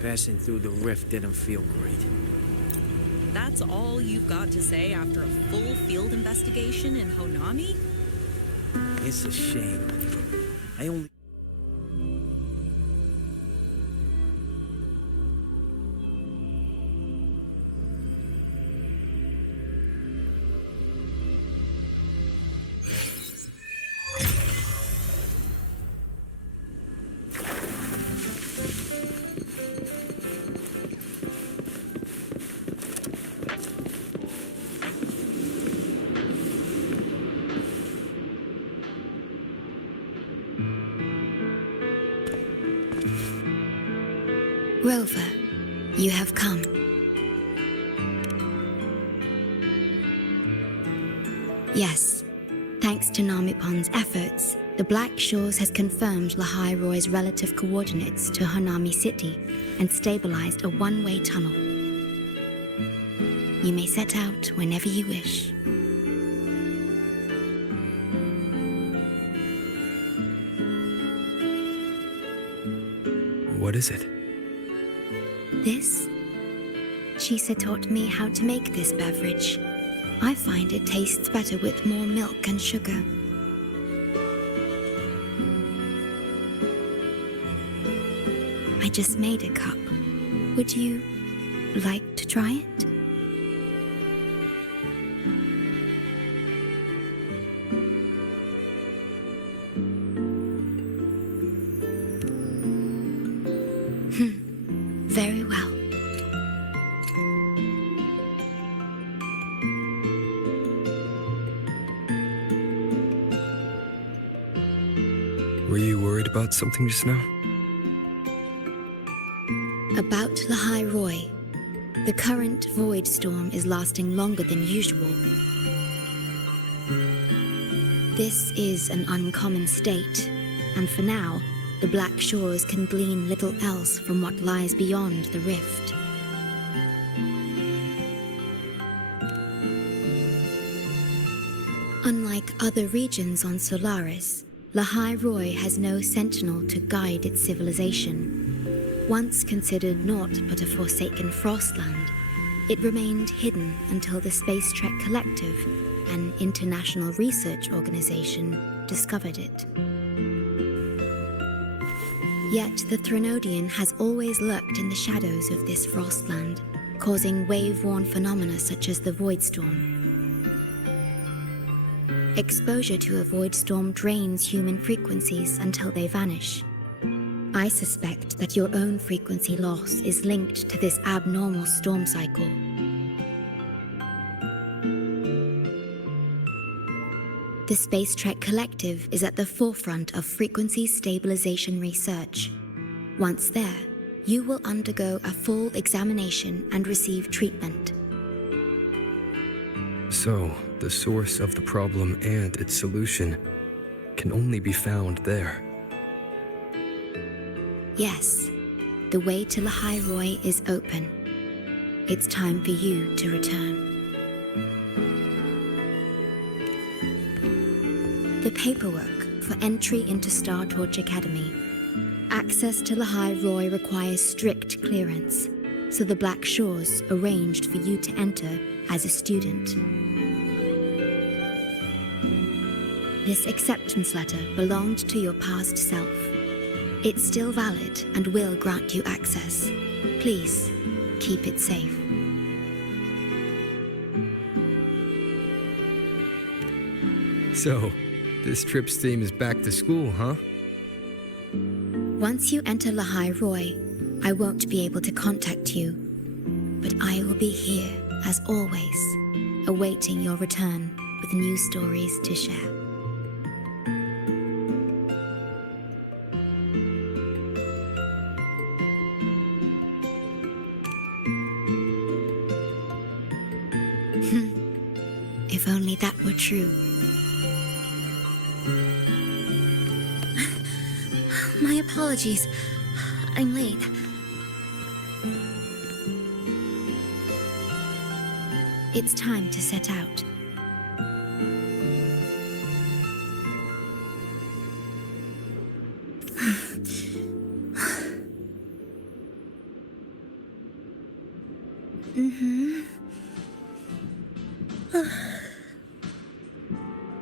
Passing through the rift didn't feel great. That's all you've got to say after a full field investigation in Honami? It's a shame. I only... Rover, you have come. Yes, thanks to Namipon's efforts, the Black Shores has confirmed Lehigh Roy's relative coordinates to Honami City and stabilized a one-way tunnel. You may set out whenever you wish. What is it? This? Shisa taught me how to make this beverage. I find it tastes better with more milk and sugar. I just made a cup. Would you like to try it? Very well. Were you worried about something just now? About Lehigh Roy. The current void storm is lasting longer than usual. This is an uncommon state, and for now, the Black Shores can glean little else from what lies beyond the rift. Unlike other regions on Solaris, Lehigh Roy has no sentinel to guide its civilization. Once considered naught but a forsaken frostland, it remained hidden until the Space Trek Collective, an international research organization, discovered it. Yet the Threnodian has always lurked in the shadows of this frostland, causing wave-worn phenomena such as the void storm. Exposure to a void storm drains human frequencies until they vanish. I suspect that your own frequency loss is linked to this abnormal storm cycle. The Space Trek Collective is at the forefront of frequency stabilization research. Once there, you will undergo a full examination and receive treatment. So, the source of the problem and its solution can only be found there. Yes, the way to Lehigh Roy is open. It's time for you to return. The paperwork for entry into Star Torch Academy. Access to Lehigh Roy requires strict clearance, so the Black Shores arranged for you to enter as a student. This acceptance letter belonged to your past self. It's still valid and will grant you access. Please, keep it safe. So, this trip's theme is back to school, huh? Once you enter Lehigh Roy, I won't be able to contact you, but I will be here, as always, awaiting your return with new stories to share. If only that were true. My apologies. I'm late. It's time to set out.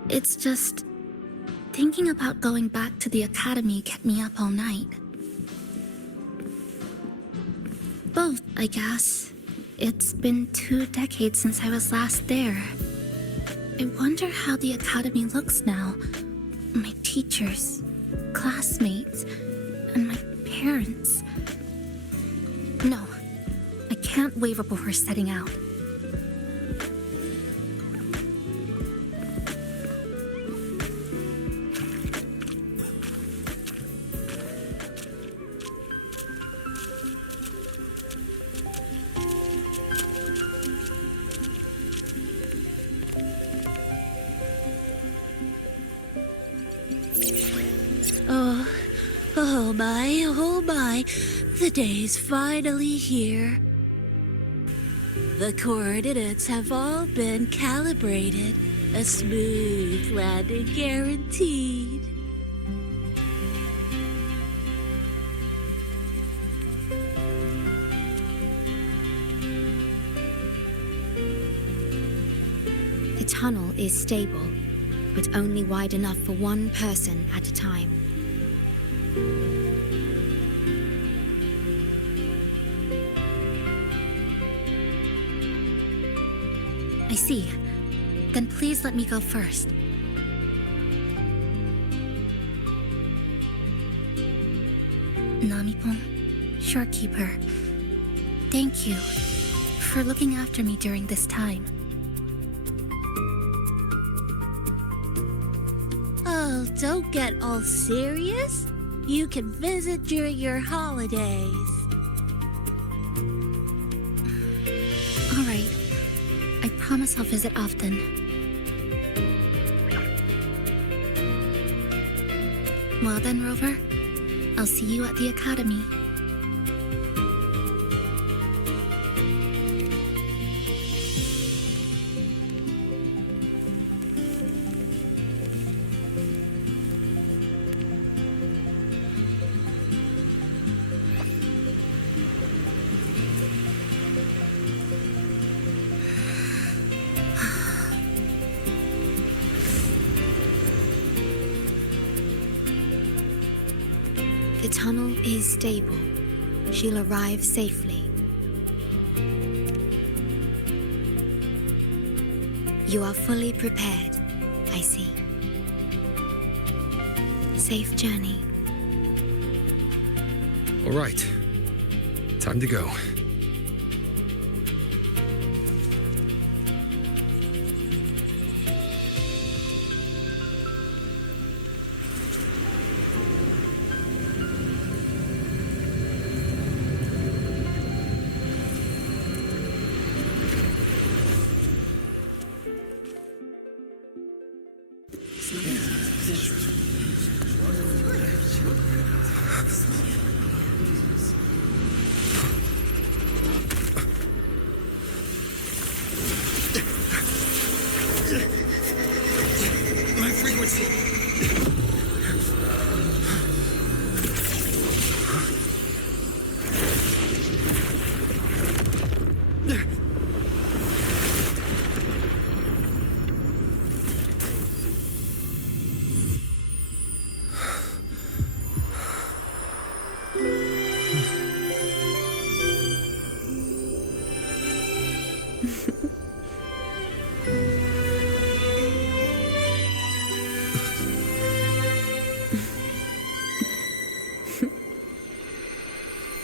It's just... thinking about going back to the academy kept me up all night. Both, I guess. It's been 2 decades since I was last there. I wonder how the academy looks now. My teachers, classmates, and my parents. No, I can't waver before setting out. Oh my, the day's finally here. The coordinates have all been calibrated. A smooth landing guaranteed. The tunnel is stable, but only wide enough for one person at a time. I see. Then please let me go first. Namipon, Shorekeeper, thank you for looking after me during this time. Oh, don't get all serious. You can visit during your holidays. All right. I promise I'll visit often. Well then, Rover, I'll see you at the academy. The tunnel is stable. She'll arrive safely. You are fully prepared, I see. Safe journey. All right. Time to go. My frequency!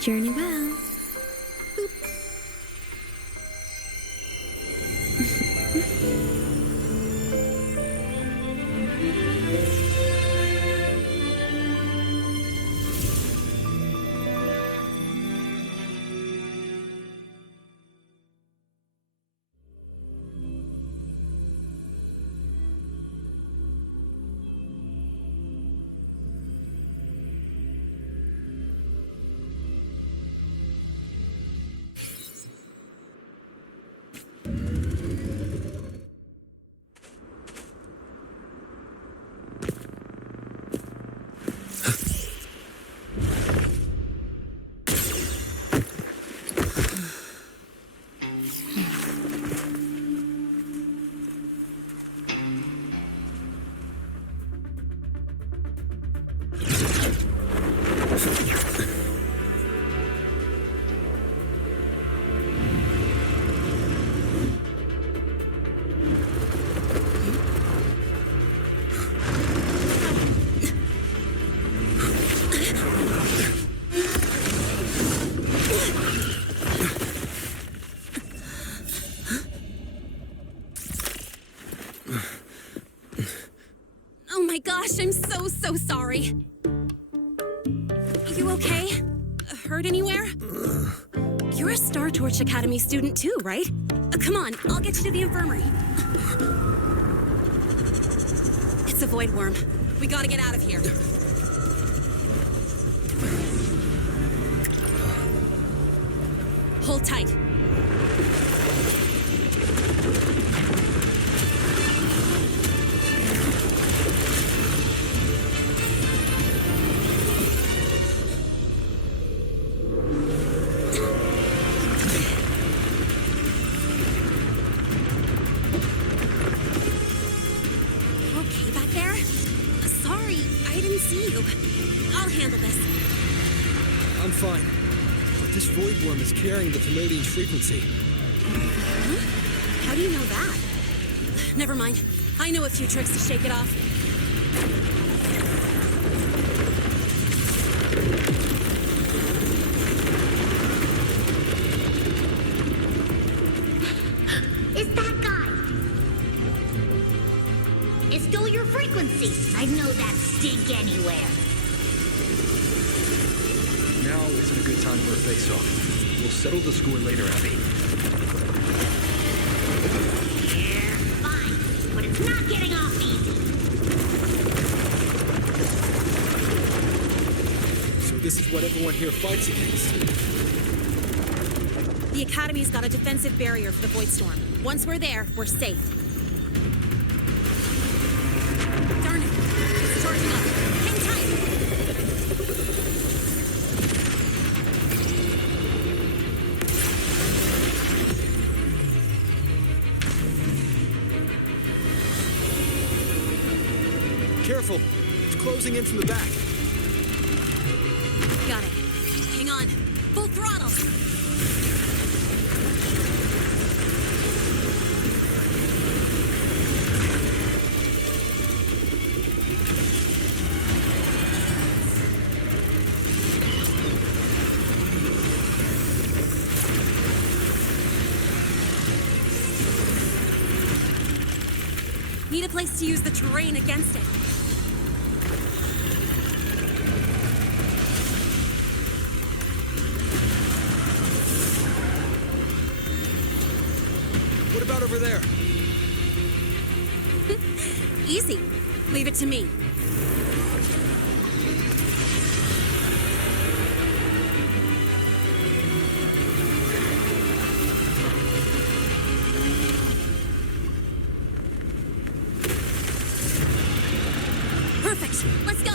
Journey well. You okay? Hurt anywhere? You're a Star Torch Academy student too, right? Come on, I'll get you to the infirmary. It's a void worm. We gotta get out of here. Hold tight. Okay back there? Sorry, I didn't see you. I'll handle this. I'm fine. But this void worm is carrying the Thelodian's frequency. Huh? How do you know that? Never mind. I know a few tricks to shake it off. It's that guy. It stole your frequency. I'd know that stink anywhere. Now isn't a good time for a face-off. We'll settle the score later, Abby. Yeah, fine. But it's not getting off easy. So this is what everyone here fights against. The Academy's got a defensive barrier for the Void Storm. Once we're there, we're safe. Darn it. It's charging up. Hang tight. Careful. It's closing in from the back. Got it. Hang on. Full throttle. Need a place to use the terrain against it. What about over there? Easy. Leave it to me. Perfect. Let's go.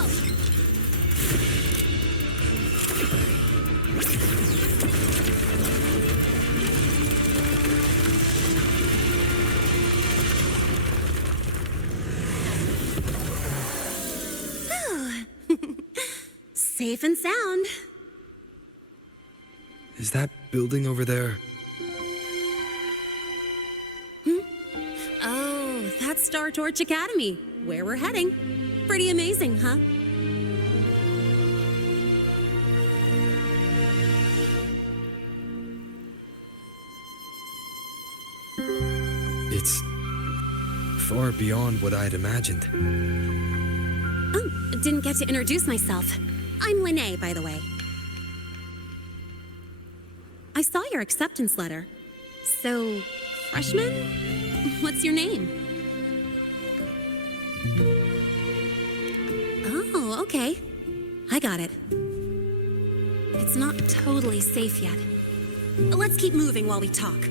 Safe and sound. Is that building over there? Oh, that's Star Torch Academy, where we're heading. Pretty amazing, huh? It's far beyond what I'd imagined. Oh, didn't get to introduce myself. I'm Lynae, by the way. I saw your acceptance letter. So, freshman? What's your name? Oh, okay. I got it. It's not totally safe yet. Let's keep moving while we talk.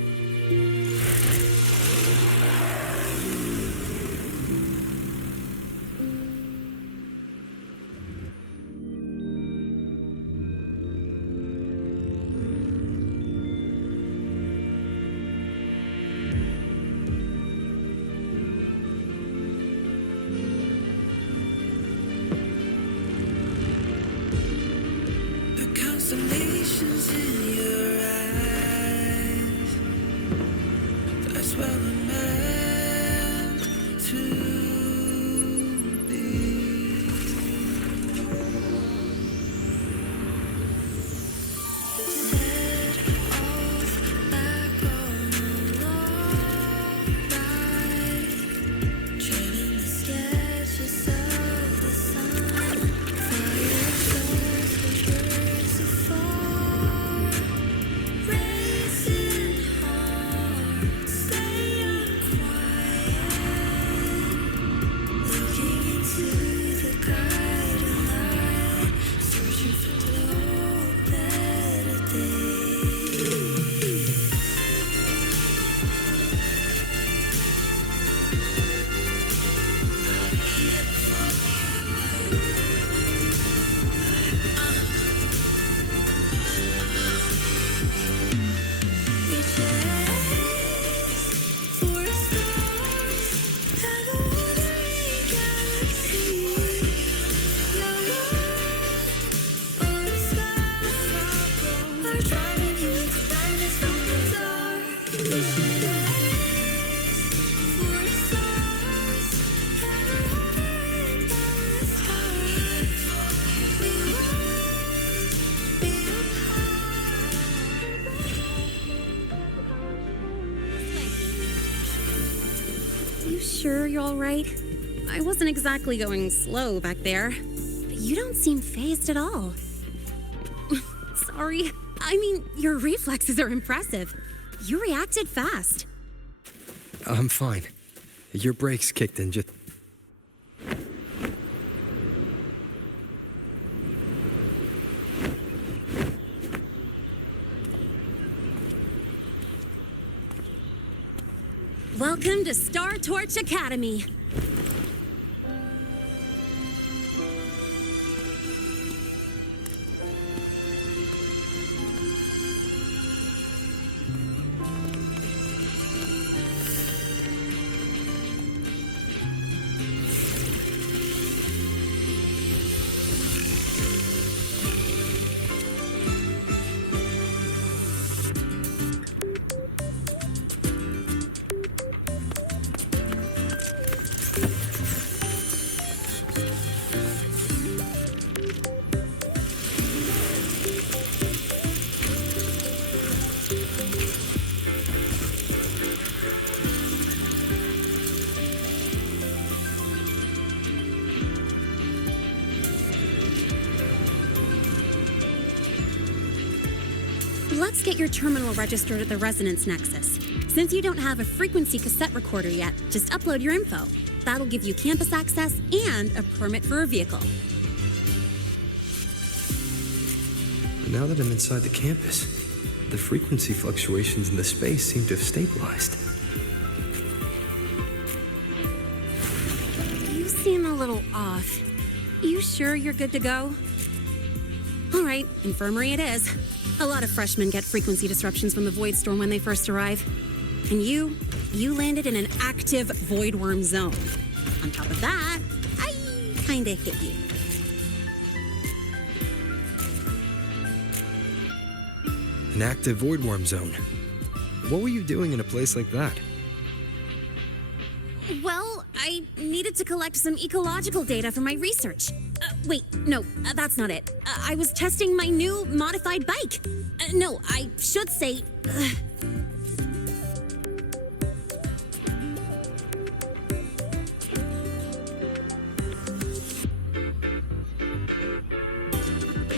The constellations in your eyes. That's where we're meant to be. Set off back on a long ride, trailing the sketches of the sun. Fire souls for You sure you're all right? I wasn't exactly going slow back there, but you don't seem fazed at all. Sorry. I mean, your reflexes are impressive. You reacted fast. I'm fine. Your brakes kicked in just... Welcome to Star Torch Academy. Let's get your terminal registered at the Resonance Nexus. Since you don't have a frequency cassette recorder yet, just upload your info. That'll give you campus access and a permit for a vehicle. Now that I'm inside the campus, the frequency fluctuations in the space seem to have stabilized. You seem a little off. You sure you're good to go? All right, infirmary it is. A lot of freshmen get frequency disruptions from the Void Storm when they first arrive. And you landed in an active Void Worm zone. On top of that, I kinda hit you. An active void worm zone. What were you doing in a place like that? Well, I needed to collect some ecological data for my research. Wait, no, that's not it. I was testing my new modified bike. No, I should say...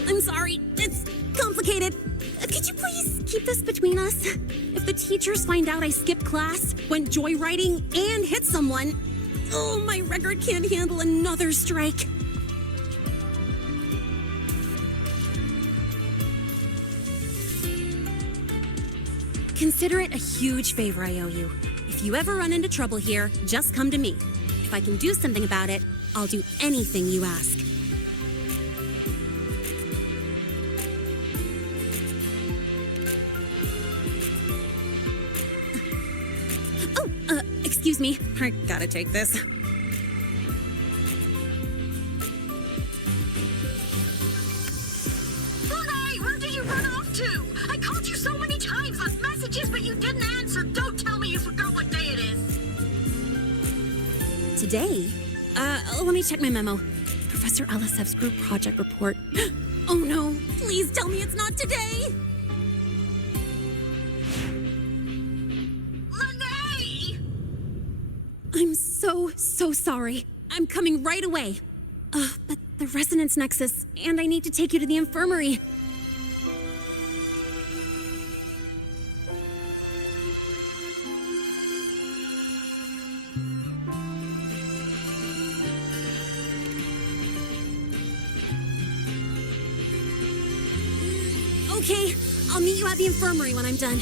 I'm sorry, it's complicated. Could you please keep this between us? If the teachers find out I skipped class, went joyriding, and hit someone, oh, my record can't handle another strike. Consider it a huge favor I owe you. If you ever run into trouble here, just come to me. If I can do something about it, I'll do anything you ask. Excuse me, I gotta take this. Lynae, where did you run off to? I called you so many times, left messages, but you didn't answer. Don't tell me you forgot what day it is. Today? Let me check my memo. Professor Elisev's group project report. Oh no, please tell me it's not today! Lynae! I'm so sorry. I'm coming right away. But the Resonance Nexus, and I need to take you to the infirmary. Okay, I'll meet you at the infirmary when I'm done.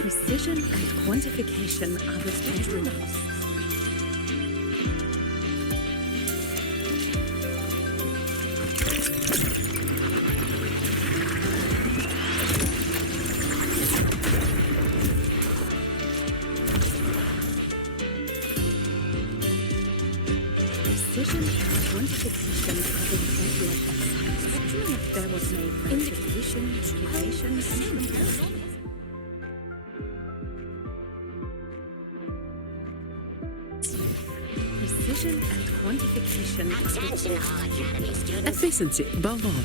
Precision and quantification are the spectrum. Precision quantification of exactly spectrum if there was no indication, relation, and comparison. Precision and quantification. Attention all Academy students. Efficiency, above all.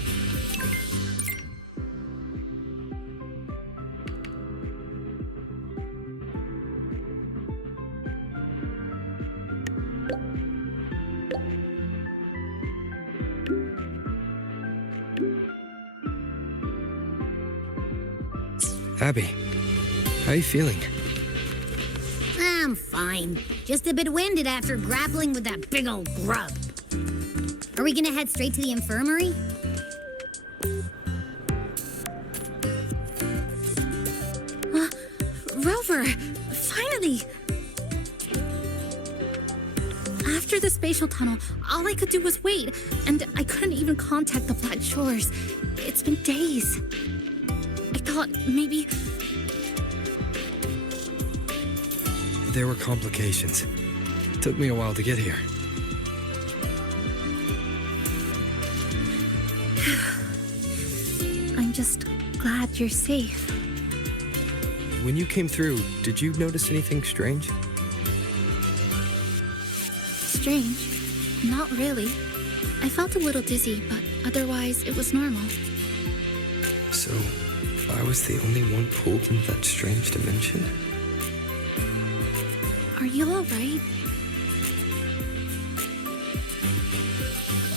Abby, how are you feeling? I'm fine. Just a bit winded after grappling with that big old grub. Are we gonna head straight to the infirmary? Rover! Finally! After the spatial tunnel, all I could do was wait, and I couldn't even contact the Black Shores. It's been days. I thought maybe... There were complications. Took me a while to get here. I'm just glad you're safe. When you came through, did you notice anything strange? Strange? Not really. I felt a little dizzy, but otherwise it was normal. So, I was the only one pulled into that strange dimension? Are you alright?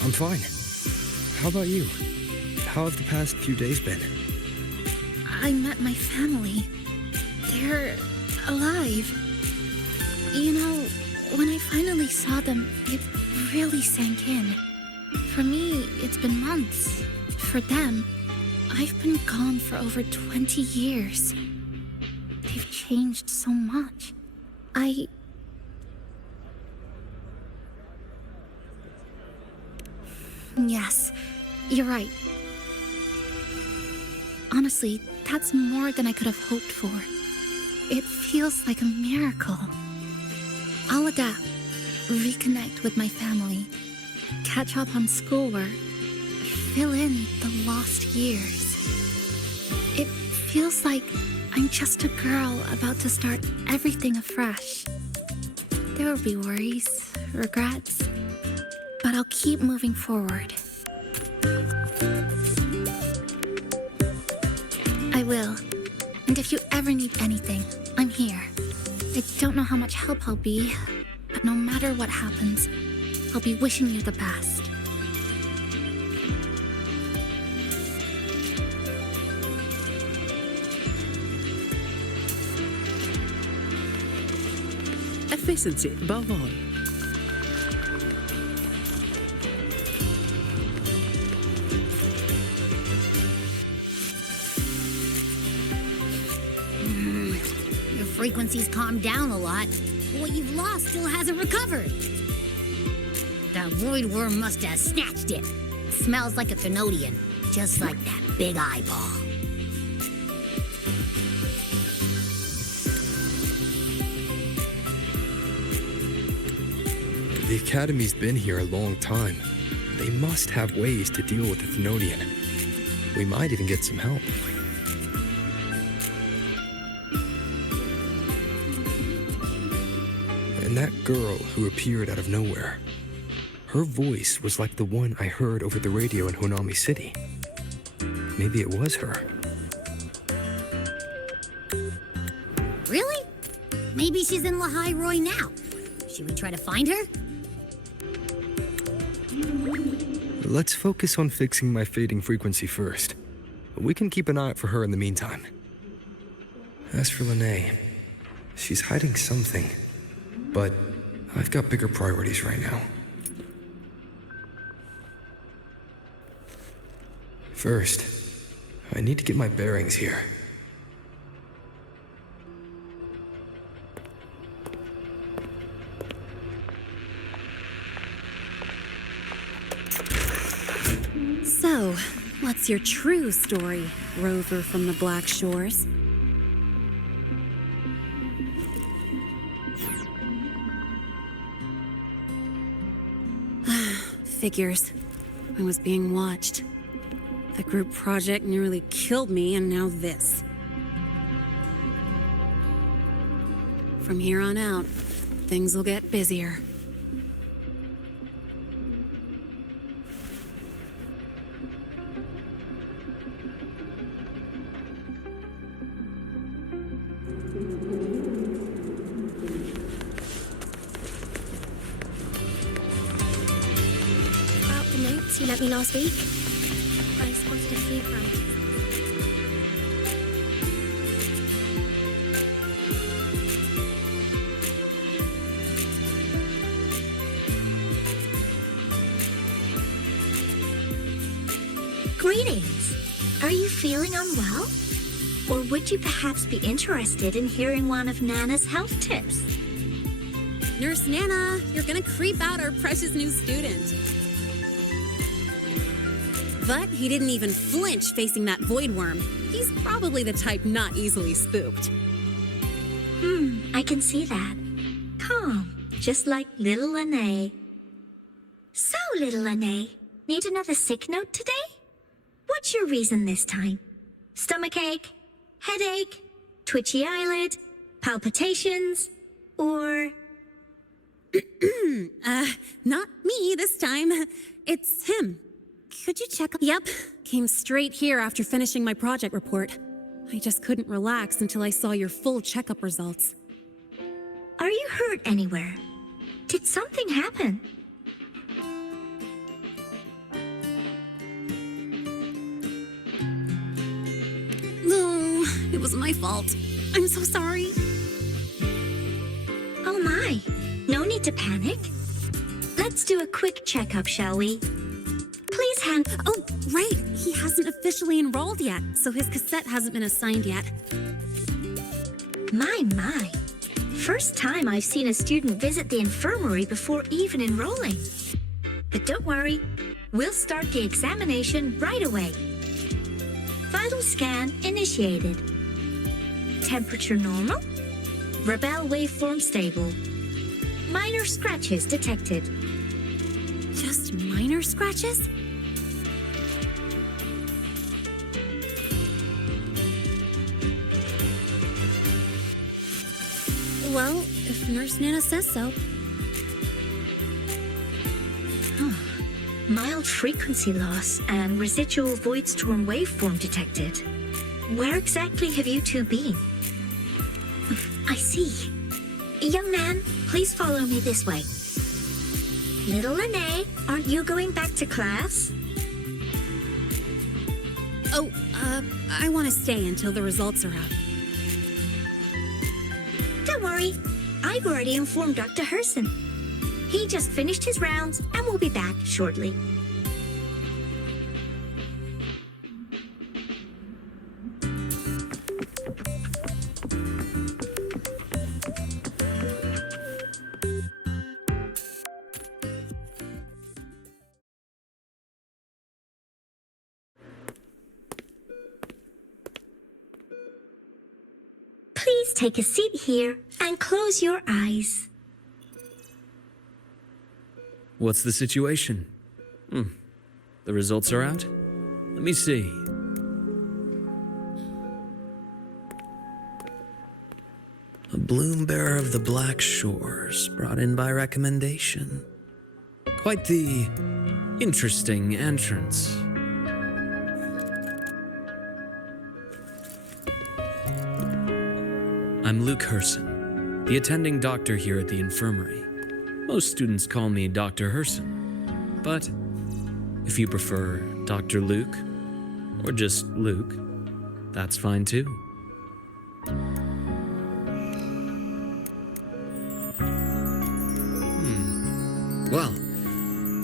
I'm fine. How about you? How have the past few days been? I met my family. They're alive. You know, when I finally saw them, it really sank in. For me, it's been months. For them, I've been gone for over 20 years. They've changed so much. Yes, you're right. Honestly, that's more than I could have hoped for. It feels like a miracle. I'll adapt, reconnect with my family, catch up on schoolwork, fill in the lost years. It feels like I'm just a girl about to start everything afresh. There will be worries, regrets, but I'll keep moving forward. I will. And if you ever need anything, I'm here. I don't know how much help I'll be, but no matter what happens, I'll be wishing you the best. Efficiency, above all. Your frequency's calmed down a lot. What you've lost still hasn't recovered. That void worm must have snatched it. Smells like a Thenodian, just like that big eyeball. The Academy's been here a long time. They must have ways to deal with the Thenodian. We might even get some help. And that girl who appeared out of nowhere, her voice was like the one I heard over the radio in Honami City. Maybe it was her. Really? Maybe she's in Lehigh Roy now. Should we try to find her? Let's focus on fixing my fading frequency first. We can keep an eye out for her in the meantime. As for Lynae, she's hiding something, but I've got bigger priorities right now. First, I need to get my bearings here. So, what's your true story, Rover from the Black Shores? Figures. I was being watched. The group project nearly killed me, and now this. From here on out, things will get busier. About the notes you lent me last week, I spotted a few parameters. Greetings. Are you feeling unwell? Or would you perhaps be interested in hearing one of Nana's health tips? Nurse Nana, you're gonna creep out our precious new student. But he didn't even flinch facing that void worm. He's probably the type not easily spooked. I can see that. Calm, just like little Lynae. So, little Lynae, need another sick note today? What's your reason this time? Stomachache? Headache? Twitchy eyelid? Palpitations? Or... Not me this time. It's him. Could you check up? Yep. Came straight here after finishing my project report. I just couldn't relax until I saw your full checkup results. Are you hurt anywhere? Did something happen? No, it was my fault. I'm so sorry. Oh my, no need to panic. Let's do a quick checkup, shall we? Please hand... Oh, right. He hasn't officially enrolled yet, so his cassette hasn't been assigned yet. My. First time I've seen a student visit the infirmary before even enrolling. But don't worry, we'll start the examination right away. Vital scan initiated. Temperature normal. Rebel waveform stable. Minor scratches detected. Just minor scratches? Well, if Nurse Nana says so. Mild frequency loss and residual void storm waveform detected. Where exactly have you two been? I see. Young man, please follow me this way. Little Lynae, aren't you going back to class? Oh, I want to stay until the results are out. Don't worry, I've already informed Dr. Herson. He just finished his rounds and will be back shortly. Please take a seat here and close your eyes. What's the situation? The results are out? Let me see. A bloom bearer of the Black Shores, brought in by recommendation. Quite the interesting entrance. I'm Luke Herson, the attending doctor here at the infirmary. Most students call me Dr. Herson, but if you prefer Dr. Luke, or just Luke, that's fine too. Well,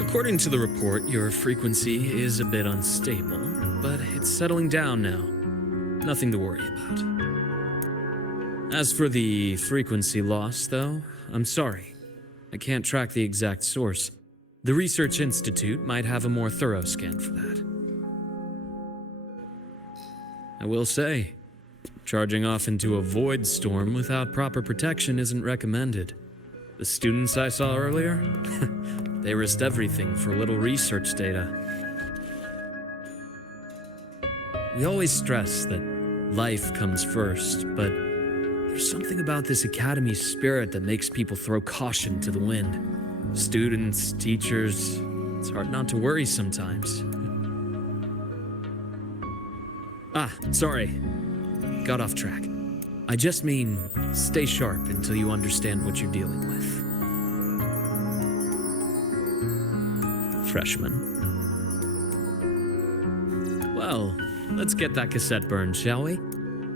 according to the report, your frequency is a bit unstable, but it's settling down now. Nothing to worry about. As for the frequency loss, though, I'm sorry. I can't track the exact source. The Research Institute might have a more thorough scan for that. I will say, charging off into a void storm without proper protection isn't recommended. The students I saw earlier, They risked everything for a little research data. We always stress that life comes first, but there's something about this academy's spirit that makes people throw caution to the wind. Students, teachers, it's hard not to worry sometimes. Sorry. Got off track. I just mean, stay sharp until you understand what you're dealing with. Freshman. Well, let's get that cassette burned, shall we?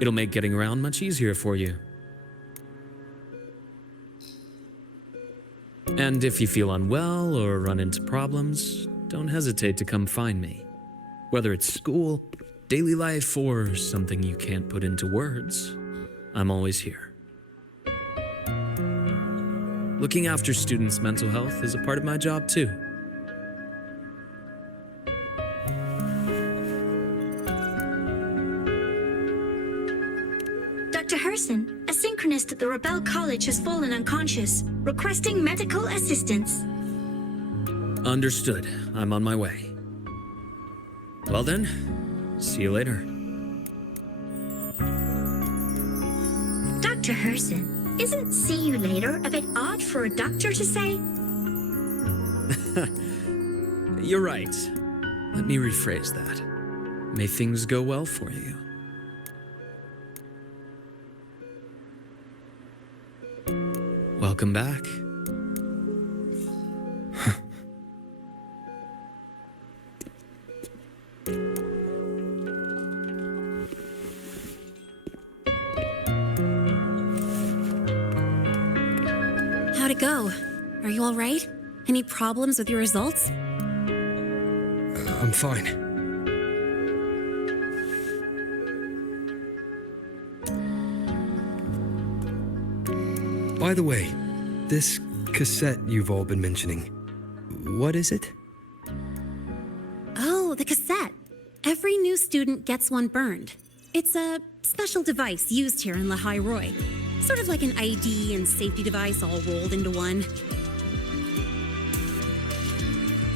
It'll make getting around much easier for you. And if you feel unwell or run into problems, don't hesitate to come find me. Whether it's school, daily life, or something you can't put into words, I'm always here. Looking after students' mental health is a part of my job too. Dr. Herson, a synchronist at the Rebel College has fallen unconscious, requesting medical assistance. Understood. I'm on my way. Well then, see you later. Dr. Herson, isn't see you later a bit odd for a doctor to say? You're right. Let me rephrase that. May things go well for you. Welcome back. How'd it go? Are you all right? Any problems with your results? I'm fine. By the way, this cassette you've all been mentioning, what is it? Oh, the cassette. Every new student gets one burned. It's a special device used here in Lehigh Roy. Sort of like an ID and safety device all rolled into one.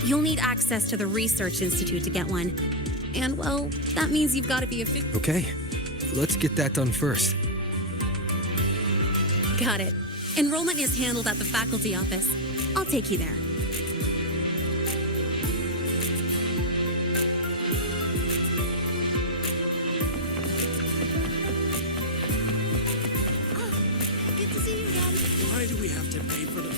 You'll need access to the Research Institute to get one. And, well, that means you've got to be a Okay, let's get that done first. Got it. Enrollment is handled at the faculty office. I'll take you there. Good to see you again. Why do we have to pay for them?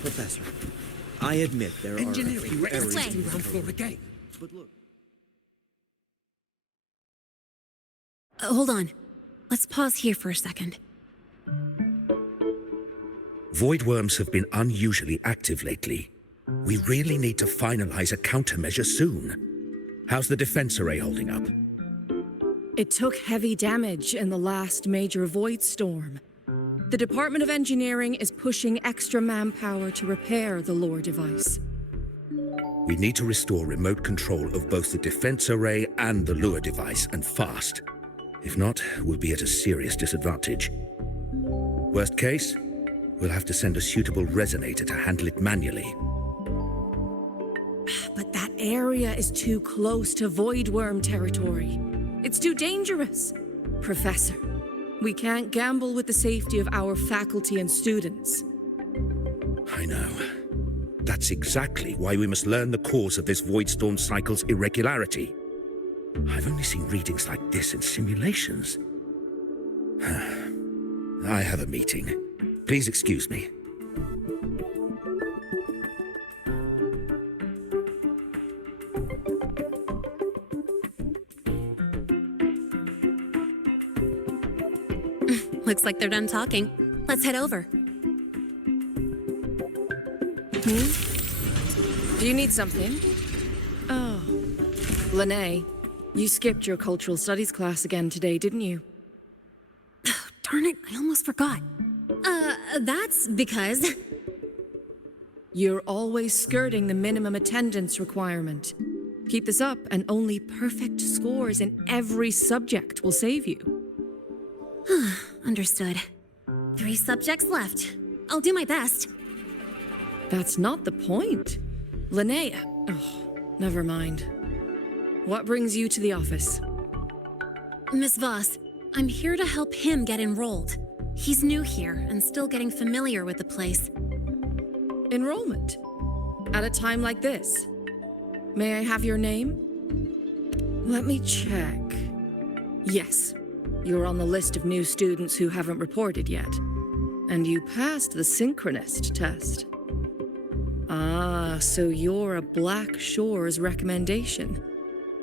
Professor, I admit there are a few errors way. in the ground floor again. But look. Hold on. Let's pause here for a second. Void worms have been unusually active lately. We really need to finalize a countermeasure soon. How's the defense array holding up? It took heavy damage in the last major void storm. The Department of Engineering is pushing extra manpower to repair the lore device. We need to restore remote control of both the defense array and the lure device, and fast. If not, we'll be at a serious disadvantage. Worst case, we'll have to send a suitable resonator to handle it manually. But that area is too close to void worm territory. It's too dangerous. Professor, we can't gamble with the safety of our faculty and students. I know. That's exactly why we must learn the cause of this void storm cycle's irregularity. I've only seen readings like this in simulations. I have a meeting. Please excuse me. Looks like they're done talking. Let's head over. Do you need something? Oh. Lynae, you skipped your cultural studies class again today, didn't you? Darn it, I almost forgot. That's because... You're always skirting the minimum attendance requirement. Keep this up, and only perfect scores in every subject will save you. Understood. 3 subjects left. I'll do my best. That's not the point. Lynae... Oh, never mind. What brings you to the office? Miss Voss, I'm here to help him get enrolled. He's new here and still getting familiar with the place. Enrollment? At a time like this? May I have your name? Let me check. Yes, you're on the list of new students who haven't reported yet. And you passed the synchronist test. Ah, so you're a Black Shores recommendation.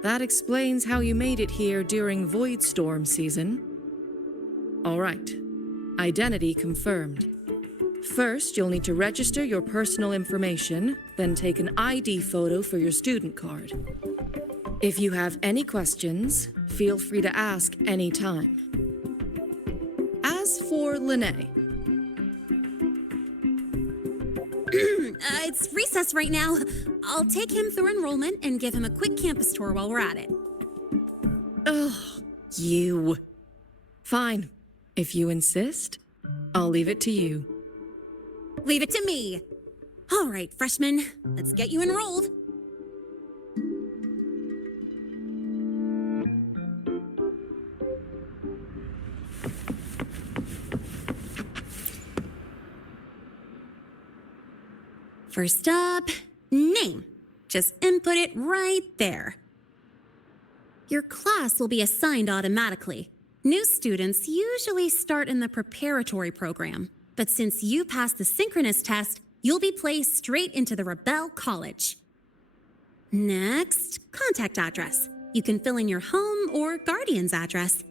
That explains how you made it here during Void Storm season. All right. Identity confirmed. First, you'll need to register your personal information, then take an ID photo for your student card. If you have any questions, feel free to ask any time. As for Lynae... It's recess right now. I'll take him through enrollment and give him a quick campus tour while we're at it. Ugh, you. Fine. If you insist, I'll leave it to you. Leave it to me. All right, freshmen, let's get you enrolled. First up, name. Just input it right there. Your class will be assigned automatically. New students usually start in the preparatory program, but since you passed the synchronous test, you'll be placed straight into the Rebel College. Next, contact address. You can fill in your home or guardian's address.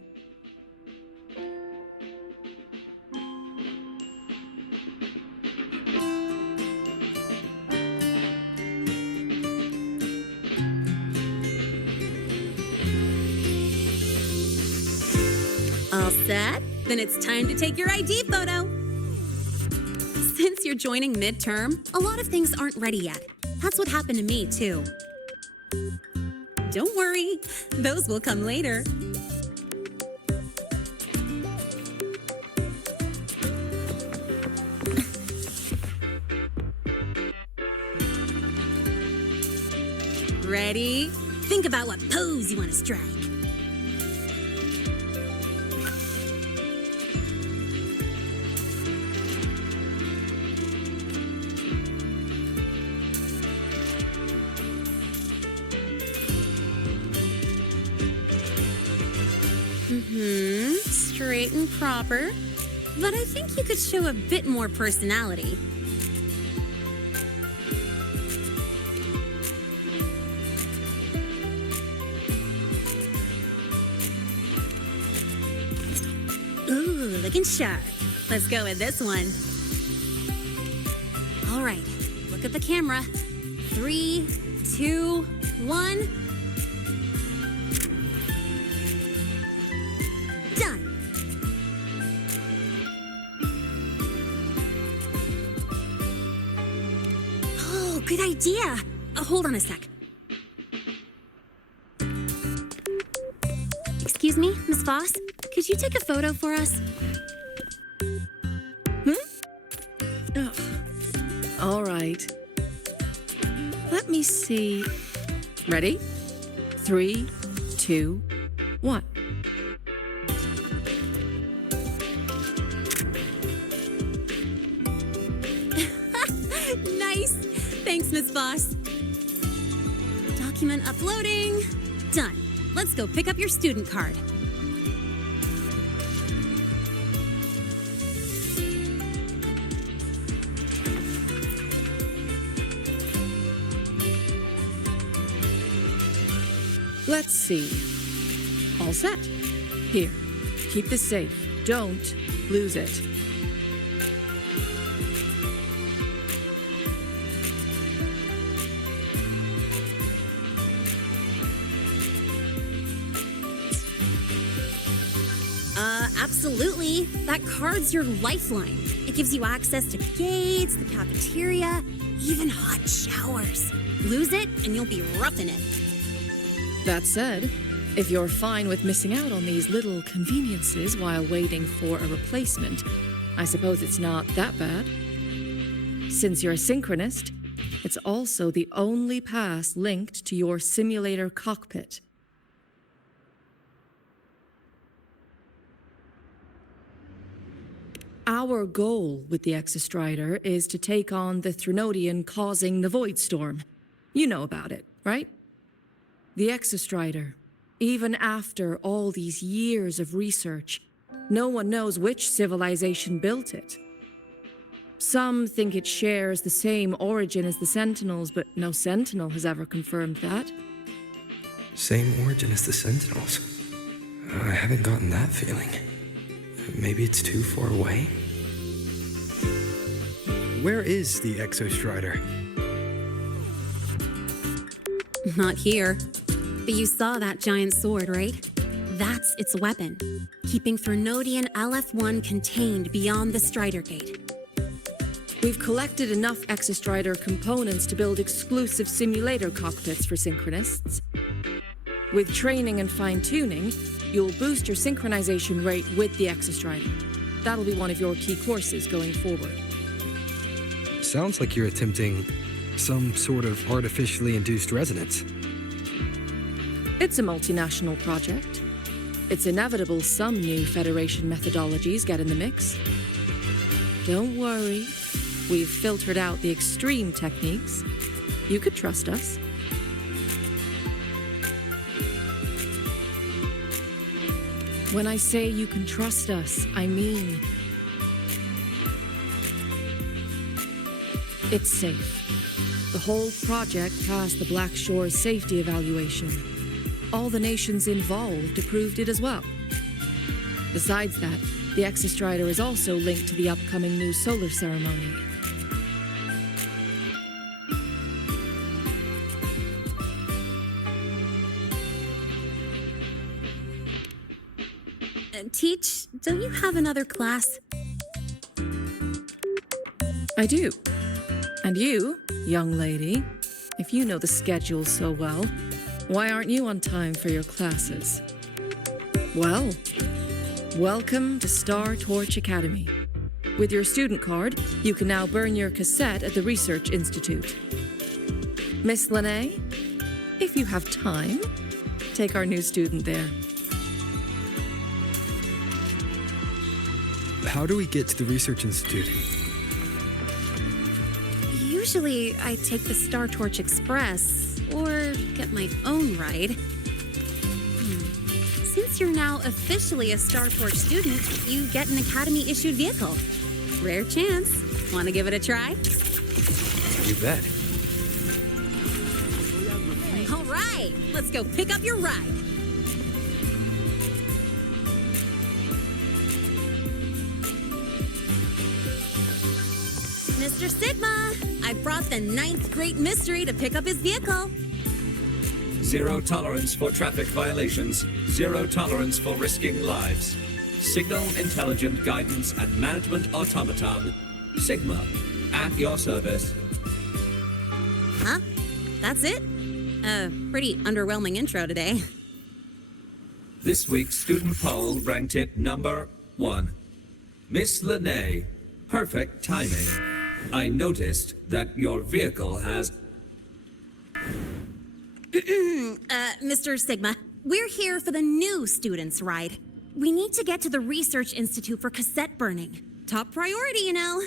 All set? Then it's time to take your ID photo. Since you're joining midterm, a lot of things aren't ready yet. That's what happened to me, too. Don't worry, those will come later. Ready? Think about what pose you want to strike. Straight and proper. But I think you could show a bit more personality. Ooh, looking sharp. Let's go with this one. All right, look at the camera. 3, 2, 1. Done. Oh, good idea. Hold on a sec. Excuse me, Miss Voss? Could you take a photo for us? Oh. All right. Let me see. Ready? 3, 2, 1. Nice. Thanks, Miss Voss. Document uploading. Done. Let's go pick up your student card. Let's see. All set. Here, keep this safe. Don't lose it. Absolutely. That card's your lifeline. It gives you access to gates, the cafeteria, even hot showers. Lose it, and you'll be roughing it. That said, if you're fine with missing out on these little conveniences while waiting for a replacement, I suppose it's not that bad. Since you're a synchronist, it's also the only pass linked to your simulator cockpit. Our goal with the Exostrider is to take on the Threnodian causing the Void Storm. You know about it, right? The Exostrider. Even after all these years of research, no one knows which civilization built it. Some think it shares the same origin as the Sentinels, but no Sentinel has ever confirmed that. Same origin as the Sentinels. I haven't gotten that feeling. Maybe it's too far away? Where is the Exostrider? Not here. But you saw that giant sword, right? That's its weapon, keeping Threnodian LF1 contained beyond the Strider Gate. We've collected enough Exostrider components to build exclusive simulator cockpits for synchronists. With training and fine-tuning, you'll boost your synchronization rate with the Exostrider. That'll be one of your key courses going forward. Sounds like you're attempting some sort of artificially induced resonance. It's a multinational project. It's inevitable some new Federation methodologies get in the mix. Don't worry, we've filtered out the extreme techniques. You could trust us. When I say you can trust us, I mean it's safe. The whole project passed the Black Shore's safety evaluation. All the nations involved approved it as well. Besides that, the Exostrider is also linked to the upcoming new solar ceremony. Teach, don't you have another class? I do. And you, young lady, if you know the schedule so well, why aren't you on time for your classes? Well, welcome to Star Torch Academy. With your student card, you can now burn your cassette at the Research Institute. Miss lynae, if you have time, take our new student there. How do we get to the Research Institute? Usually, I take the Star Torch Express, or get my own ride. Since you're now officially a Star Torch student, you get an Academy-issued vehicle. Rare chance. Want to give it a try? You bet. All right, let's go pick up your ride. Mr. Sigma, I brought the 9th Great Mystery to pick up his vehicle. Zero tolerance for traffic violations. Zero tolerance for risking lives. Signal Intelligent Guidance and Management Automaton. Sigma, at your service. Huh? That's it? Pretty underwhelming intro today. This week's student poll ranked it number 1. Miss lynae, perfect timing. I noticed that your vehicle has... Mr. Sigma, we're here for the new students' ride. We need to get to the Research Institute for cassette burning. Top priority, you know.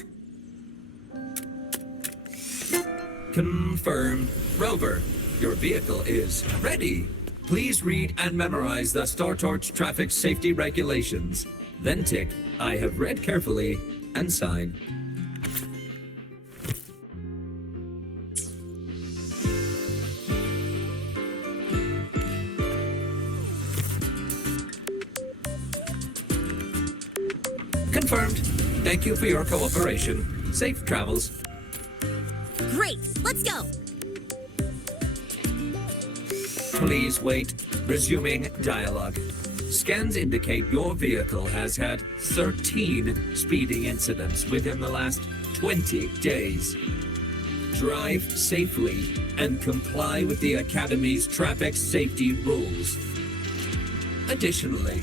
Confirmed. Rover, your vehicle is ready. Please read and memorize the Star Torch traffic safety regulations. Then tick, I have read carefully, and sign. Confirmed. Thank you for your cooperation. Safe travels. Great, let's go. Please wait. Resuming dialogue. Scans indicate your vehicle has had 13 speeding incidents within the last 20 days. Drive safely and comply with the Academy's traffic safety rules. Additionally,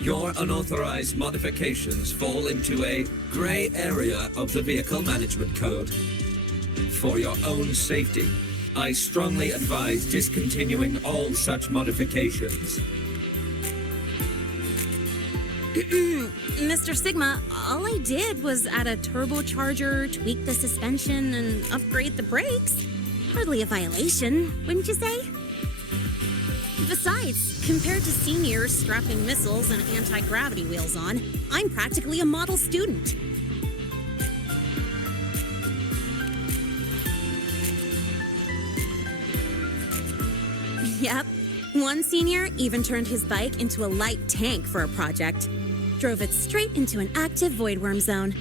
your unauthorized modifications fall into a gray area of the Vehicle Management Code. For your own safety, I strongly advise discontinuing all such modifications. Mr. Sigma, all I did was add a turbocharger, tweak the suspension, and upgrade the brakes. Hardly a violation, wouldn't you say? Besides, compared to seniors strapping missiles and anti-gravity wheels on, I'm practically a model student. Yep. One senior even turned his bike into a light tank for a project. Drove it straight into an active voidworm zone.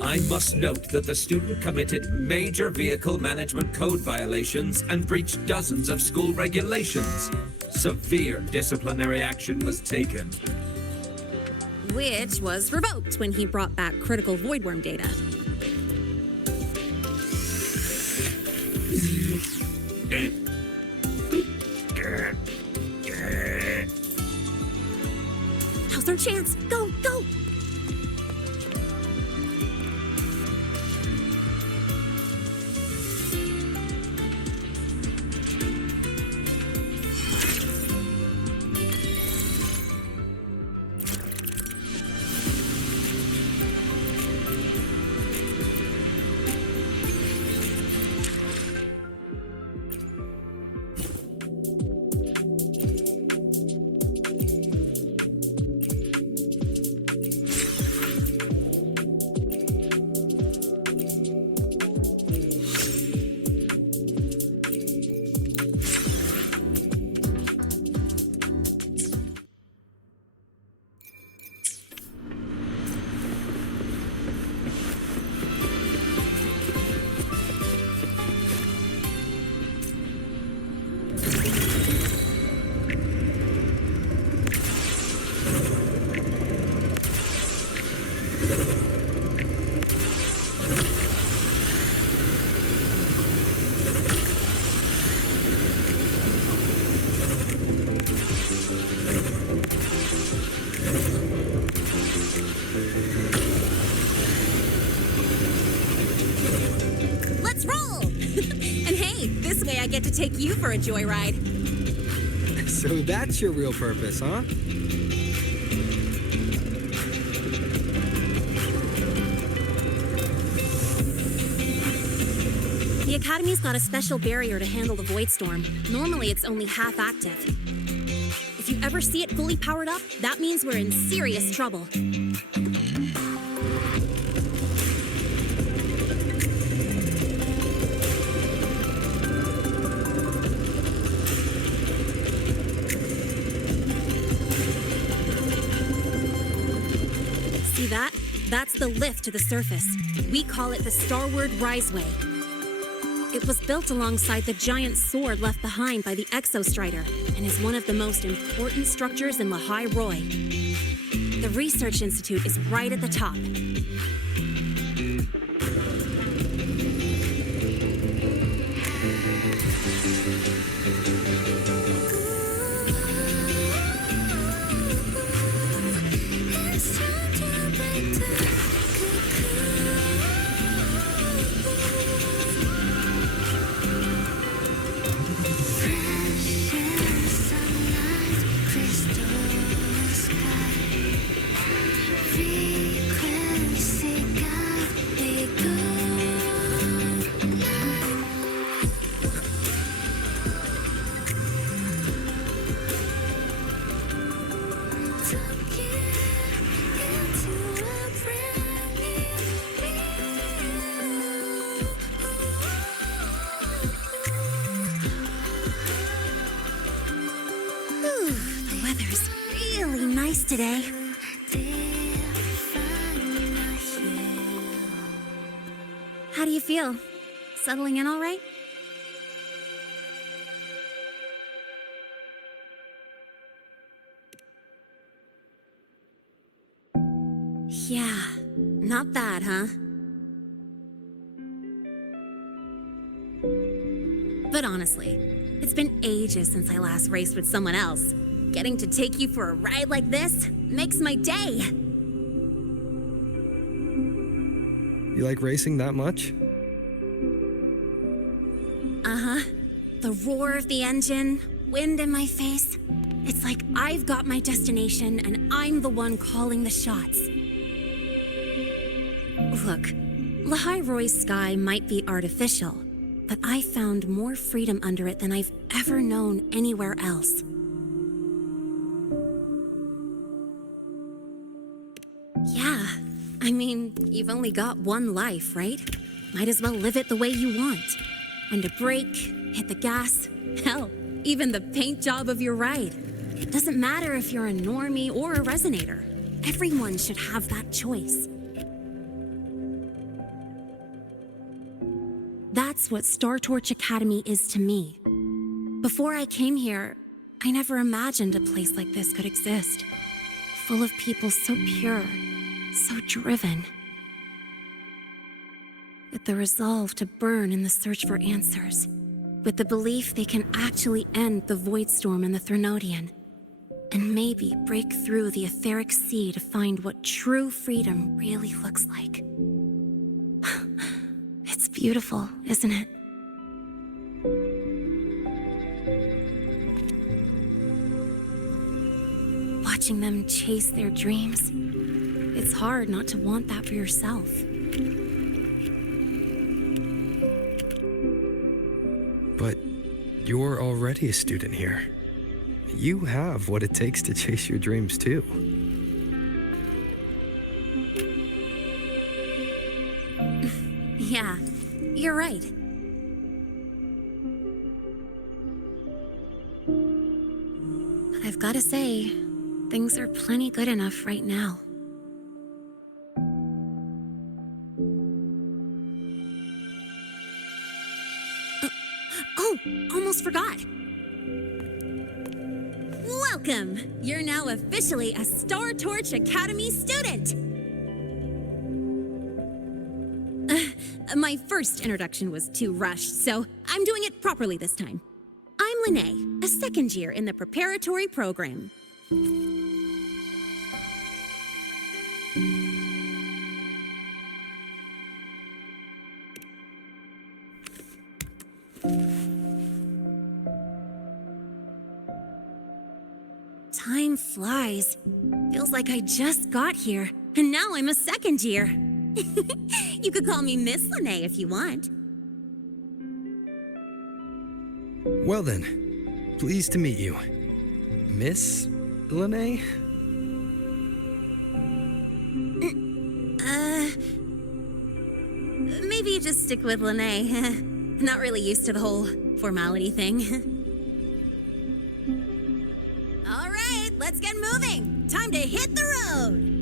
I must note that the student committed major vehicle management code violations and breached dozens of school regulations. Severe disciplinary action was taken. Which was revoked when he brought back critical voidworm data. Now's our chance. Go, go! I get to take you for a joyride. So that's your real purpose, huh? The Academy's got a special barrier to handle the Void Storm. Normally, it's only half active. If you ever see it fully powered up, that means we're in serious trouble. See that? That's the lift to the surface. We call it the Starward Riseway. It was built alongside the giant sword left behind by the Exostrider and is one of the most important structures in Lynae. The Research Institute is right at the top. Today. How do you feel? Settling in all right? Yeah, not bad, huh? But honestly, it's been ages since I last raced with someone else. Getting to take you for a ride like this makes my day. You like racing that much? Uh-huh. The roar of the engine, wind in my face. It's like I've got my destination and I'm the one calling the shots. Look, Lynae Roy's sky might be artificial, but I found more freedom under it than I've ever known anywhere else. Yeah, I mean, you've only got one life, right? Might as well live it the way you want. When to brake, hit the gas, hell, even the paint job of your ride. It doesn't matter if you're a normie or a resonator. Everyone should have that choice. That's what Star Torch Academy is to me. Before I came here, I never imagined a place like this could exist. Full of people so pure, so driven. With the resolve to burn in the search for answers. With the belief they can actually end the Void Storm and the Threnodian. And maybe break through the etheric sea to find what true freedom really looks like. It's beautiful, isn't it? Watching them chase their dreams, it's hard not to want that for yourself. But you're already a student here. You have what it takes to chase your dreams, too. Yeah, you're right. But I've gotta say, things are plenty good enough right now. Oh, almost forgot. Welcome! You're now officially a Star Torch Academy student! My first introduction was too rushed, so I'm doing it properly this time. I'm Lynae, a second year in the preparatory program. Time flies. Feels like I just got here, and now I'm a second year. You could call me Miss Lynae if you want. Well then, pleased to meet you. Miss Lynae? Maybe you just stick with Lynae. Not really used to the whole formality thing. All right, let's get moving. Time to hit the road.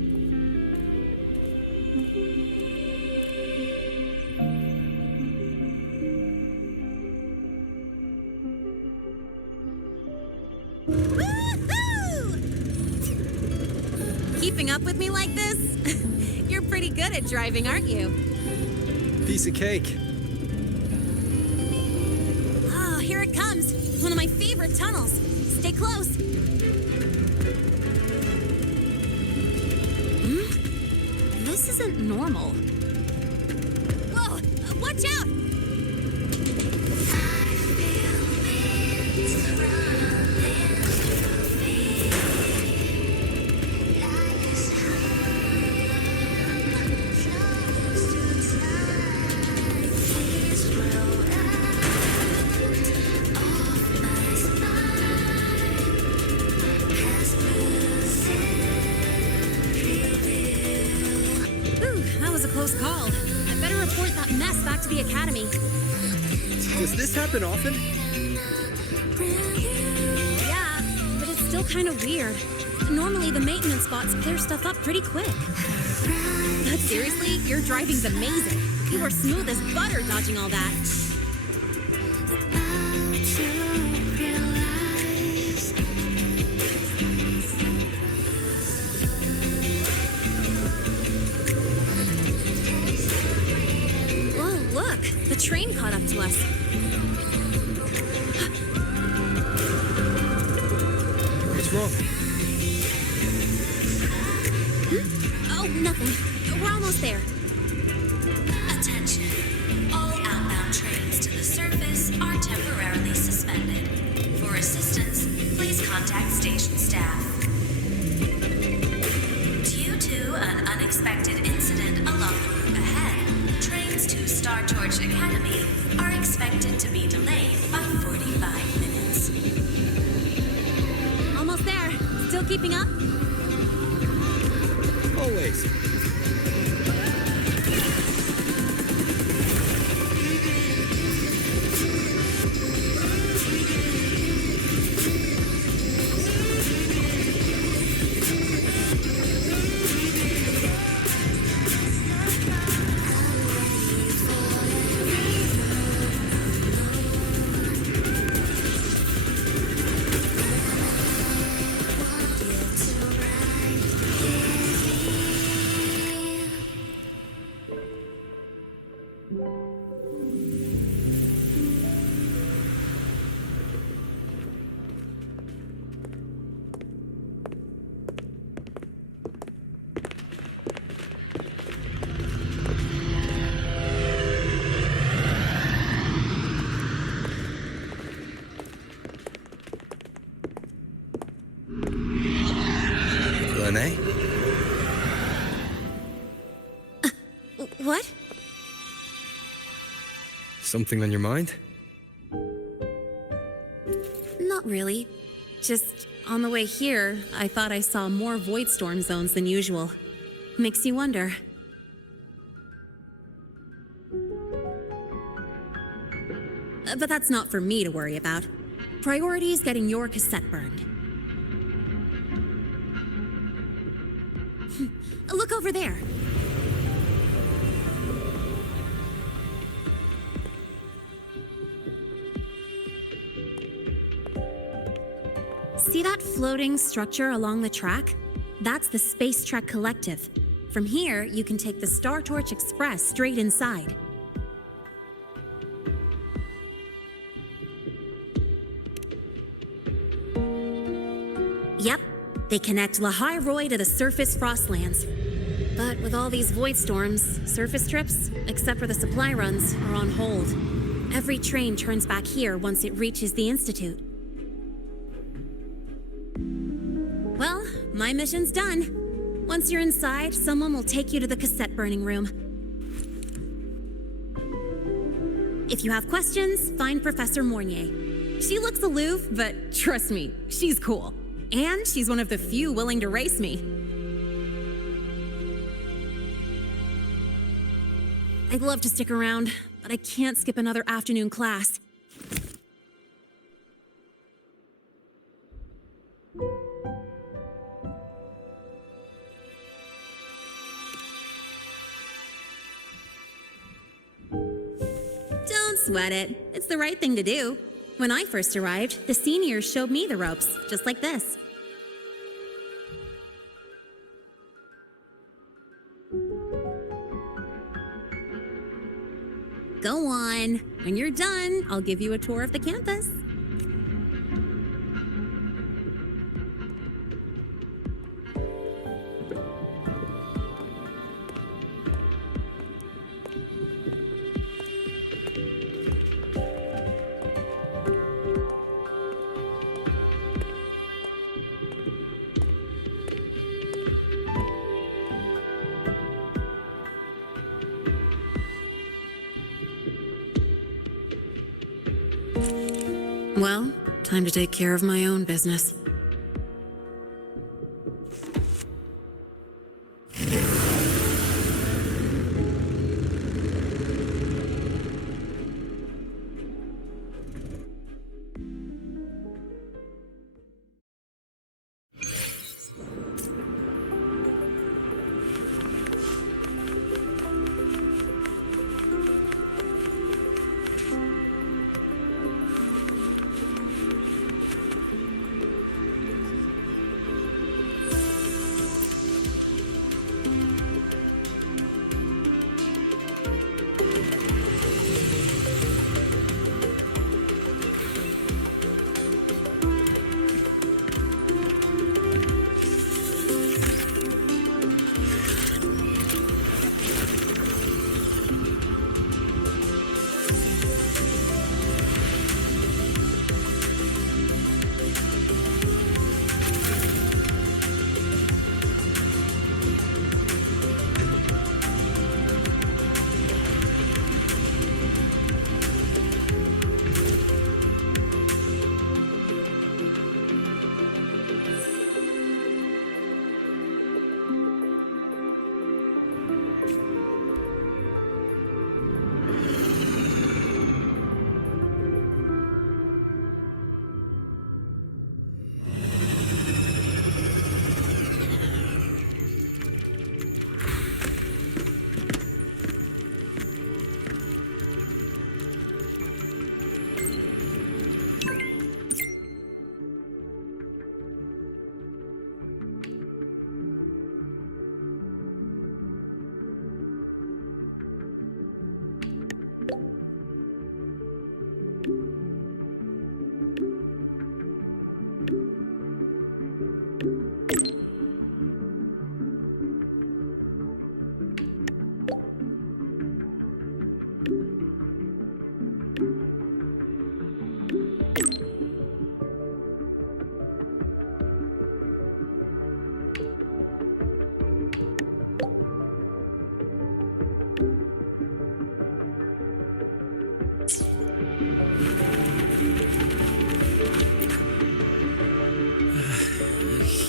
Keeping up with me like this? You're pretty good at driving, aren't you? Piece of cake. Oh, here it comes. One of my favorite tunnels. Stay close. This isn't normal. Whoa! Watch out! Call. I better report that mess back to the academy. Does this happen often? Yeah, but it's still kind of weird. Normally the maintenance bots clear stuff up pretty quick. But seriously, your driving's amazing. You were smooth as butter dodging all that. train caught up to us. What's wrong? Oh, nothing. We're almost there. Attention. All outbound trains to the surface are temporarily suspended. For assistance, please contact station staff. Due to an unexpected incident along the route ahead, trains to Star Torch Academy are expected to be delayed by 45 minutes. Almost there. Still keeping up? Always. Lynae? What? Something on your mind? Not really. Just on the way here, I thought I saw more void storm zones than usual. Makes you wonder. But that's not for me to worry about. Priority is getting your cassette burned. Look over there. See that floating structure along the track? That's the Space Trek Collective. From here, you can take the Star Torch Express straight inside. Yep, they connect lynae Roy to the surface Frostlands. But with all these void storms, surface trips, except for the supply runs, are on hold. Every train turns back here once it reaches the Institute. Well, my mission's done. Once you're inside, someone will take you to the cassette burning room. If you have questions, find Professor Mornier. She looks aloof, but trust me, she's cool. And she's one of the few willing to race me. I'd love to stick around, but I can't skip another afternoon class. Don't sweat it. It's the right thing to do. When I first arrived, the seniors showed me the ropes, just like this. Go on. When you're done, I'll give you a tour of the campus. Well, time to take care of my own business.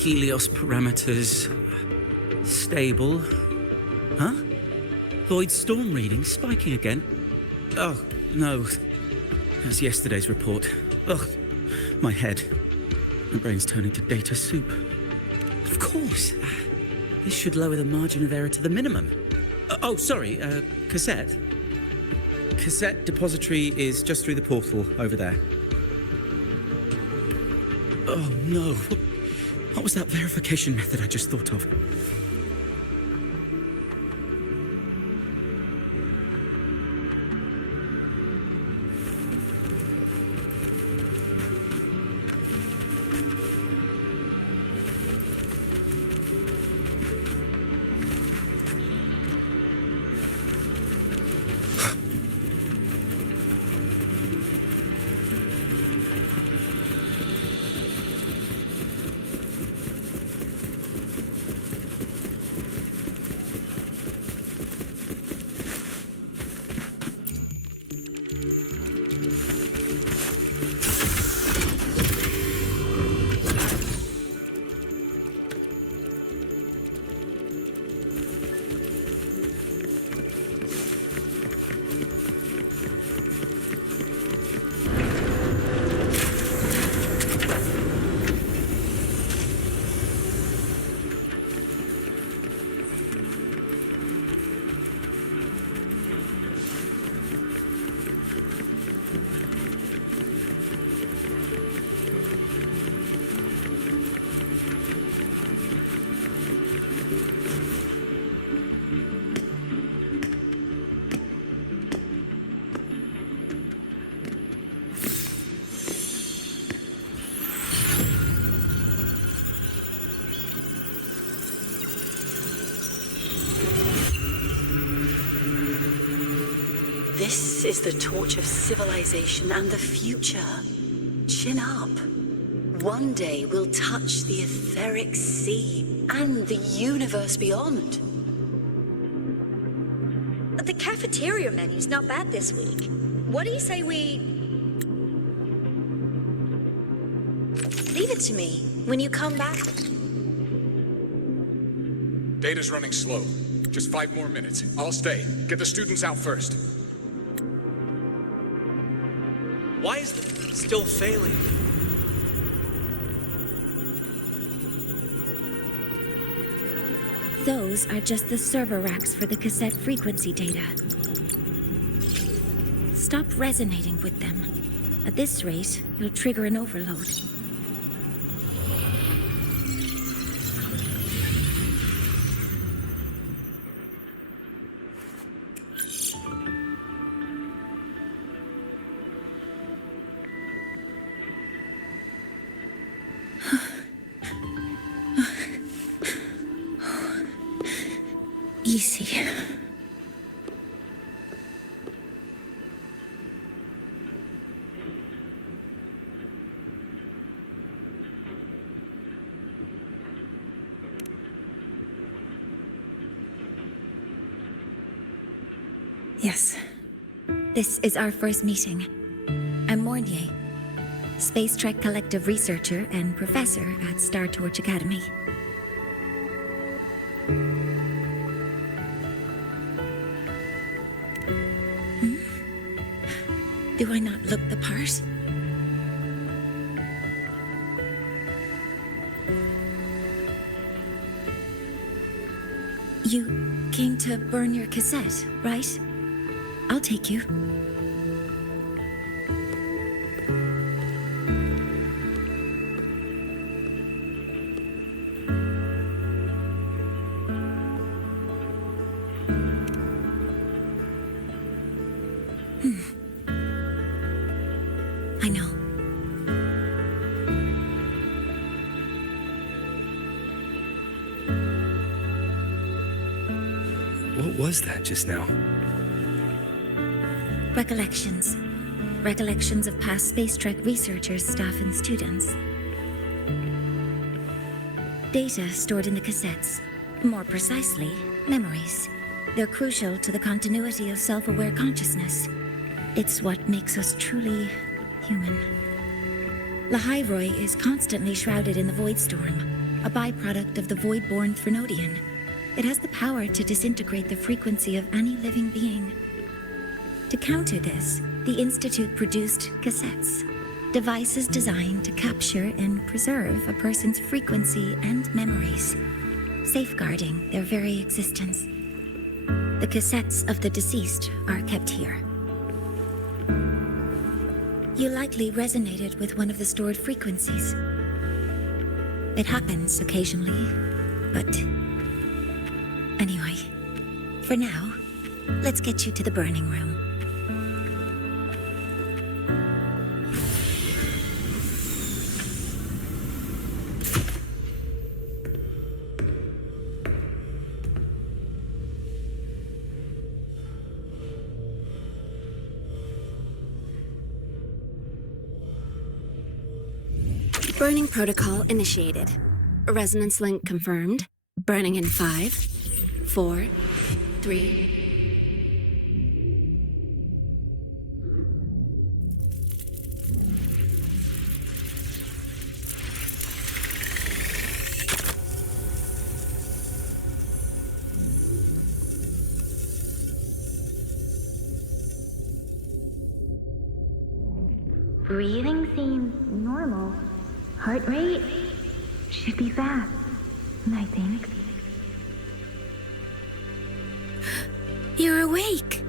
Helios parameters stable. Huh? Void storm reading spiking again? Oh, no. That's yesterday's report. Ugh, my head. My brain's turning to data soup. Of course. This should lower the margin of error to the minimum. Oh, sorry, cassette. Cassette depository is just through the portal over there. Oh, no. What was that verification method I just thought of? This is the torch of civilization and the future. Chin up. One day we'll touch the etheric sea and the universe beyond. The cafeteria menu's not bad this week. What do you say we... Leave it to me when you come back. Data's running slow. Just 5 more minutes. I'll stay. Get the students out first. Why is it still failing? Those are just the server racks for the cassette frequency data. Stop resonating with them. At this rate, you'll trigger an overload. Easy. Yes. This is our first meeting. I'm Mornier, Space Trek Collective researcher and professor at Star Torch Academy. Do I not look the part? You came to burn your cassette, right? I'll take you. I know. What was that just now? Recollections. Recollections of past Space Trek researchers, staff, and students. Data stored in the cassettes. More precisely, memories. They're crucial to the continuity of self-aware consciousness. It's what makes us truly human. Lynae is constantly shrouded in the void storm, a byproduct of the void-born Threnodian. It has the power to disintegrate the frequency of any living being. To counter this, the Institute produced cassettes, devices designed to capture and preserve a person's frequency and memories, safeguarding their very existence. The cassettes of the deceased are kept here. You likely resonated with one of the stored frequencies. It happens occasionally, but anyway, for now, let's get you to the burning room. Burning protocol initiated. Resonance link confirmed. Burning in 5, 4, 3... Breathing seems normal. Heart rate should be fast, I think. You're awake.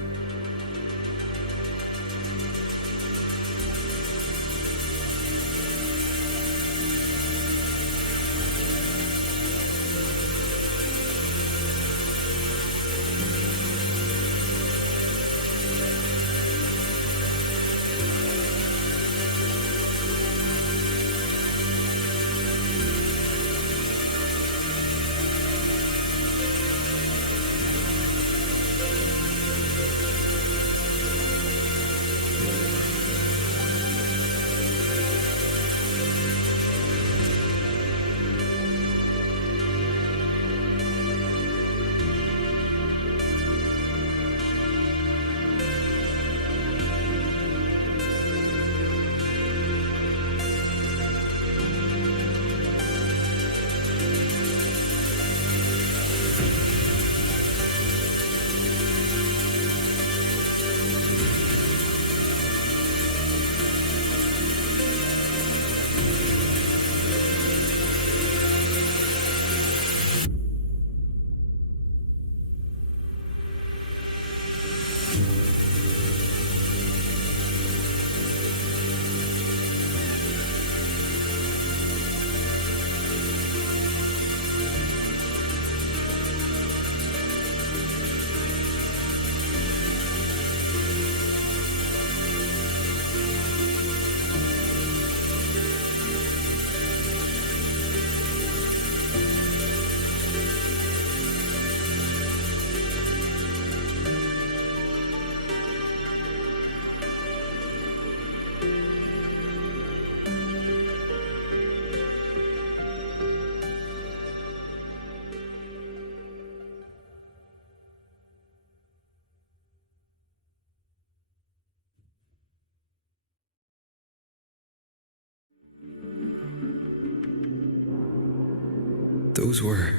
Those were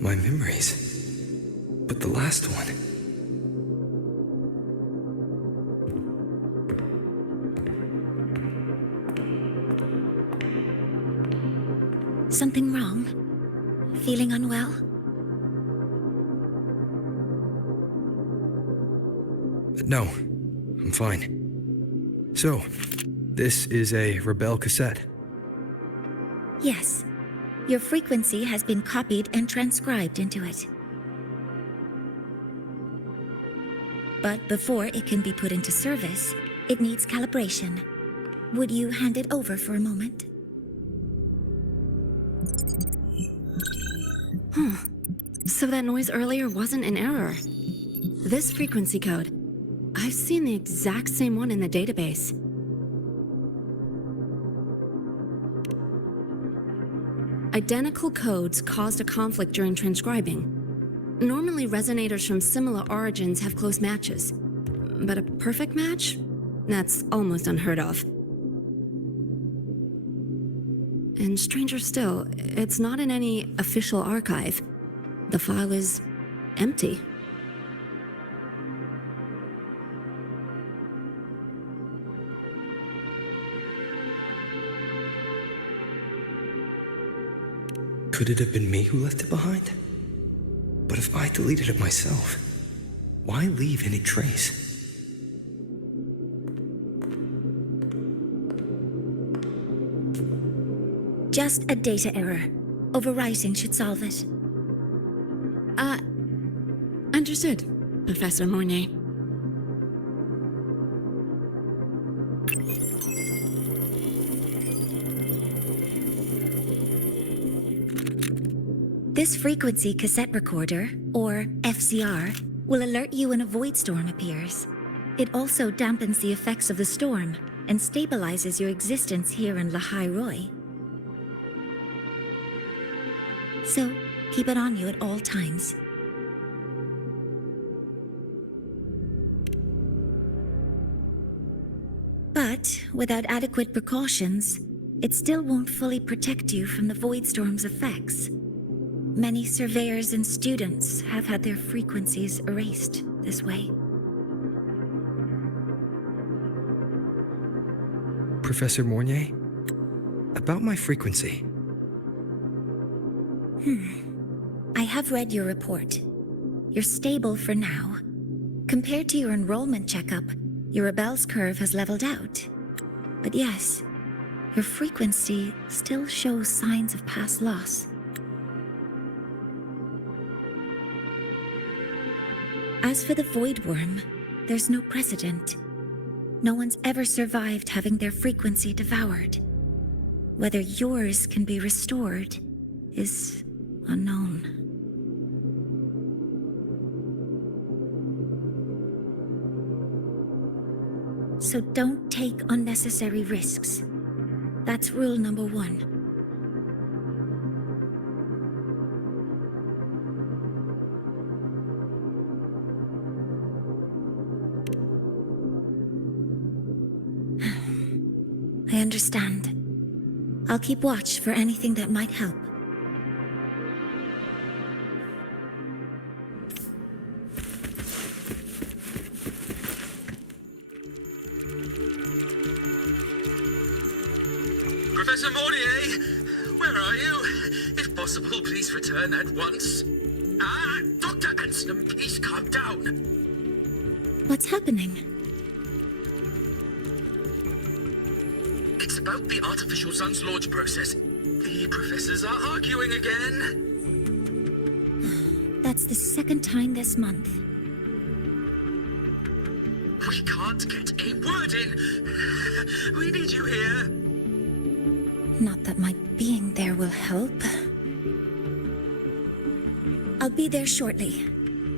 my memories. But the last one... Something wrong? Feeling unwell? No, I'm fine. So, this is a Rebel cassette. Yes. Your frequency has been copied and transcribed into it. But before it can be put into service, it needs calibration. Would you hand it over for a moment? So that noise earlier wasn't an error. This frequency code, I've seen the exact same one in the database. Identical codes caused a conflict during transcribing. Normally, resonators from similar origins have close matches. But a perfect match? That's almost unheard of. And stranger still, it's not in any official archive. The file is empty. Could it have been me who left it behind? But if I deleted it myself, why leave any trace? Just a data error. Overwriting should solve it. Understood, Professor Mornay. This frequency cassette recorder, or FCR, will alert you when a void storm appears. It also dampens the effects of the storm and stabilizes your existence here in Lynae Roy. So, keep it on you at all times. But, without adequate precautions, it still won't fully protect you from the void storm's effects. Many surveyors and students have had their frequencies erased this way. Professor Mornay, about my frequency. I have read your report. You're stable for now. Compared to your enrollment checkup, your rebel's curve has leveled out. But yes, your frequency still shows signs of past loss. As for the Void Worm, there's no precedent. No one's ever survived having their frequency devoured. Whether yours can be restored is unknown. So don't take unnecessary risks. That's rule number 1. I understand. I'll keep watch for anything that might help. Professor Mornay, where are you? If possible, please return at once. Dr. Anstrom, please calm down. What's happening? It's about the artificial sun's launch process. The professors are arguing again. That's the second time this month. We can't get a word in. We need you here. Not that my being there will help. I'll be there shortly.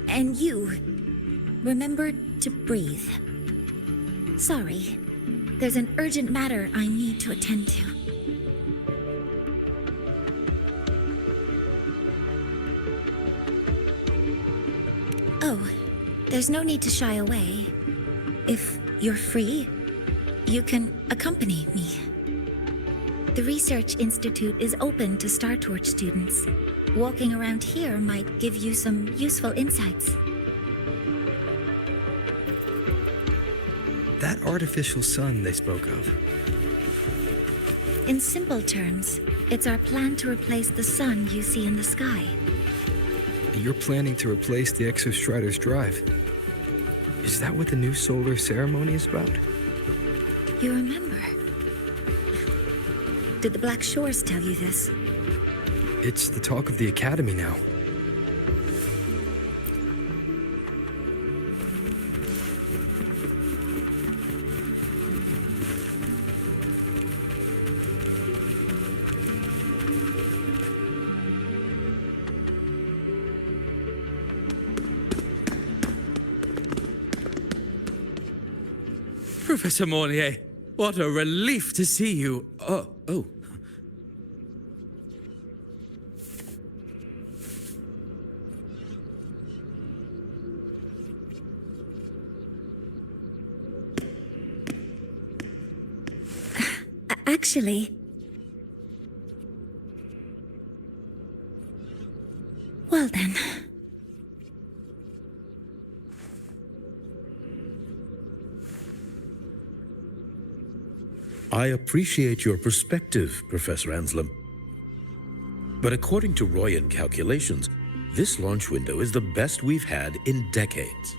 And you, remember to breathe. Sorry, there's an urgent matter I need to attend to. Oh, there's no need to shy away. If you're free, you can accompany me. The Research Institute is open to Star Torch students. Walking around here might give you some useful insights. That artificial sun they spoke of. In simple terms, it's our plan to replace the sun you see in the sky. You're planning to replace the Exostrider's drive. Is that what the new solar ceremony is about? You remember? Did the Black Shores tell you this? It's the talk of the Academy now. Professor Mornier, what a relief to see you. Oh. Actually, I appreciate your perspective, Professor Anselm. But according to Royan calculations, this launch window is the best we've had in decades.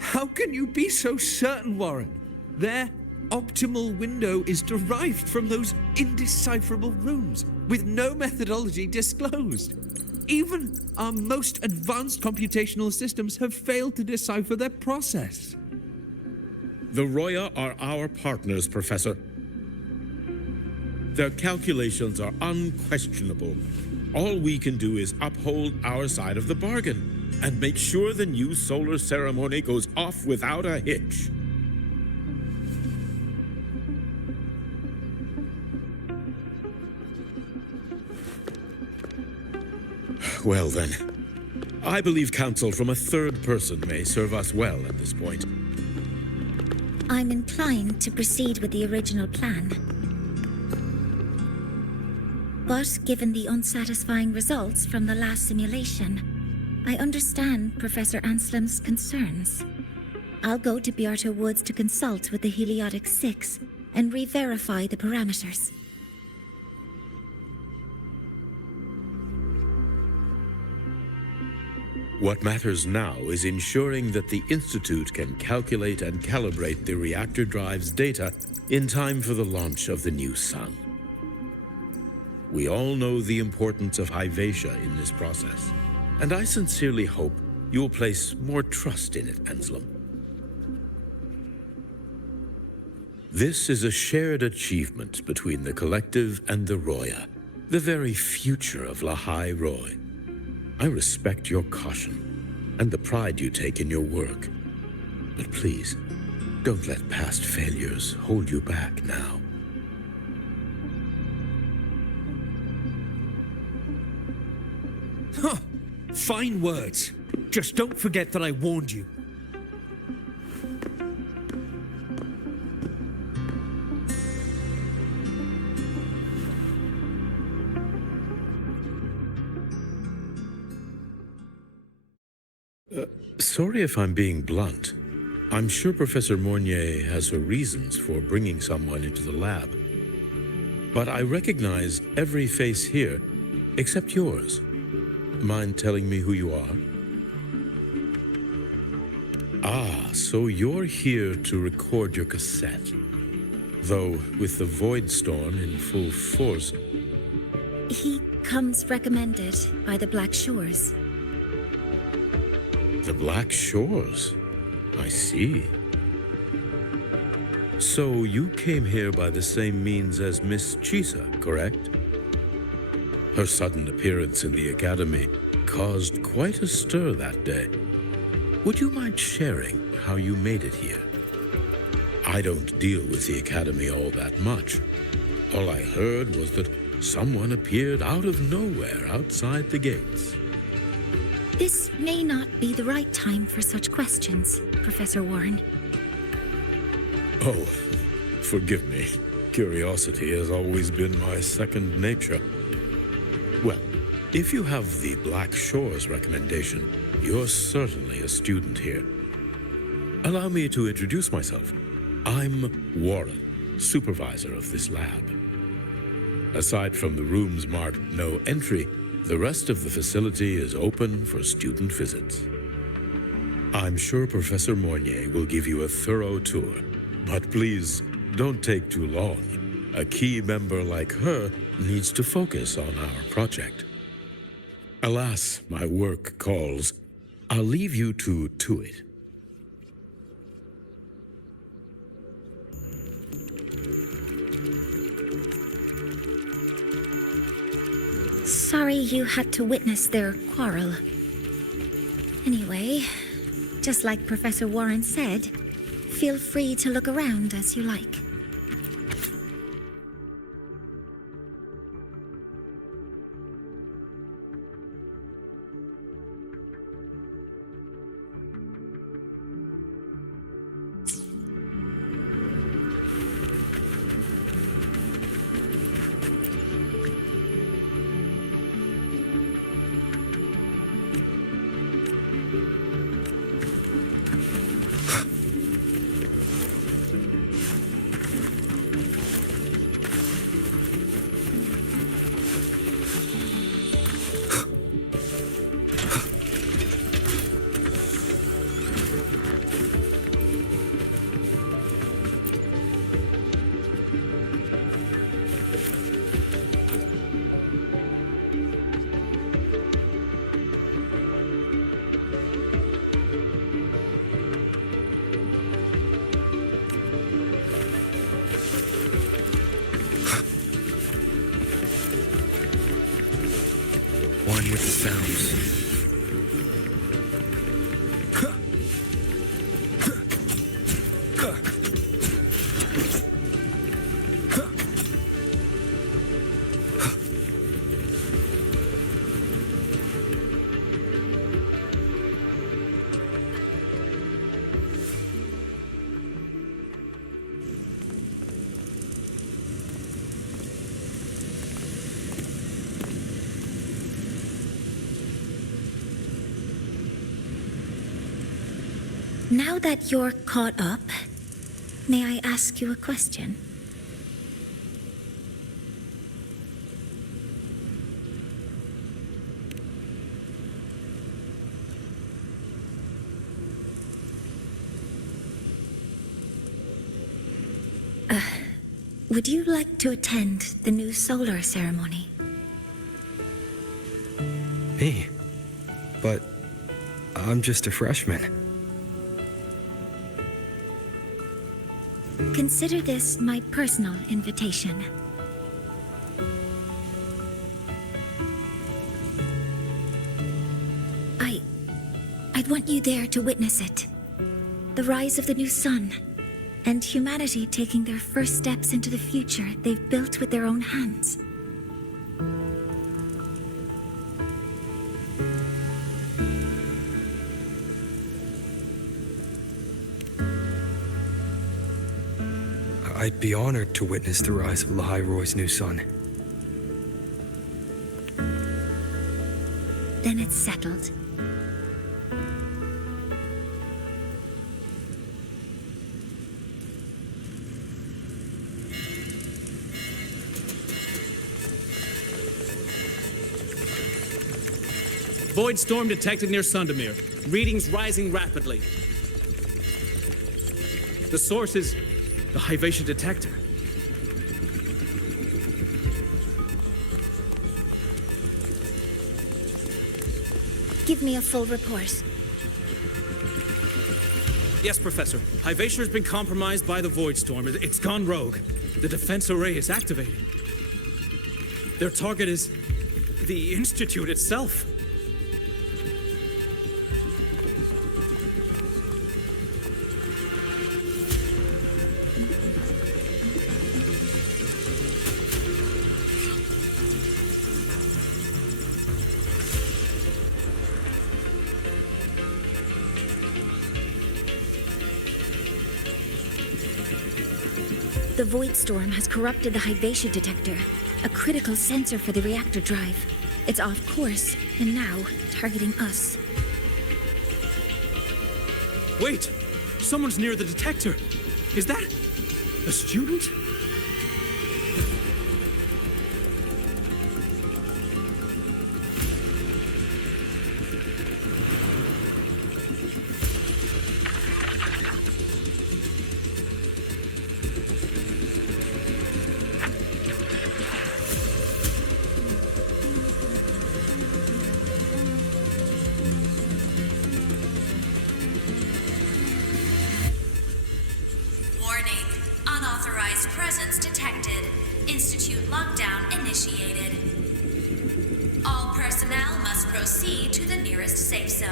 How can you be so certain, Warren? Their optimal window is derived from those indecipherable runes, with no methodology disclosed. Even our most advanced computational systems have failed to decipher their process. The Roya are our partners, Professor. Their calculations are unquestionable. All we can do is uphold our side of the bargain and make sure the new solar ceremony goes off without a hitch. Well then, I believe counsel from a third person may serve us well at this point. I'm inclined to proceed with the original plan. But given the unsatisfying results from the last simulation, I understand Professor Anselm's concerns. I'll go to Beata Woods to consult with the Heliotic 6 and re-verify the parameters. What matters now is ensuring that the Institute can calculate and calibrate the reactor drive's data in time for the launch of the new sun. We all know the importance of Hyvatia in this process, and I sincerely hope you will place more trust in it, Anselm. This is a shared achievement between the Collective and the Roya, the very future of Lahai Roy. I respect your caution and the pride you take in your work. But please, don't let past failures hold you back now. Huh. Fine words. Just don't forget that I warned you. Sorry if I'm being blunt. I'm sure Professor Mornier has her reasons for bringing someone into the lab. But I recognize every face here except yours. Mind telling me who you are? Ah, so you're here to record your cassette. Though with the Void Storm in full force... He comes recommended by the Black Shores. The Black Shores? I see. So you came here by the same means as Miss Chisa, correct? Her sudden appearance in the Academy caused quite a stir that day. Would you mind sharing how you made it here? I don't deal with the Academy all that much. All I heard was that someone appeared out of nowhere outside the gates. This may not be the right time for such questions, Professor Warren. Oh, forgive me. Curiosity has always been my second nature. Well, if you have the Black Shores recommendation, you're certainly a student here. Allow me to introduce myself. I'm Warren, supervisor of this lab. Aside from the rooms marked no entry, the rest of the facility is open for student visits. I'm sure Professor Mornier will give you a thorough tour, but please don't take too long. A key member like her needs to focus on our project. Alas, my work calls. I'll leave you to it. Sorry you had to witness their quarrel. Anyway, just like Professor Warren said, feel free to look around as you like. with the sounds. Now that you're caught up, may I ask you a question? Would you like to attend the new solar ceremony? Me? But I'm just a freshman. Consider this my personal invitation. I'd want you there to witness it. The rise of the new sun, and humanity taking their first steps into the future they've built with their own hands. I'd be honored to witness the rise of Lynae's new sun. Then it's settled. Void storm detected near Sundermere. Readings rising rapidly. The source is the Hyvatia detector. Give me a full report. Yes, Professor. Hyvatia has been compromised by the Void Storm. It's gone rogue. The defense array is activated. Their target is the Institute itself. The Void Storm has corrupted the Hyvatia detector, a critical sensor for the reactor drive. It's off course, and now targeting us. Wait! Someone's near the detector! Is that a student? Presence detected. Institute lockdown initiated. All personnel must proceed to the nearest safe zone.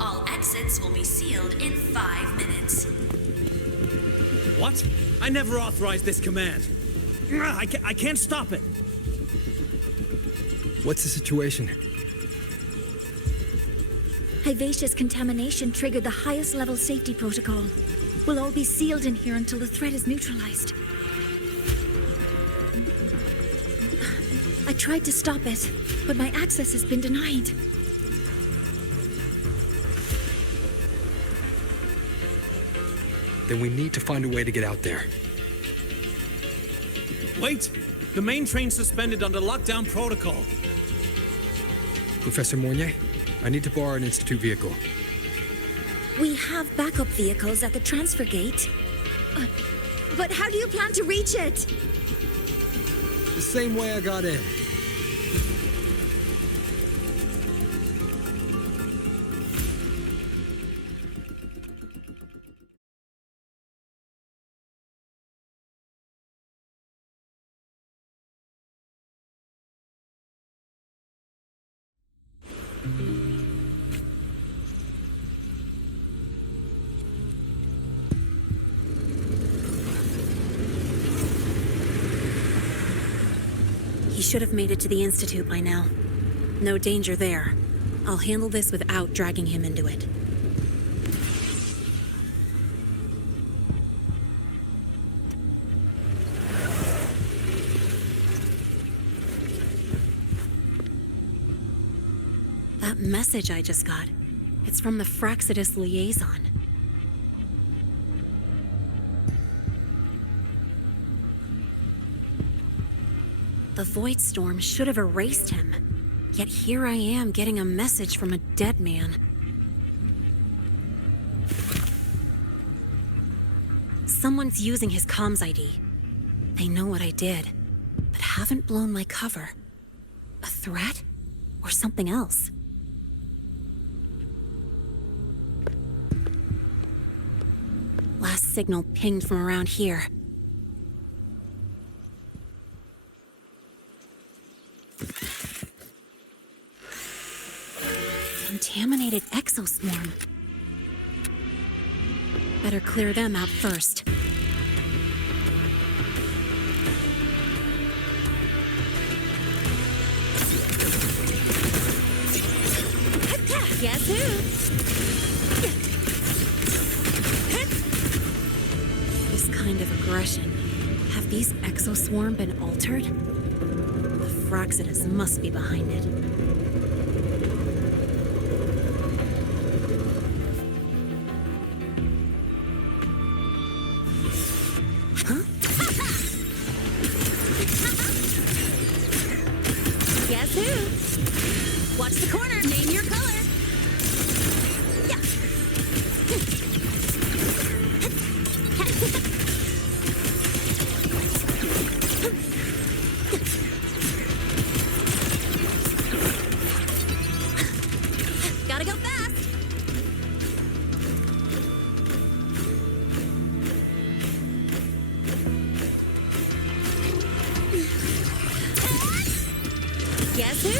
All exits will be sealed in 5 minutes. What? I never authorized this command. I can't stop it. What's the situation? Hyvatia's contamination triggered the highest level safety protocol. We'll all be sealed in here until the threat is neutralized. I tried to stop it, but my access has been denied. Then we need to find a way to get out there. Wait! The main train's suspended under lockdown protocol. Professor Mornier, I need to borrow an Institute vehicle. We have backup vehicles at the transfer gate. But how do you plan to reach it? The same way I got in. should have made it to the Institute by now. No danger there. I'll handle this without dragging him into it. That message I just got, it's from the Fraxidus liaison. The Void Storm should have erased him. Yet here I am getting a message from a dead man. Someone's using his comms ID. They know what I did, but haven't blown my cover. A threat? Or something else? Last signal pinged from around here. Contaminated exoswarm. Better clear them out first. Guess who? This kind of aggression. Have these exoswarm been altered? The Fraxidus must be behind it. Guess who? Watch the corner. Name your color. Gotta go fast! Guess who?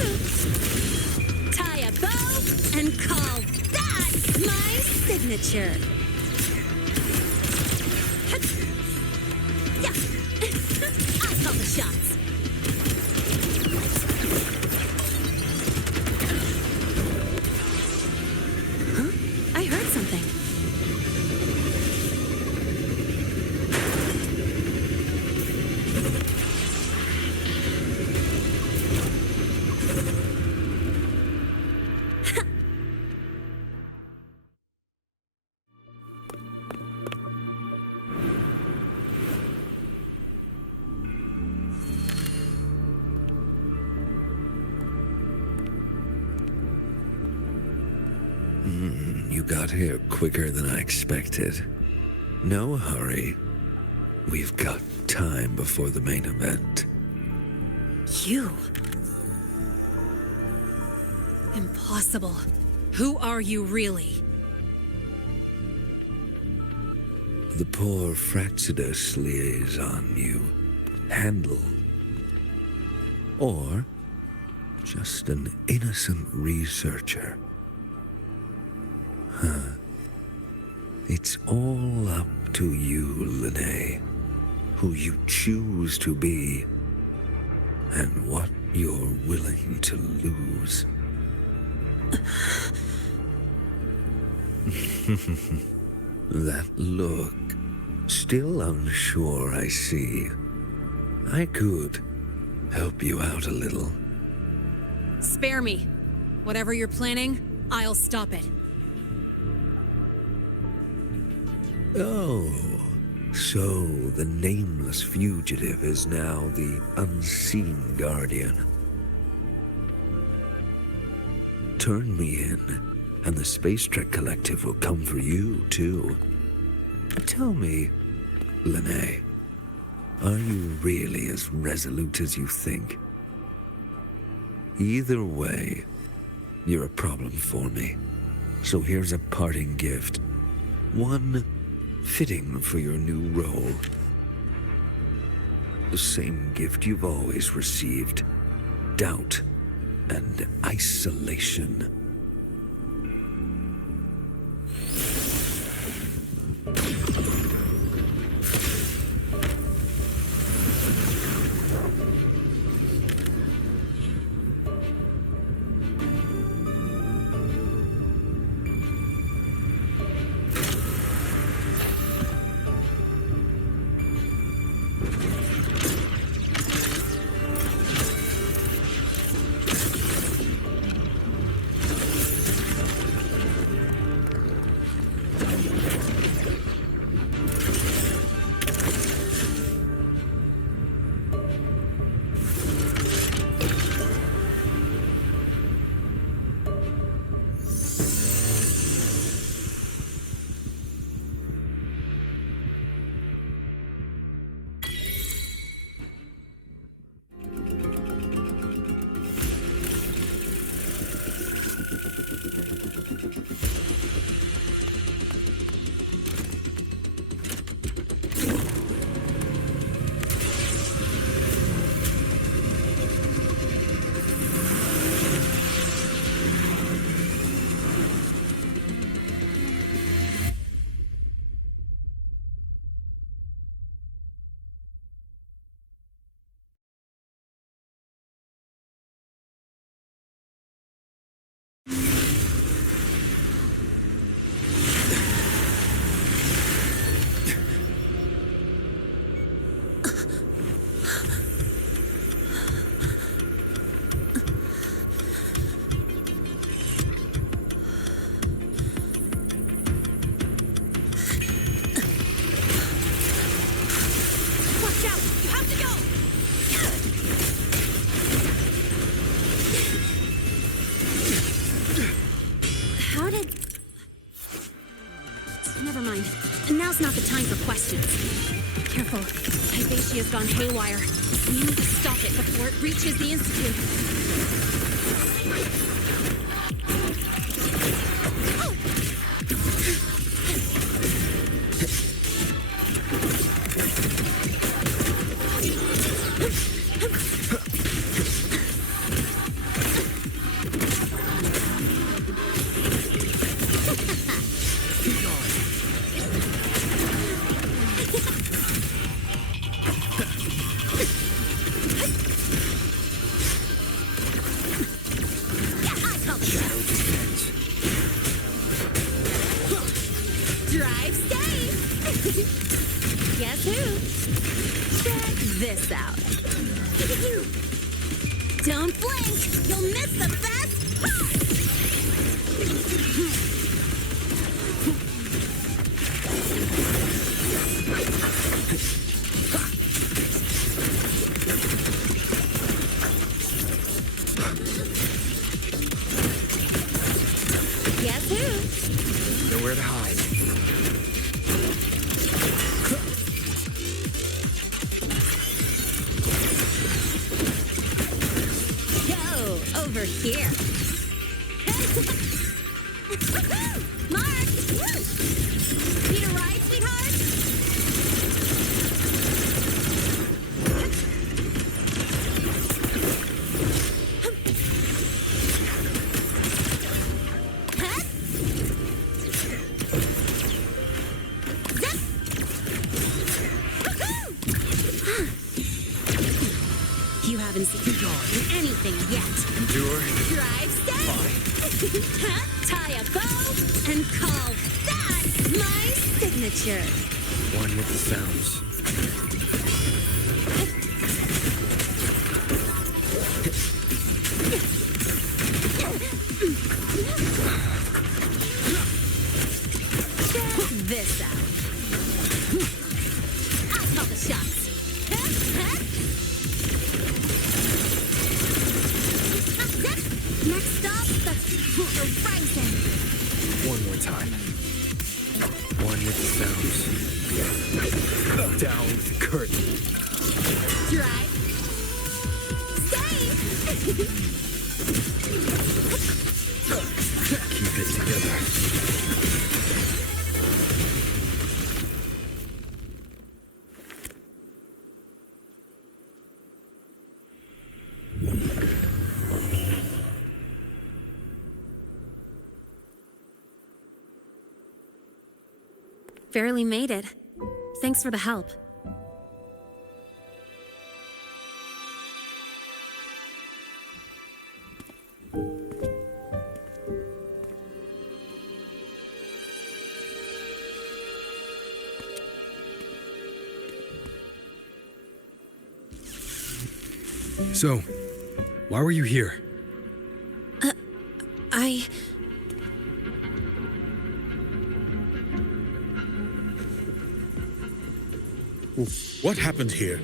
Tie a bow and call that my signature. Yeah. I call the shots. I heard something. You got here quicker than I expected. No hurry. We've got time before the main event. You? Impossible. Who are you really? The poor Fraxidus liaison you handle. Or just an innocent researcher. It's all up to you, Lynae. Who you choose to be, and what you're willing to lose. That look. Still unsure, I see. I could help you out a little. Spare me. Whatever you're planning, I'll stop it. Oh, so the nameless fugitive is now the unseen guardian. Turn me in, and the Space Trek Collective will come for you, too. Tell me, Lynae, are you really as resolute as you think? Either way, you're a problem for me. So here's a parting gift. One fitting for your new role. The same gift you've always received. Doubt and isolation. did... Never mind. Now's not the time for questions. Careful. Hypatia's gone haywire. We need to stop it before it reaches the Institute. Drive safe! Guess who? Check this out. Don't blink! You'll miss the best part! Guess who? Nowhere to hide. Over here. Mark! Need a ride, sweetheart? You haven't seen anything yet. Endure. Drive safe. Tie a bow and call that my signature. One with the sounds. Check this out. I'll call the shots. Next stop, the horizon. One more time. One with the sounds. Down with the curtain. Drive. Stay. Keep it together. Barely made it. Thanks for the help. So, why were you here? What happened here?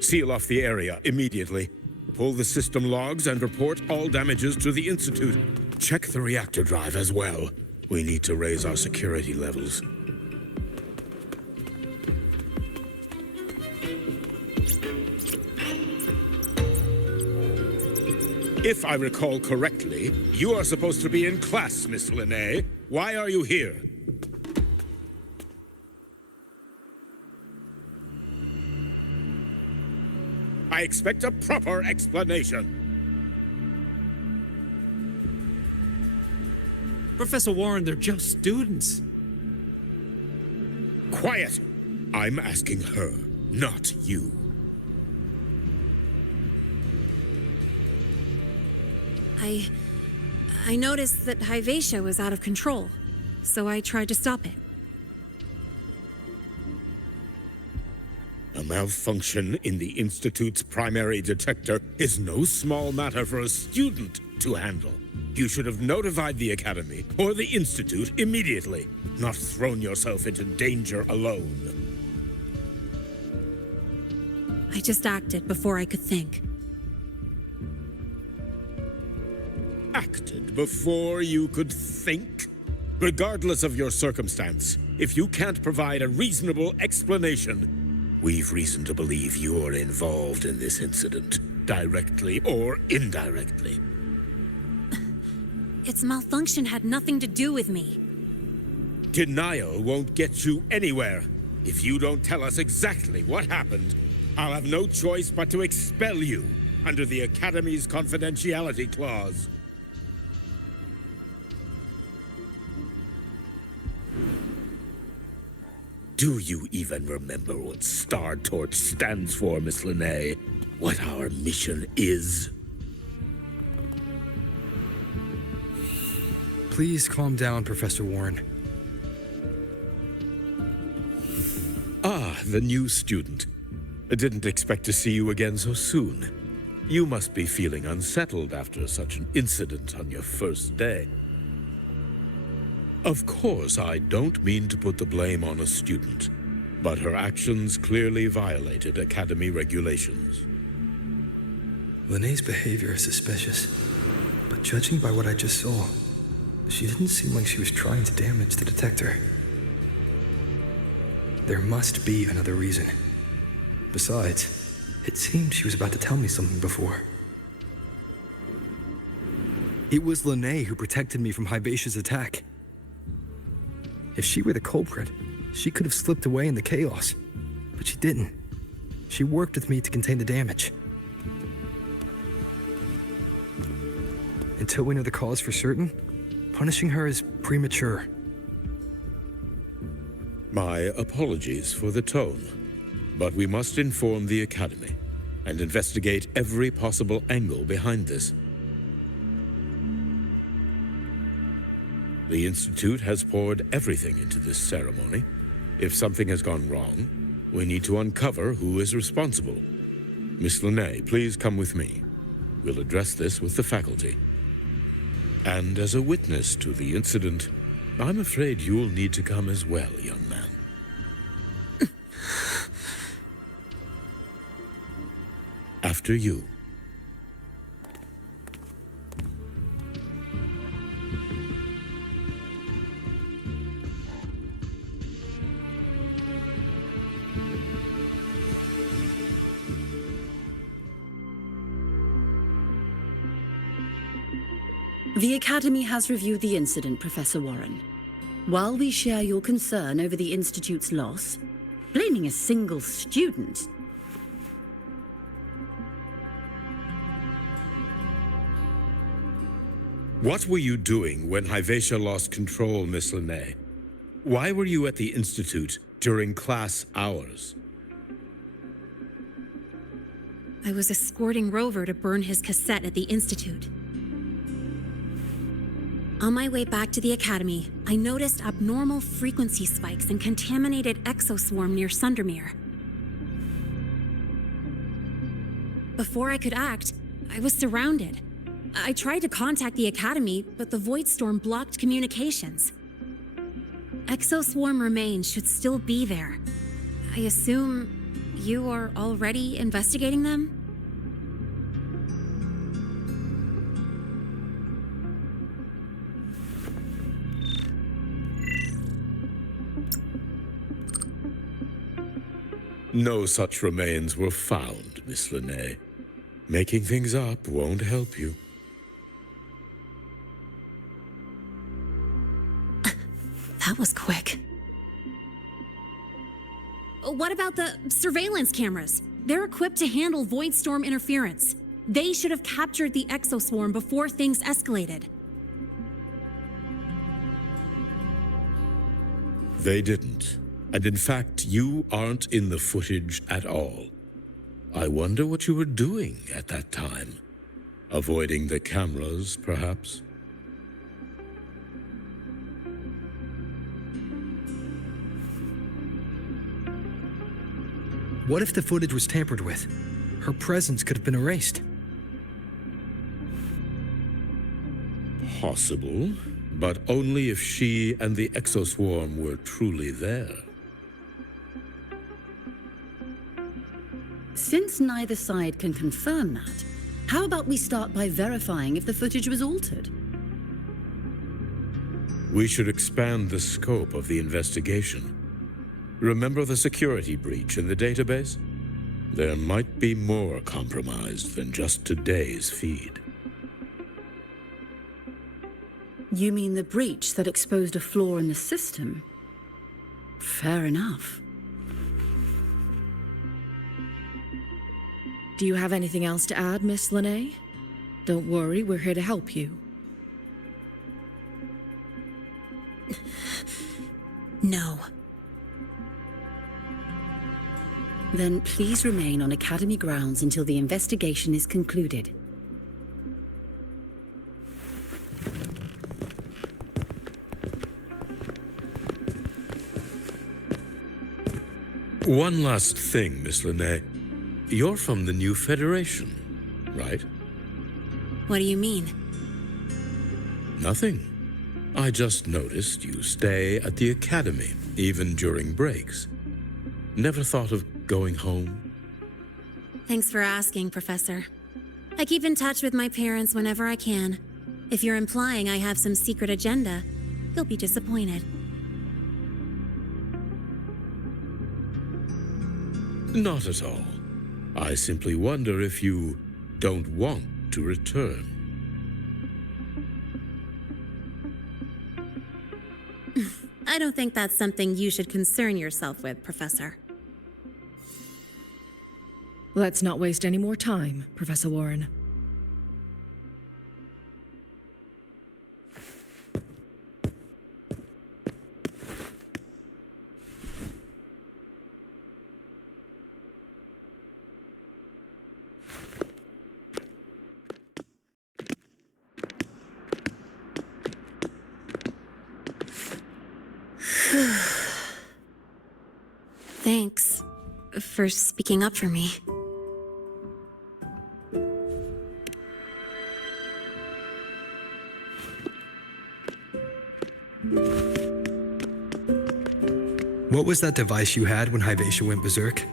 Seal off the area immediately. Pull the system logs and report all damages to the Institute. Check the reactor drive as well. We need to raise our security levels. If I recall correctly, you are supposed to be in class, Miss Lynae. Why are you here? I expect a proper explanation. Professor Warren, they're just students. Quiet! I'm asking her, not you. I noticed that Hyvatia was out of control, so I tried to stop it. A malfunction in the Institute's primary detector is no small matter for a student to handle. You should have notified the Academy or the Institute immediately, not thrown yourself into danger alone. I just acted before I could think. Acted before you could think? Regardless of your circumstance, if you can't provide a reasonable explanation, we've reason to believe you're involved in this incident, directly or indirectly. Its malfunction had nothing to do with me. Denial won't get you anywhere. If you don't tell us exactly what happened, I'll have no choice but to expel you under the Academy's confidentiality clause. Do you even remember what Star Torch stands for, Miss Lynae? What our mission is? Please calm down, Professor Warren. Ah, the new student. I didn't expect to see you again so soon. You must be feeling unsettled after such an incident on your first day. Of course, I don't mean to put the blame on a student, but her actions clearly violated Academy regulations. Lynae's behavior is suspicious, but judging by what I just saw, she didn't seem like she was trying to damage the detector. There must be another reason. Besides, it seemed she was about to tell me something before. It was Lynae who protected me from Hibacia's attack. If she were the culprit, she could have slipped away in the chaos. But she didn't. She worked with me to contain the damage. Until we know the cause for certain, punishing her is premature. My apologies for the tone, but we must inform the Academy and investigate every possible angle behind this. The Institute has poured everything into this ceremony. If something has gone wrong, we need to uncover who is responsible. Miss Lynae, please come with me. We'll address this with the faculty. And as a witness to the incident, I'm afraid you'll need to come as well, young man. After you. The Academy has reviewed the incident, Professor Warren. While we share your concern over the Institute's loss, blaming a single student... What were you doing when Hibacia lost control, Miss Lynae? Why were you at the Institute during class hours? I was escorting Rover to burn his cassette at the Institute. On my way back to the Academy, I noticed abnormal frequency spikes and contaminated exoswarm near Sundermere. Before I could act, I was surrounded. I tried to contact the Academy, but the Void Storm blocked communications. Exoswarm remains should still be there. I assume you are already investigating them? No such remains were found, Miss Lynae. Making things up won't help you. That was quick. What about the surveillance cameras? They're equipped to handle Void Storm interference. They should have captured the exoswarm before things escalated. They didn't. And in fact, you aren't in the footage at all. I wonder what you were doing at that time. Avoiding the cameras, perhaps? What if the footage was tampered with? Her presence could have been erased. Possible, but only if she and the exoswarm were truly there. Since neither side can confirm that, how about we start by verifying if the footage was altered? We should expand the scope of the investigation. Remember the security breach in the database? There might be more compromised than just today's feed. You mean the breach that exposed a flaw in the system? Fair enough. Do you have anything else to add, Miss Lynae? Don't worry, we're here to help you. No. Then please remain on Academy grounds until the investigation is concluded. One last thing, Miss Lynae. You're from the new Federation, right? What do you mean? Nothing. I just noticed you stay at the Academy, even during breaks. Never thought of going home? Thanks for asking, Professor. I keep in touch with my parents whenever I can. If you're implying I have some secret agenda, you'll be disappointed. Not at all. I simply wonder if you don't want to return. I don't think that's something you should concern yourself with, Professor. Let's not waste any more time, Professor Warren. Thanks for speaking up for me. What was that device you had when Hyvatia went berserk?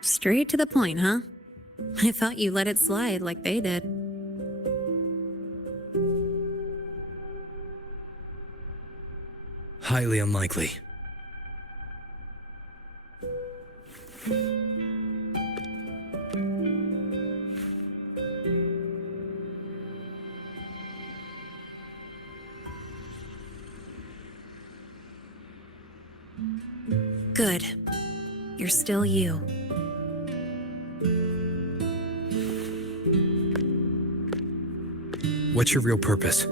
Straight to the point, huh? I thought you let it slide like they did. Highly unlikely. Good. You're still you. What's your real purpose?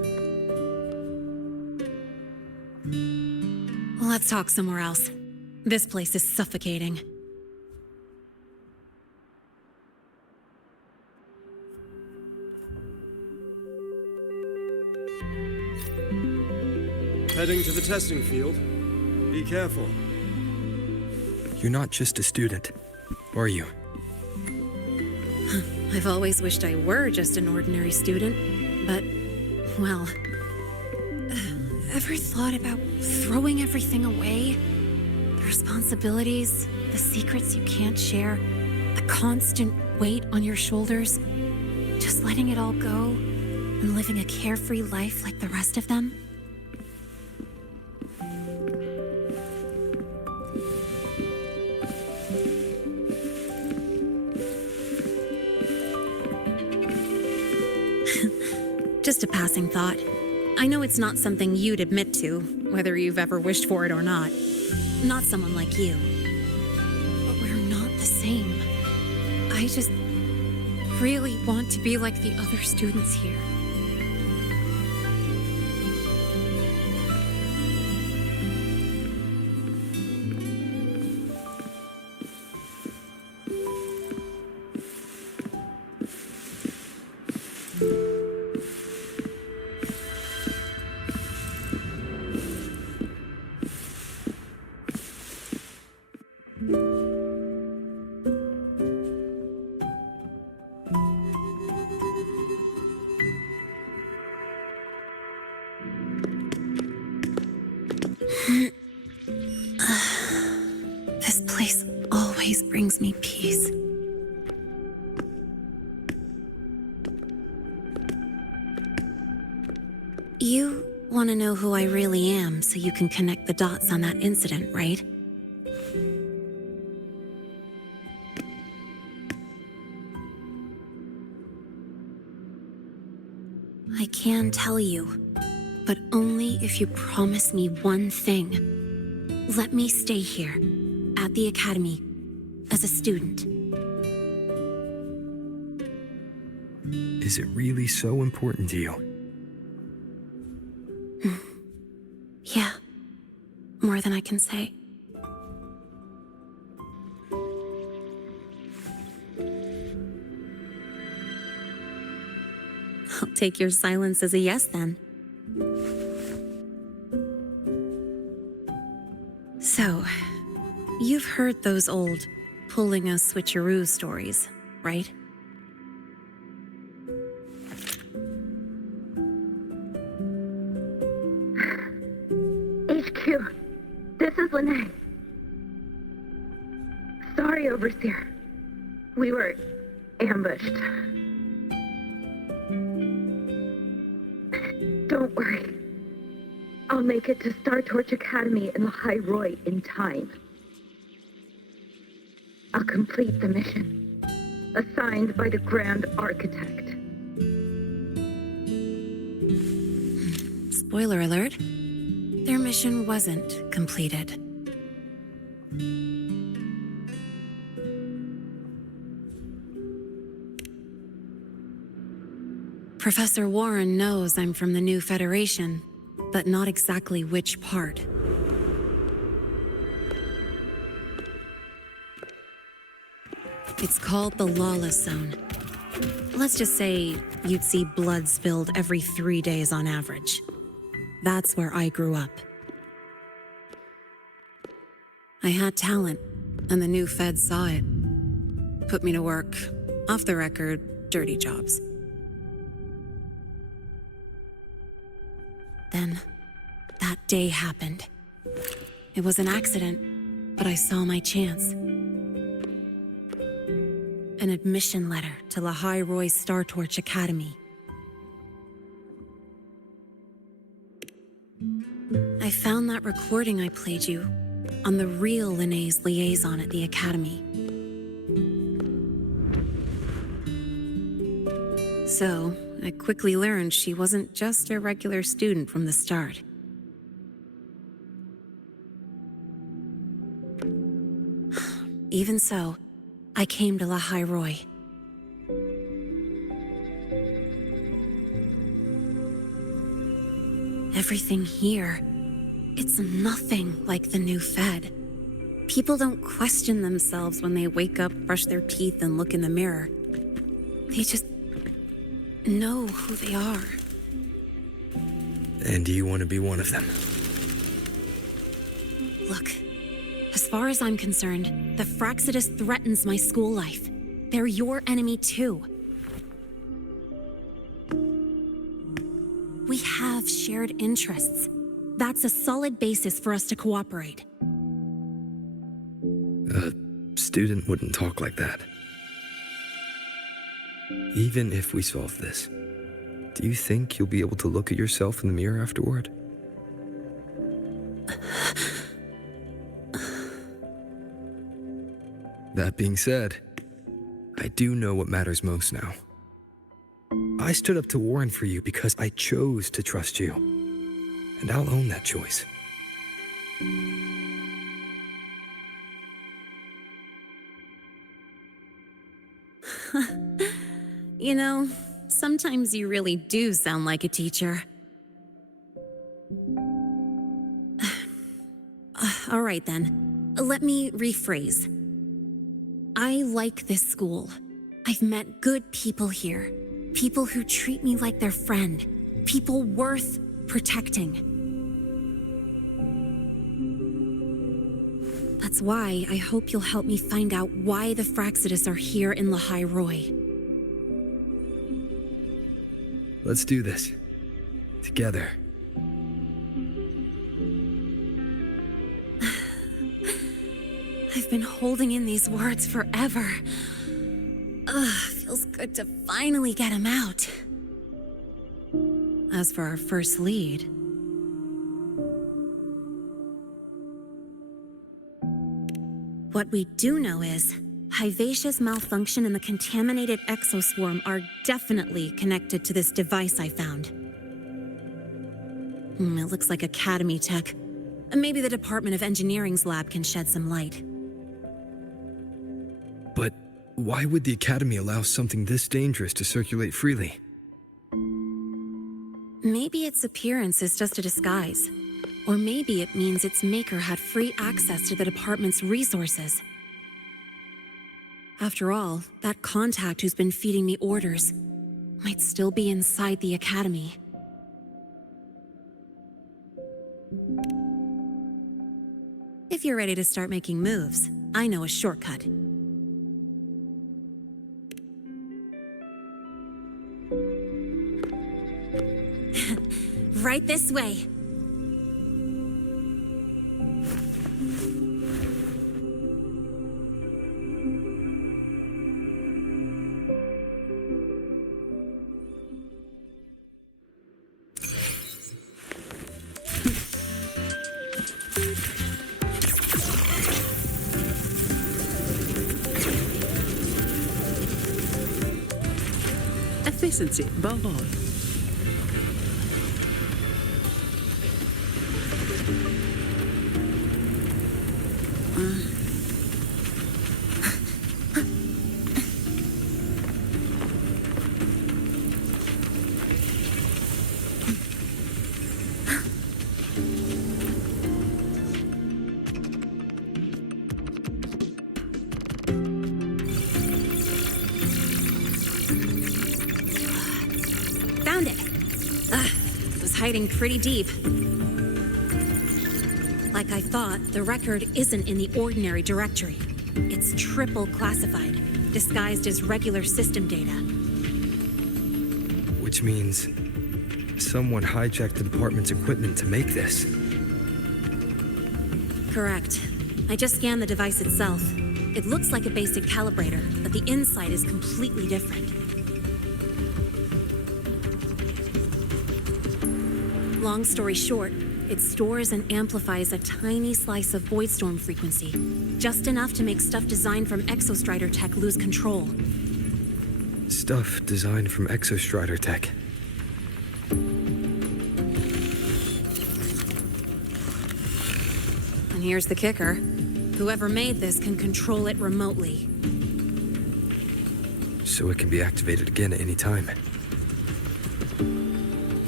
Let's talk somewhere else. This place is suffocating. Heading to the testing field. Be careful. You're not just a student, are you? I've always wished I were just an ordinary student, but, well... Ever thought about throwing everything away? The responsibilities, the secrets you can't share, the constant weight on your shoulders. Just letting it all go and living a carefree life like the rest of them? Just a passing thought. I know it's not something you'd admit to, whether you've ever wished for it or not. Not someone like you. But we're not the same. I just really want to be like the other students here. place always brings me peace. You want to know who I really am so you can connect the dots on that incident, right? I can tell you, but only if you promise me one thing. Let me stay here, at the academy, as a student. Is it really so important to you? Yeah, more than I can say. I'll take your silence as a yes, then. So, you've heard those old pulling a switcheroo stories, right? HQ, this is Lynae. Sorry, Overseer. We were ambushed. Don't worry. I'll make it to Star Torch Academy in Lahai Roy in time. I'll complete the mission, assigned by the Grand Architect. Spoiler alert, their mission wasn't completed. Professor Warren knows I'm from the new Federation, but not exactly which part. It's called the Lawless Zone. Let's just say you'd see blood spilled every 3 days on average. That's where I grew up. I had talent, and the new feds saw it. Put me to work, off the record, dirty jobs. Then, that day happened. It was an accident, but I saw my chance. An admission letter to Lahai Roy Star Torch Academy. I found that recording I played you on the real Lynae's liaison at the Academy. So, I quickly learned she wasn't just a regular student from the start. Even so, I came to Lahai Roy. Everything here, it's nothing like the new Fed. People don't question themselves when they wake up, brush their teeth, and look in the mirror. They just know who they are. And do you want to be one of them? Look, as far as I'm concerned, the Fraxidus threatens my school life. They're your enemy too. We have shared interests. That's a solid basis for us to cooperate. A student wouldn't talk like that. Even if we solve this, do you think you'll be able to look at yourself in the mirror afterward? That being said, I do know what matters most now. I stood up to Warren for you because I chose to trust you, and I'll own that choice. You know, sometimes you really do sound like a teacher. All right then, let me rephrase. I like this school. I've met good people here. People who treat me like their friend. People worth protecting. That's why I hope you'll help me find out why the Fraxidus are here in Lahai Roy. Let's do this. Together. I've been holding in these words forever. Feels good to finally get them out. As for our first lead... What we do know is, Hivacia's malfunction and the contaminated exoswarm are definitely connected to this device I found. It looks like Academy tech. Maybe the Department of Engineering's lab can shed some light. But why would the Academy allow something this dangerous to circulate freely? Maybe its appearance is just a disguise. Or maybe it means its maker had free access to the department's resources. After all, that contact who's been feeding me orders might still be inside the Academy. If you're ready to start making moves, I know a shortcut. Right this way. Efficiency above all. Found it! It was hiding pretty deep. Like I thought, the record isn't in the ordinary directory. It's triple classified, disguised as regular system data. Which means someone hijacked the department's equipment to make this. Correct. I just scanned the device itself. It looks like a basic calibrator, but the inside is completely different. Long story short, it stores and amplifies a tiny slice of voidstorm frequency, just enough to make stuff designed from Exostrider tech lose control. Stuff designed from Exostrider tech. And here's the kicker. Whoever made this can control it remotely. So it can be activated again at any time.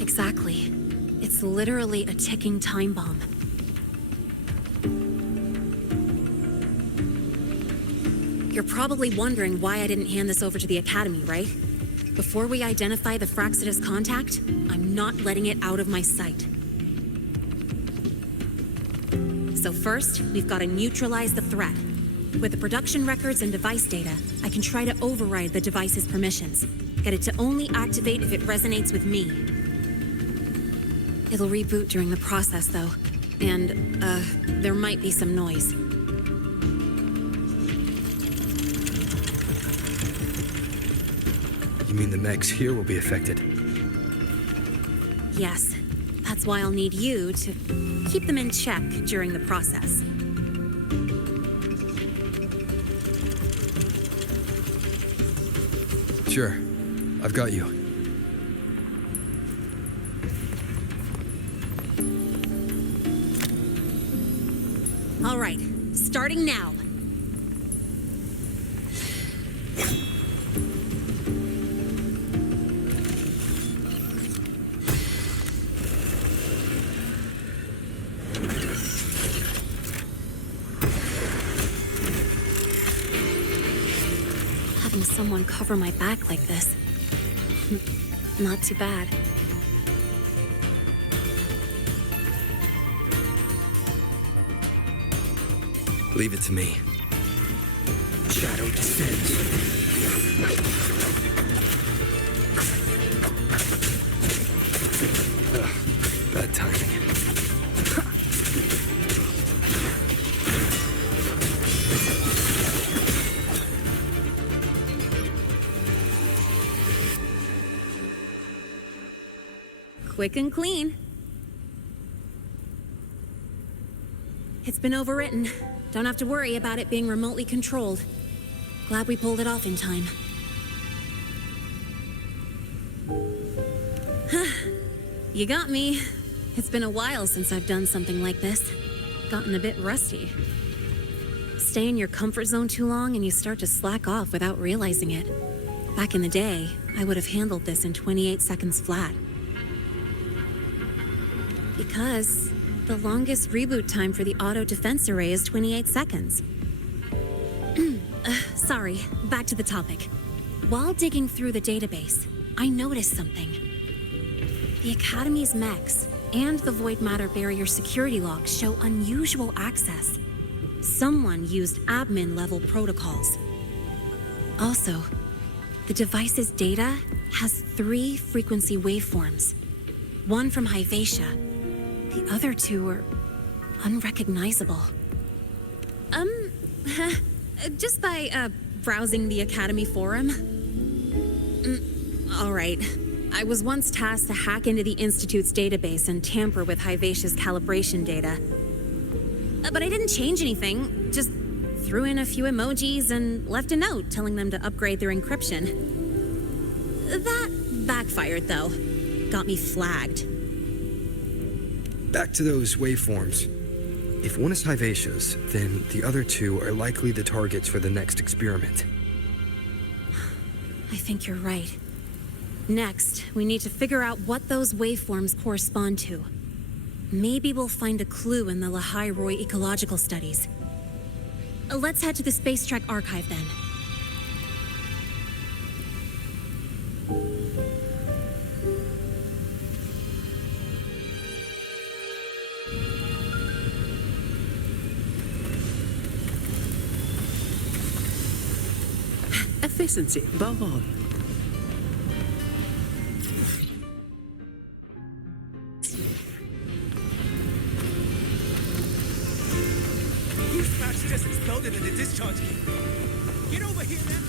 Exactly. It's literally a ticking time bomb. You're probably wondering why I didn't hand this over to the Academy, right? Before we identify the Fraxidus contact, I'm not letting it out of my sight. So first, we've got to neutralize the threat. With the production records and device data, I can try to override the device's permissions. Get it to only activate if it resonates with me. It'll reboot during the process, though. And, there might be some noise. You mean the mechs here will be affected? Yes. That's why I'll need you to keep them in check during the process. Sure. I've got you. All right, starting now. Having someone cover my back like this, not too bad. Leave it to me. Shadow descends. Bad timing. Quick and clean. It's been overwritten. Don't have to worry about it being remotely controlled. Glad we pulled it off in time. You got me. It's been a while since I've done something like this. Gotten a bit rusty. Stay in your comfort zone too long and you start to slack off without realizing it. Back in the day, I would have handled this in 28 seconds flat. Because the longest reboot time for the auto defense array is 28 seconds. Sorry, back to the topic. While digging through the database, I noticed something. The Academy's mechs and the Void Matter Barrier security logs show unusual access. Someone used admin-level protocols. Also, the device's data has 3 frequency waveforms. One from Hyvatia. The other 2 are unrecognizable. Just by, browsing the Academy forum. All right. I was once tasked to hack into the Institute's database and tamper with Hyvatia's calibration data. But I didn't change anything, just threw in a few emojis and left a note telling them to upgrade their encryption. That backfired, though. Got me flagged. Back to those waveforms. If one is Hyvatia's, then the other 2 are likely the targets for the next experiment. I think you're right. Next, we need to figure out what those waveforms correspond to. Maybe we'll find a clue in the Lehigh Roy ecological studies. Let's head to the Space Trek archive then. Efficiency above all. Goose match just exploded in the discharge key. Get over here now.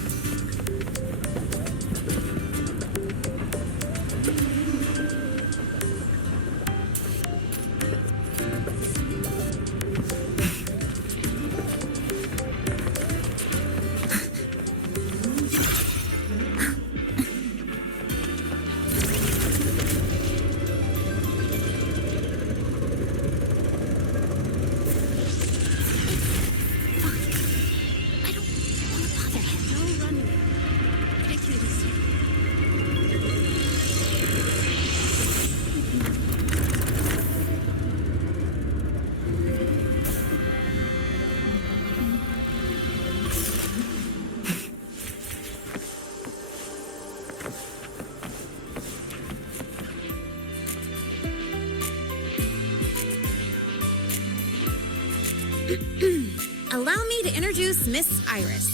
Allow me to introduce Miss Iris.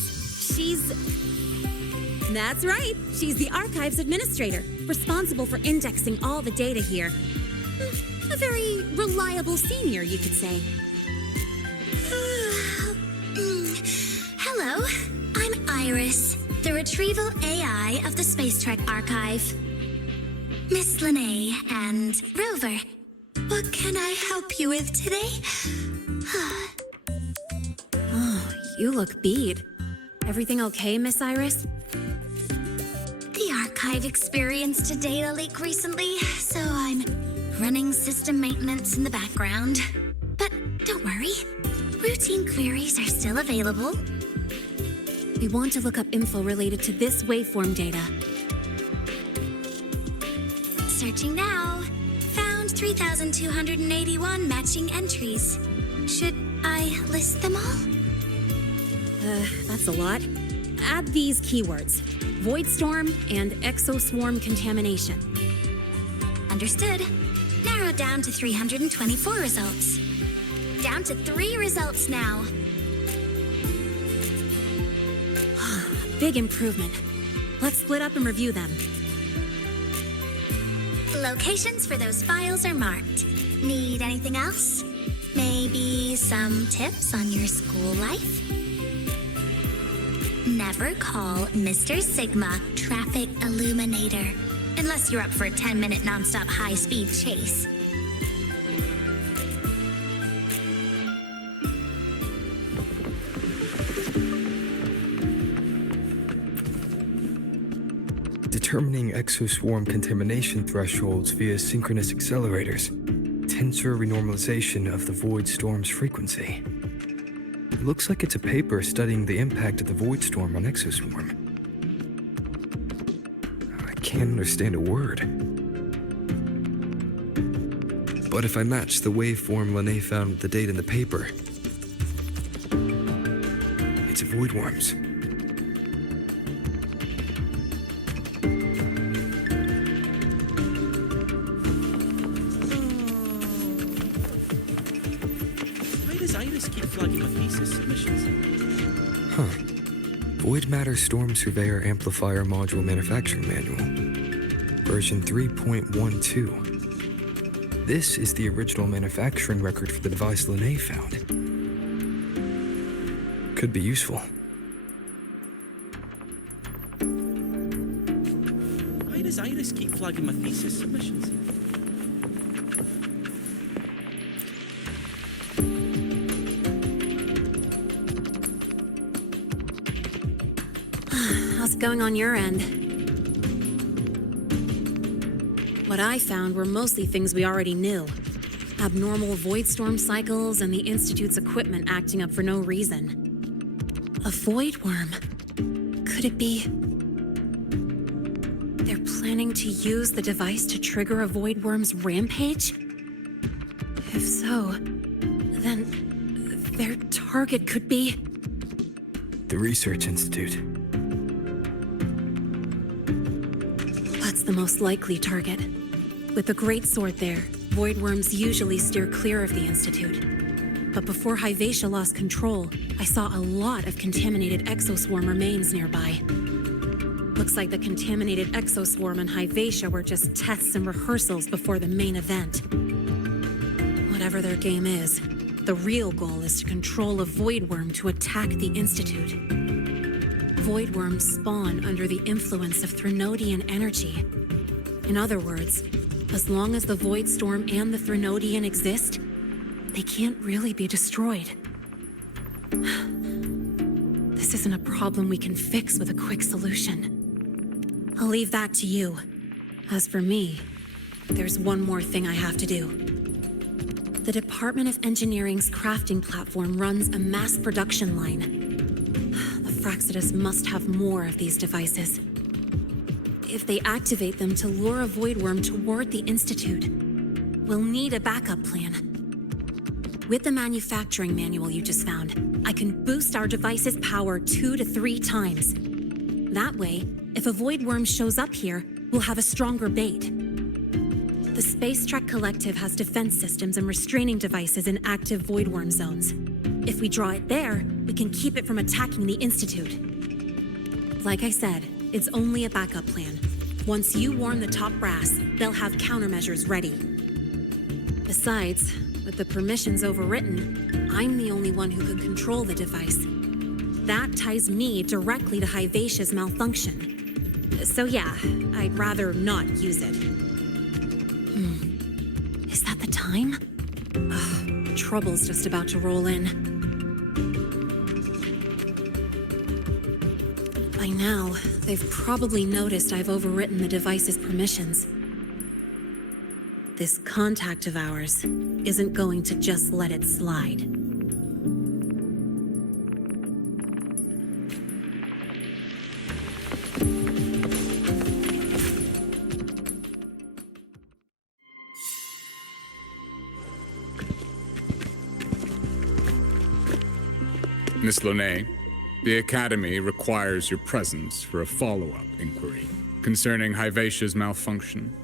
That's right. She's the Archives Administrator, responsible for indexing all the data here. A very reliable senior, you could say. Hello, I'm Iris, the retrieval AI of the Space Trek Archive. Miss Lynae and Rover, what can I help you with today? Oh, you look beat. Everything okay, Miss Iris? The archive experienced a data leak recently, so I'm running system maintenance in the background. But don't worry, routine queries are still available. We want to look up info related to this waveform data. Searching now. Found 3,281 matching entries. Should I list them all? That's a lot. Add these keywords: void storm and exoswarm contamination. Understood. Narrowed down to 324 results. Down to 3 results now. Big improvement. Let's split up and review them. Locations for those files are marked. Need anything else? Maybe some tips on your school life? Never call Mr. Sigma Traffic Illuminator, unless you're up for a 10-minute non-stop high-speed chase. Determining exoswarm contamination thresholds via synchronous accelerators. Tensor renormalization of the void storm's frequency. It looks like it's a paper studying the impact of the void storm on exoswarm. I can't understand a word. But if I match the waveform Lynae found with the date in the paper, it's a void worms. Void Matter Storm Surveyor Amplifier Module Manufacturing Manual, version 3.12. This is the original manufacturing record for the device Lynae found. Could be useful. Why does Iris keep flagging my thesis submissions? How's it going on your end? What I found were mostly things we already knew. Abnormal void storm cycles and the Institute's equipment acting up for no reason. A void worm? Could it be... they're planning to use the device to trigger a void worm's rampage? If so, then their target could be... the Research Institute. That's the most likely target. With the Great Sword there, void worms usually steer clear of the Institute. But before Hyvatia lost control, I saw a lot of contaminated exoswarm remains nearby. Looks like the contaminated exoswarm and Hyvatia were just tests and rehearsals before the main event. Whatever their game is, the real goal is to control a void worm to attack the Institute. Void worms spawn under the influence of Threnodian energy. In other words, as long as the void storm and the Threnodian exist, they can't really be destroyed. This isn't a problem we can fix with a quick solution. I'll leave that to you. As for me, there's one more thing I have to do. The Department of Engineering's crafting platform runs a mass production line. Fraxidus must have more of these devices. If they activate them to lure a void worm toward the Institute, we'll need a backup plan. With the manufacturing manual you just found, I can boost our device's power 2 to 3 times. That way, if a void worm shows up here, we'll have a stronger bait. The Space Trek Collective has defense systems and restraining devices in active void worm zones. If we draw it there, we can keep it from attacking the Institute. Like I said, it's only a backup plan. Once you warn the top brass, they'll have countermeasures ready. Besides, with the permissions overwritten, I'm the only one who can control the device. That ties me directly to Hyvatia's malfunction. So yeah, I'd rather not use it. Is that the time? Ugh, trouble's just about to roll in. By now, they've probably noticed I've overwritten the device's permissions. This contact of ours isn't going to just let it slide. Miss Lynae, the Academy requires your presence for a follow-up inquiry concerning Hyvatia's malfunction.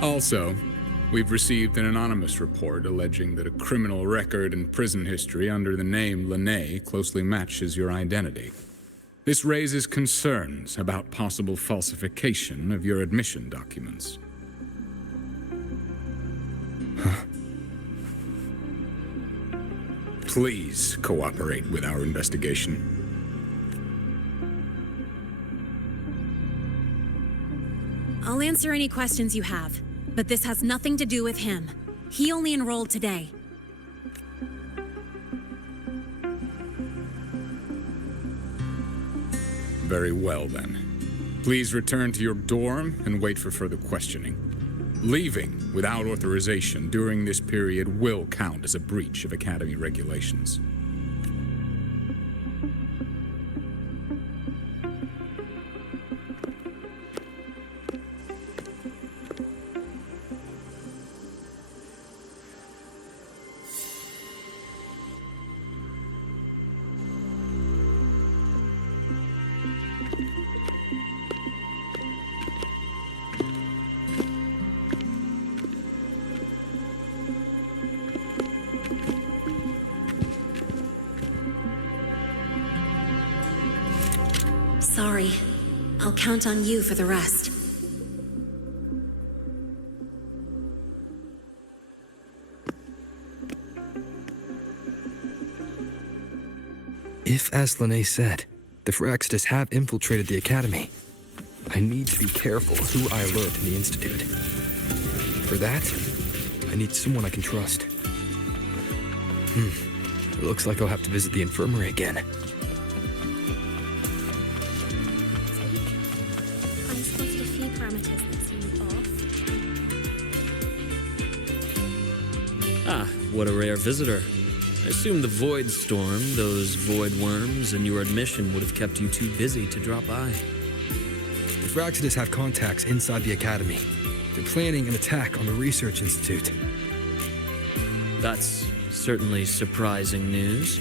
Also, we've received an anonymous report alleging that a criminal record and prison history under the name Lynae closely matches your identity. This raises concerns about possible falsification of your admission documents. Please cooperate with our investigation. I'll answer any questions you have, but this has nothing to do with him. He only enrolled today. Very well, then. Please return to your dorm and wait for further questioning. Leaving without authorization during this period will count as a breach of Academy regulations. Sorry. I'll count on you for the rest. If, as Lynae said, the Phyrexidus have infiltrated the Academy, I need to be careful who I alert in the Institute. For that, I need someone I can trust. It looks like I'll have to visit the infirmary again. I spotted a few parameters that seem off. Ah, what a rare visitor. I assume the Void Storm, those void worms, and your admission would have kept you too busy to drop by. The Phyrexidus have contacts inside the Academy. They're planning an attack on the Research Institute. That's certainly surprising news.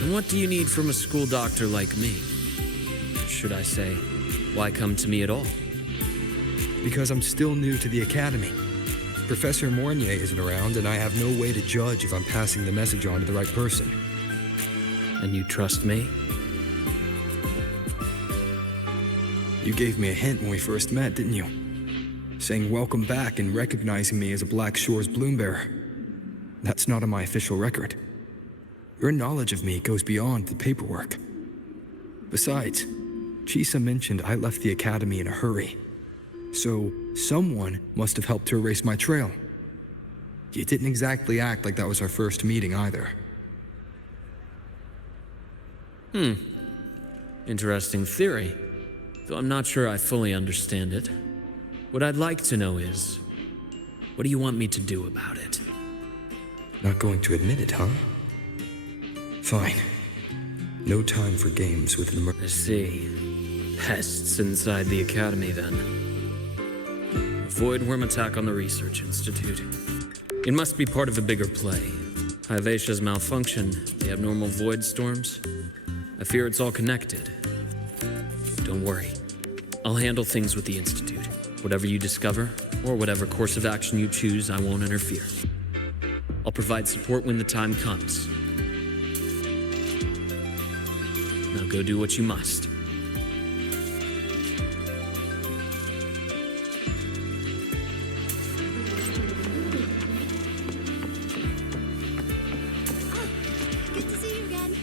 And what do you need from a school doctor like me? Should I say, why come to me at all? Because I'm still new to the Academy. Professor Mornier isn't around, and I have no way to judge if I'm passing the message on to the right person. And you trust me? You gave me a hint when we first met, didn't you? Saying welcome back and recognizing me as a Black Shores Bloombearer. That's not on my official record. Your knowledge of me goes beyond the paperwork. Besides, Chisa mentioned I left the Academy in a hurry. So, someone must have helped to erase my trail. You didn't exactly act like that was our first meeting either. Interesting theory, though I'm not sure I fully understand it. What I'd like to know is, what do you want me to do about it? Not going to admit it, huh? Fine. No time for games with an I see. Pests inside the Academy, then. Void worm attack on the Research Institute. It must be part of a bigger play. Hyvatia's malfunction, the abnormal void storms. I fear it's all connected. Don't worry. I'll handle things with the Institute. Whatever you discover, or whatever course of action you choose, I won't interfere. I'll provide support when the time comes. Now go do what you must. Good to see you again.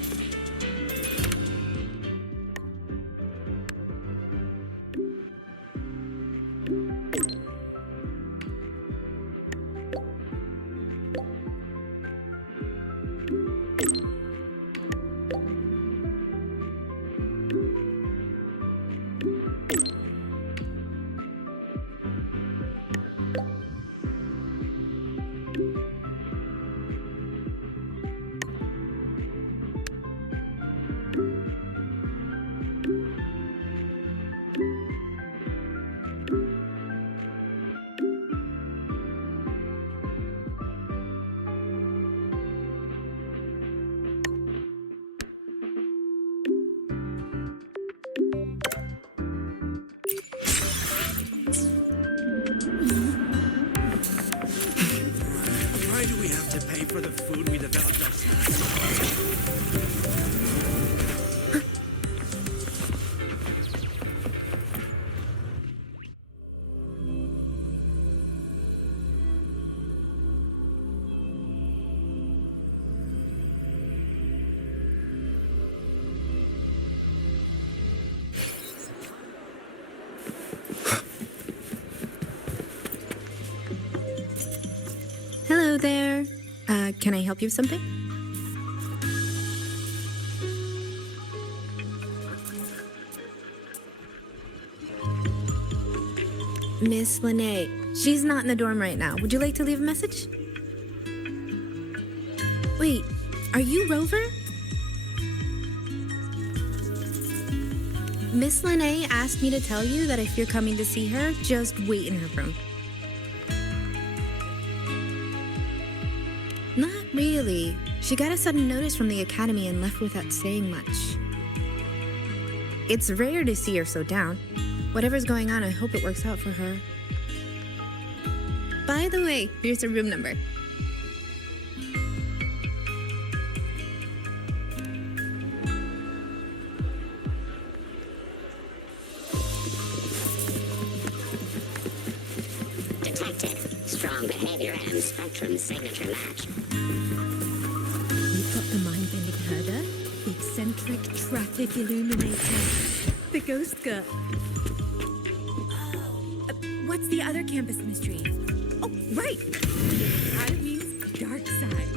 Why do we have to pay for the food we developed ourselves? Hello there. Can I help you with something? Miss Lynae, she's not in the dorm right now. Would you like to leave a message? Wait, are you Rover? Miss Lynae asked me to tell you that if you're coming to see her, just wait in her room. Not really. She got a sudden notice from the academy and left without saying much. It's rare to see her so down. Whatever's going on, I hope it works out for her. By the way, here's her room number. Detected. Strong behavior and spectrum signature match. We've got the mind-bending herder, the eccentric traffic illuminator, the ghost girl. What's the other campus mystery? Oh, right! Halloween's dark side.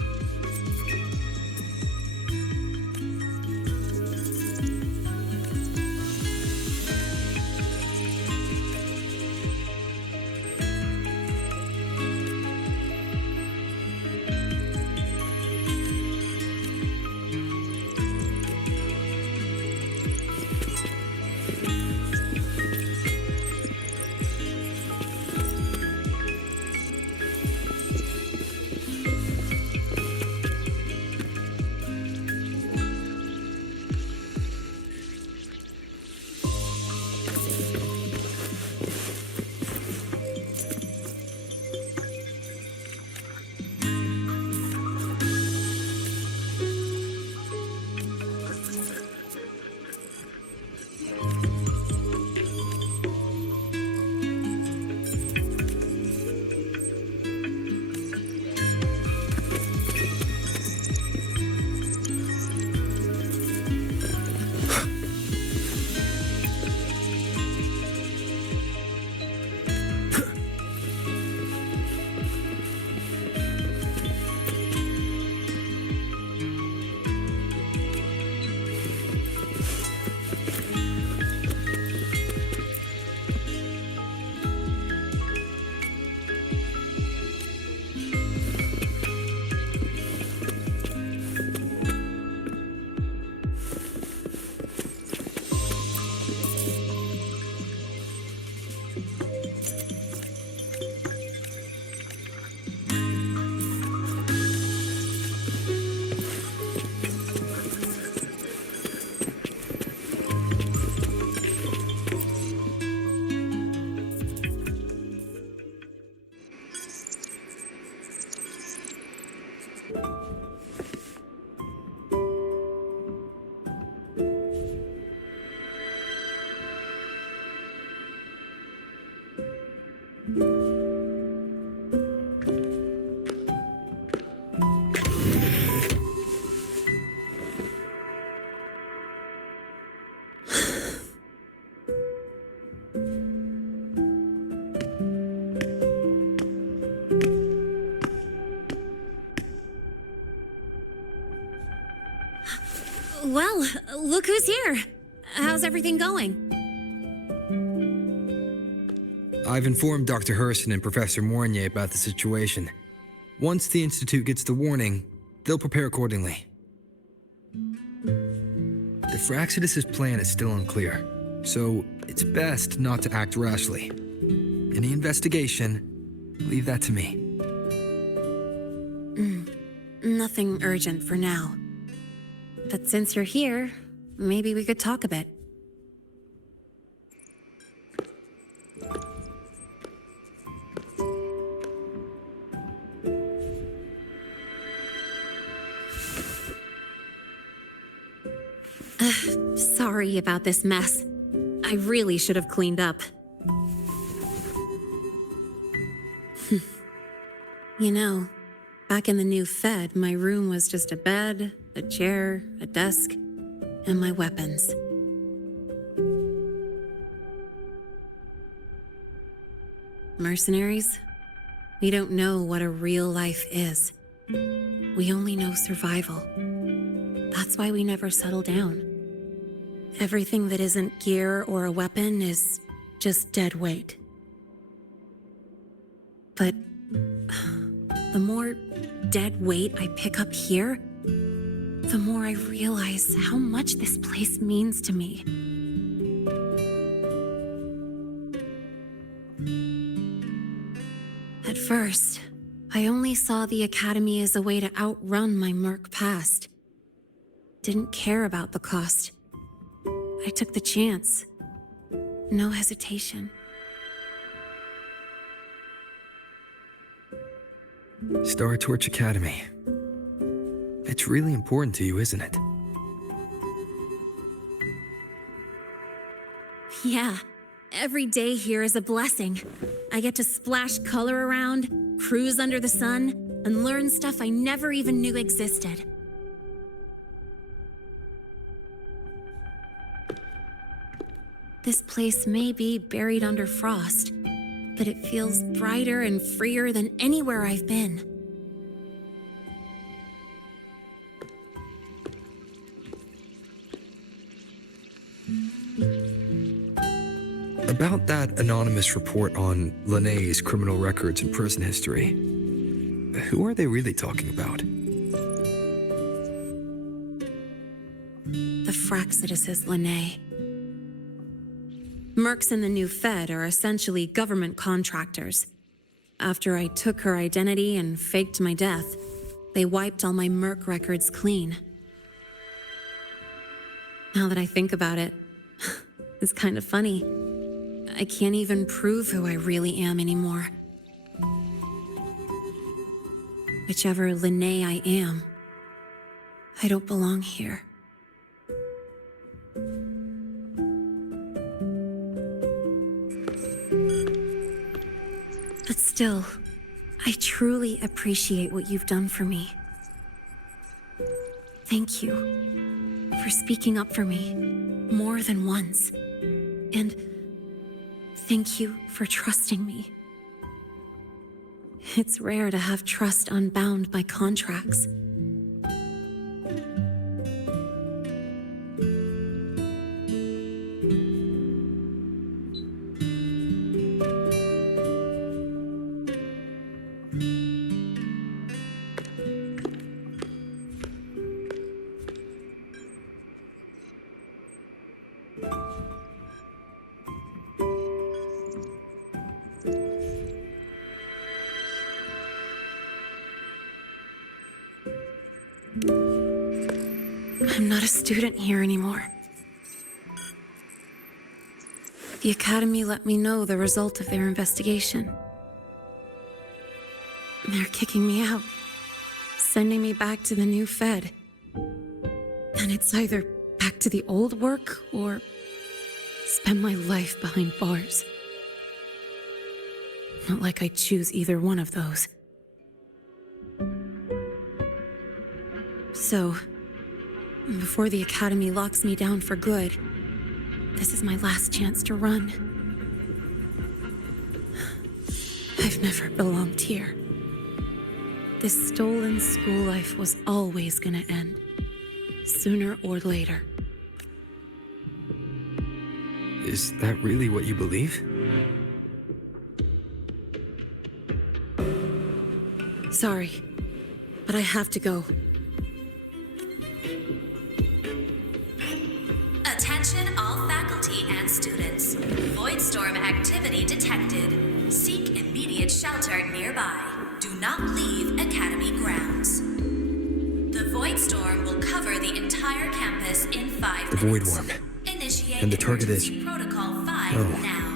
Well, look who's here. How's everything going? I've informed Dr. Hurston and Professor Mornier about the situation. Once the Institute gets the warning, they'll prepare accordingly. The Fraxidus' plan is still unclear, so it's best not to act rashly. Any investigation, leave that to me. Nothing urgent for now. But since you're here, maybe we could talk a bit. Sorry about this mess. I really should have cleaned up. You know, back in the new Fed, my room was just a bed, a chair, a desk, and my weapons. Mercenaries? We don't know what a real life is. We only know survival. That's why we never settle down. Everything that isn't gear or a weapon is just dead weight. But the more dead weight I pick up here, the more I realize how much this place means to me. At first, I only saw the Academy as a way to outrun my Merc past. Didn't care about the cost. I took the chance. No hesitation. Star Torch Academy. It's really important to you, isn't it? Yeah, every day here is a blessing. I get to splash color around, cruise under the sun, and learn stuff I never even knew existed. This place may be buried under frost, but it feels brighter and freer than anywhere I've been. About that anonymous report on Lynae's criminal records and prison history, who are they really talking about? The Fraxidus' Lynae. Mercs in the new Fed are essentially government contractors. After I took her identity and faked my death, they wiped all my Merc records clean. Now that I think about it, it's kind of funny. I can't even prove who I really am anymore. Whichever Lynae I am, I don't belong here. But still, I truly appreciate what you've done for me. Thank you for speaking up for me more than once. And thank you for trusting me. It's rare to have trust unbound by contracts. I'm not a student here anymore. The Academy let me know the result of their investigation. They're kicking me out, sending me back to the new Fed. And it's either back to the old work or spend my life behind bars. Not like I choose either one of those. So, before the Academy locks me down for good, this is my last chance to run. I've never belonged here. This stolen school life was always gonna end, sooner or later. Is that really what you believe? Sorry, but I have to go. Attention all faculty and students. Voidstorm activity detected. Seek immediate shelter nearby. Do not leave Academy grounds. The Voidstorm will cover the entire campus in 5 The minutes. Void Worm. Initiate And the target is... emergency Protocol 5 now.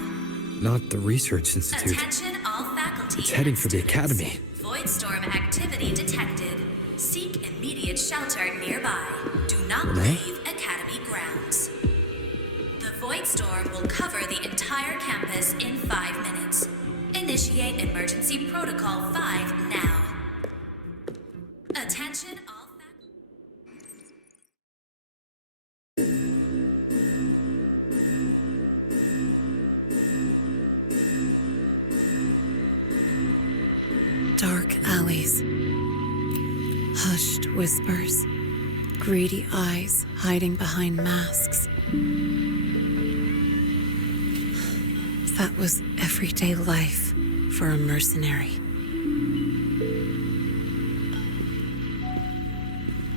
Not the Research Institute. Attention all faculty It's heading and for the students. Academy. Voidstorm activity detected. Seek immediate shelter nearby. Do not Lynae? leave Academy grounds. The Voidstorm will cover the entire campus in 5 minutes. Initiate emergency protocol 5 now. Attention all Dark alleys. Hushed whispers. Greedy eyes hiding behind masks. That was everyday life for a mercenary.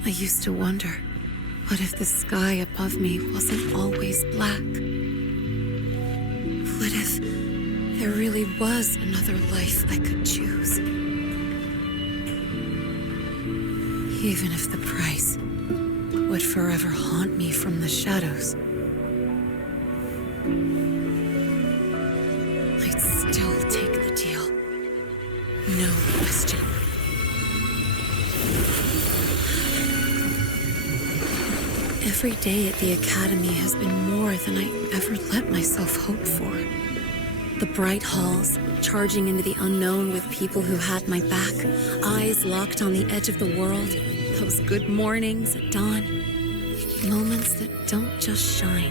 I used to wonder, what if the sky above me wasn't always black? What if there really was another life I could choose? Even if the price would forever haunt me from the shadows, I'd still take the deal. No question. Every day at the Academy has been more than I ever let myself hope for. The bright halls, charging into the unknown with people who had my back, eyes locked on the edge of the world, those good mornings at dawn, moments that don't just shine,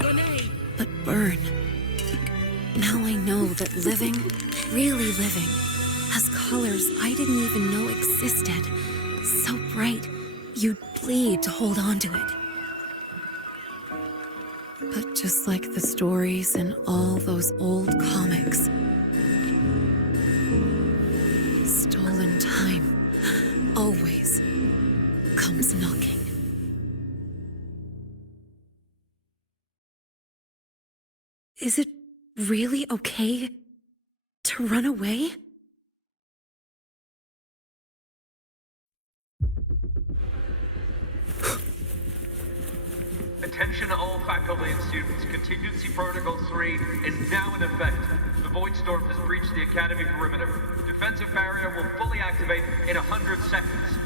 but burn. Now I know that living, really living, has colors I didn't even know existed. So bright, you'd bleed to hold on to it. But just like the stories in all those old comics, stolen time always comes knocking. Is it really okay to run away? Attention all faculty and students. Contingency Protocol 3 is now in effect. The Void Storm has breached the Academy perimeter. Defensive barrier will fully activate in 100 seconds.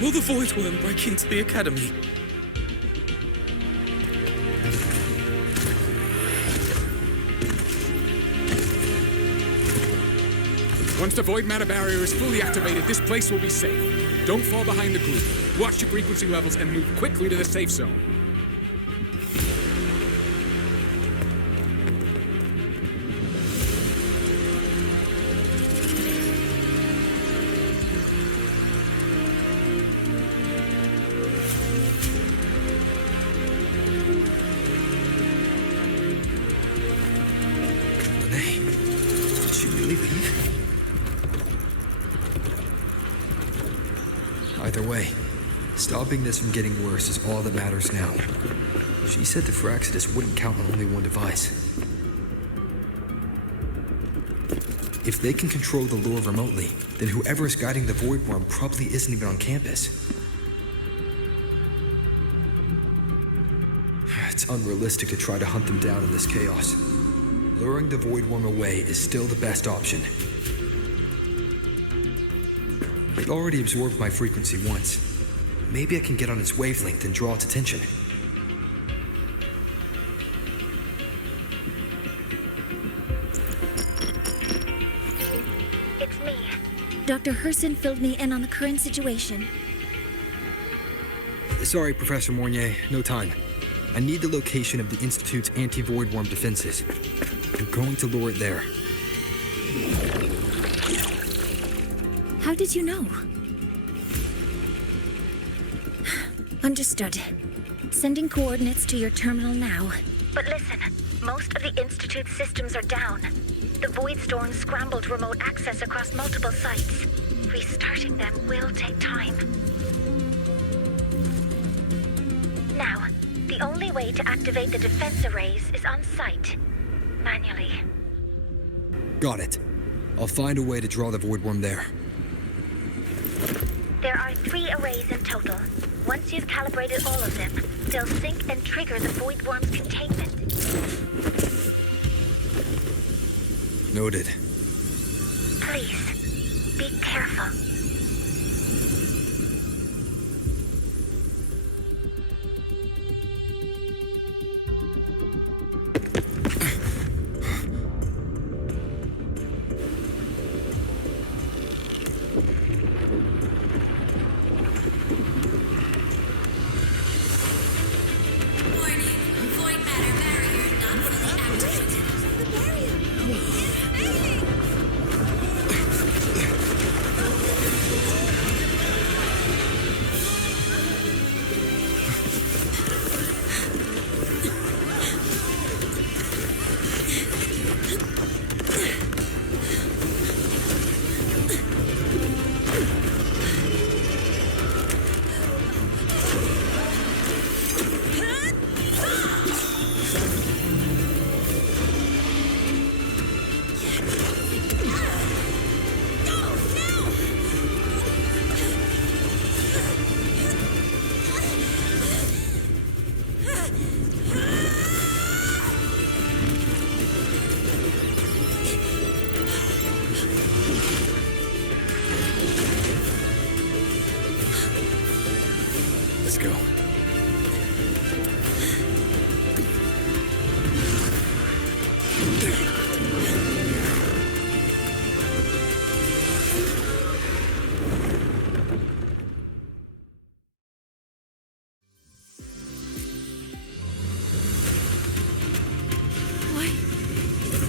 Will the Void Worm break into the Academy? Once the Void Matter Barrier is fully activated, this place will be safe. Don't fall behind the group. Watch your frequency levels and move quickly to the safe zone. Either way, stopping this from getting worse is all that matters now. She said the Firaxidus wouldn't count on only one device. If they can control the lure remotely, then whoever is guiding the Void Worm probably isn't even on campus. It's unrealistic to try to hunt them down in this chaos. Luring the Void Worm away is still the best option. It already absorbed my frequency once. Maybe I can get on its wavelength and draw its attention. It's me. Dr. Herson filled me in on the current situation. Sorry, Professor Mornier, no time. I need the location of the Institute's anti-Void Worm defenses. I'm going to lure it there. How did you know? Understood. Sending coordinates to your terminal now. But listen, most of the Institute's systems are down. The Void Storm scrambled remote access across multiple sites. Restarting them will take time. Now, the only way to activate the defense arrays is on site, manually. Got it. I'll find a way to draw the void worm there. There are 3 arrays in total. Once you've calibrated all of them, they'll sync and trigger the void worm's containment. Noted. Please, be careful. Let's go.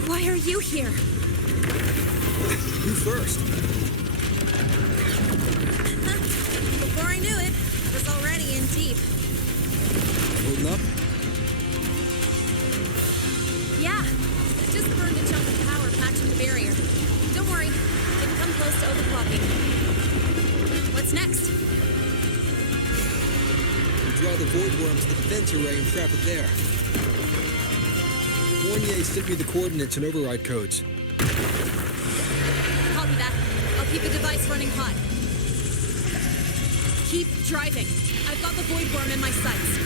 Why are you here? You first. Before I knew it, I was already in deep. Holding up? Yeah, I just burned a chunk of power patching the barrier. Don't worry, didn't come close to overclocking. What's next? We draw the void worm to the defense array and trap it there. Fournier sent me the coordinates and override codes. Copy that. I'll keep the device running hot. Keep driving. I've got the void worm in my sights.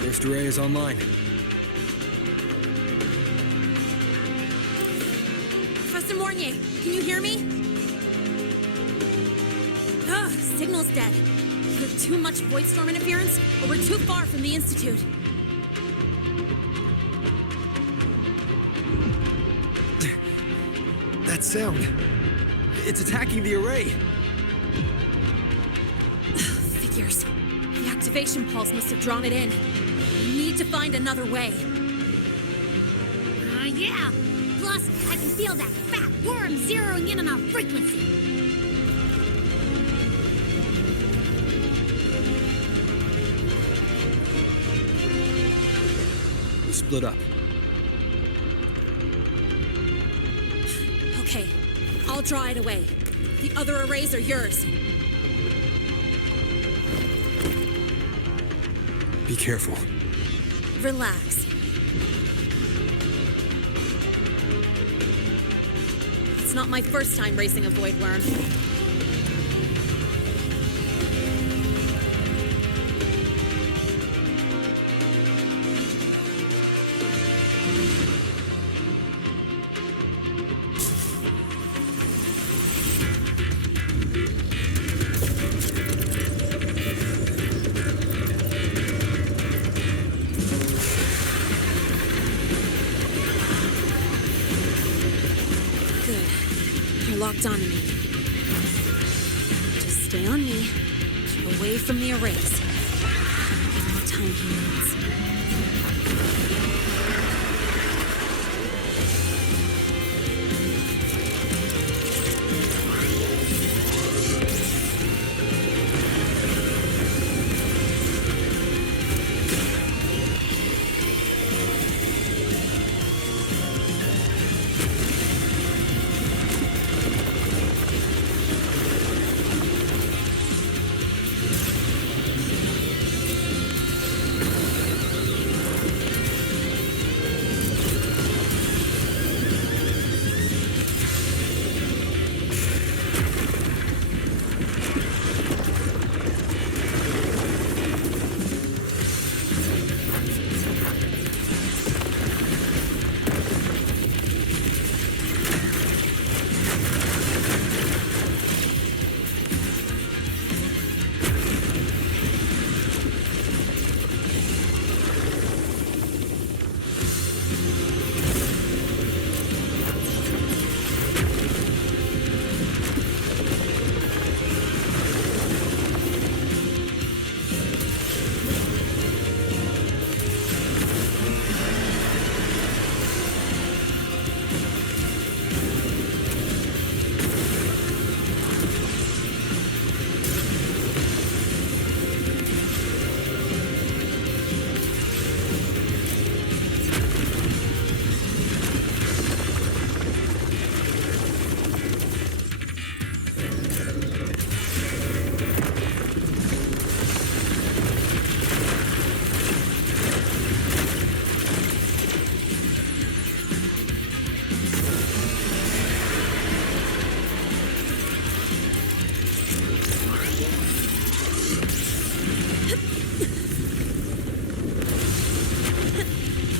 First array is online. Professor Mornier, can you hear me? Ugh, signal's dead. Either too much void storm interference, or we're too far from the Institute. That sound. It's attacking the array. Figures. The activation pulse must have drawn it in. We need to find another way. Yeah. Plus, I can feel that fat worm zeroing in on our frequency. We split up. Okay, I'll draw it away. The other arrays are yours. Be careful. Relax. It's not my first time racing a void worm. Locked onto me. Just stay on me, away from the arrays. Give him the time he needs.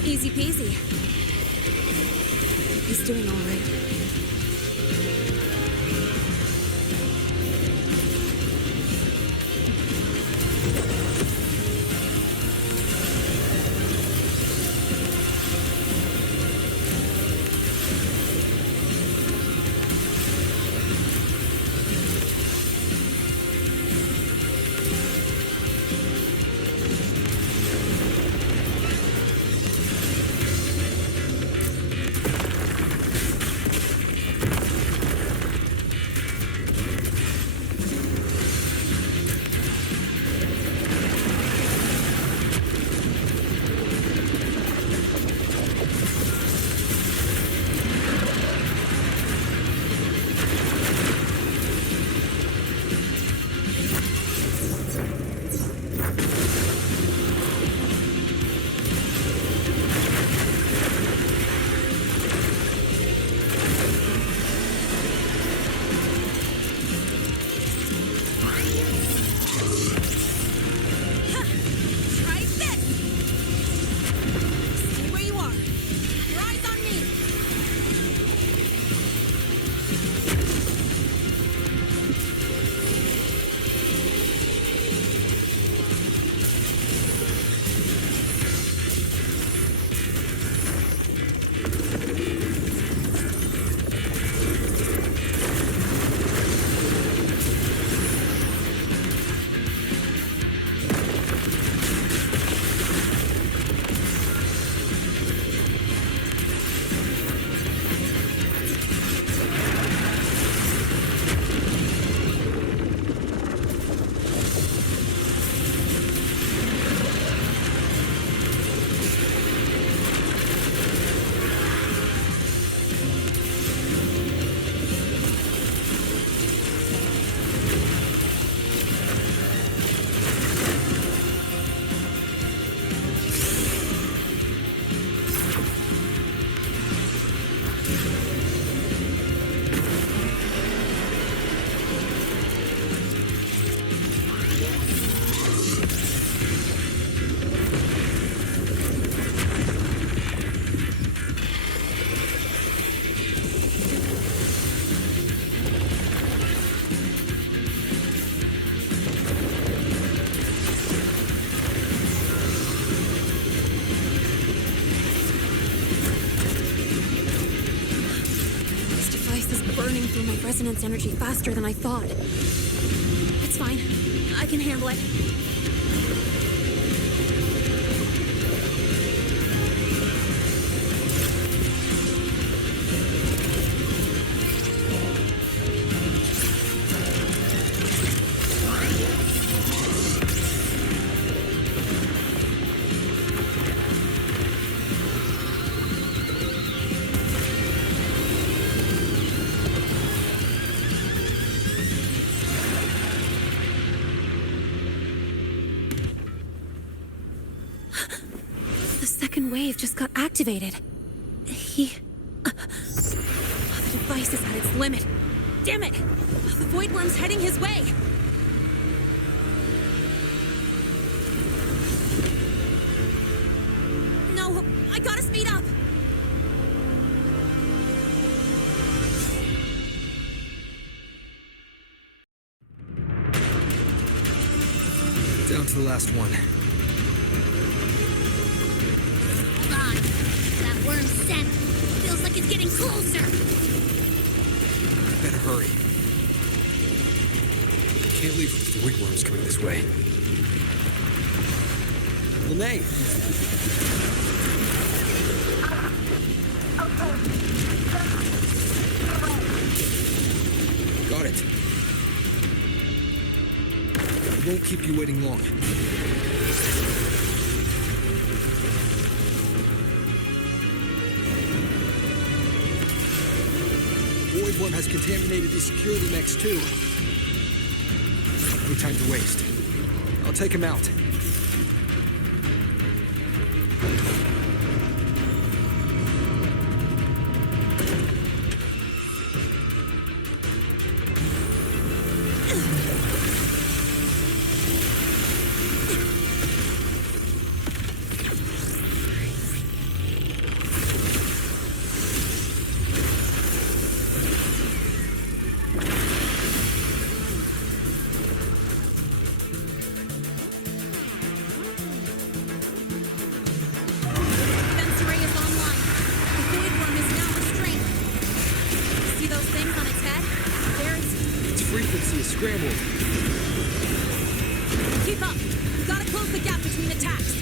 Easy peasy. He's doing all right. burning through my resonance energy faster than I thought. It's fine. I can handle it. Wave just got activated. The device is at its limit. Damn it! The Void Worm's heading his way! No! I gotta speed up! Down to the last one. That worm's scent feels like it's getting closer. Better hurry. Can't leave with the Void Worms coming this way. Lynae! Got it. I won't keep you waiting long. Void Worm has contaminated the security mechs too. No time to waste. I'll take him out. Scrambled. Keep up. Gotta close the gap between attacks.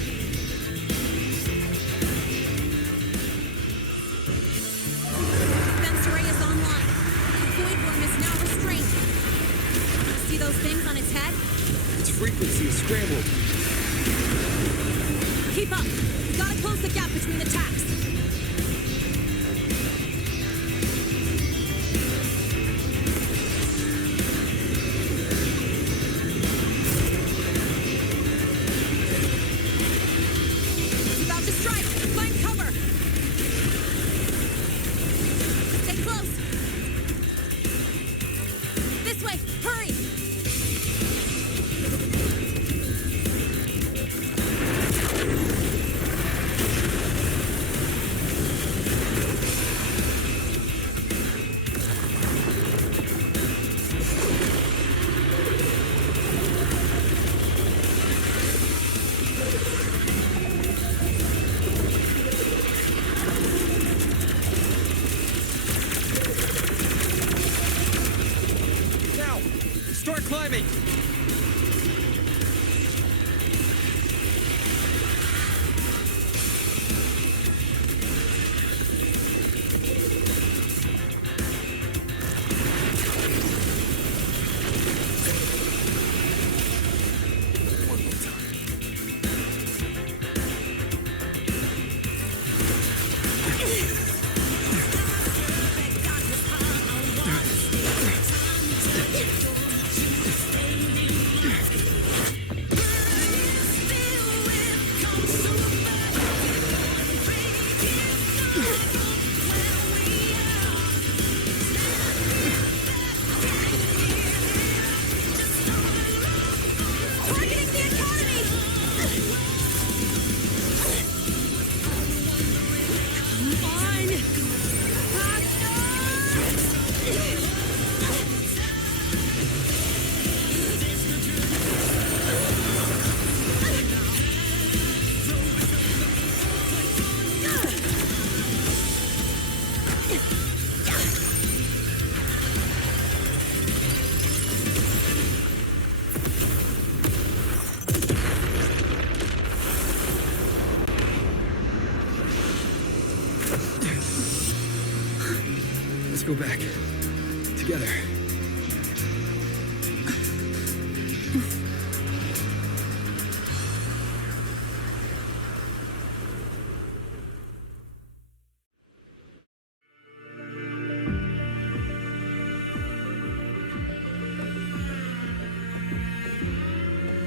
Defense array is online. The Void Worm is now restrained. See those things on its head? Its frequency is scrambled. Keep up. Gotta close the gap between attacks. Start climbing! Let's go back. Together.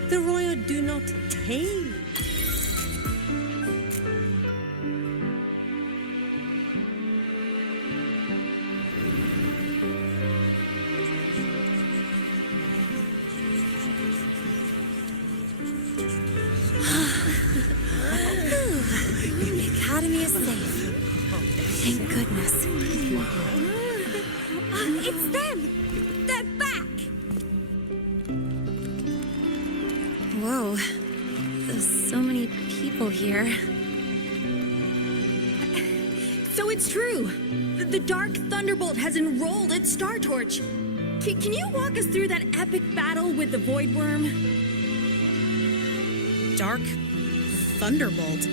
The royal do not tame. The academy is safe. Thank goodness. It's them! They're back! Whoa. There's so many people here. So it's true. The Dark Thunderbolt has enrolled at Star Torch. Can you walk us through that epic battle with the Void Worm? Dark Thunderbolt.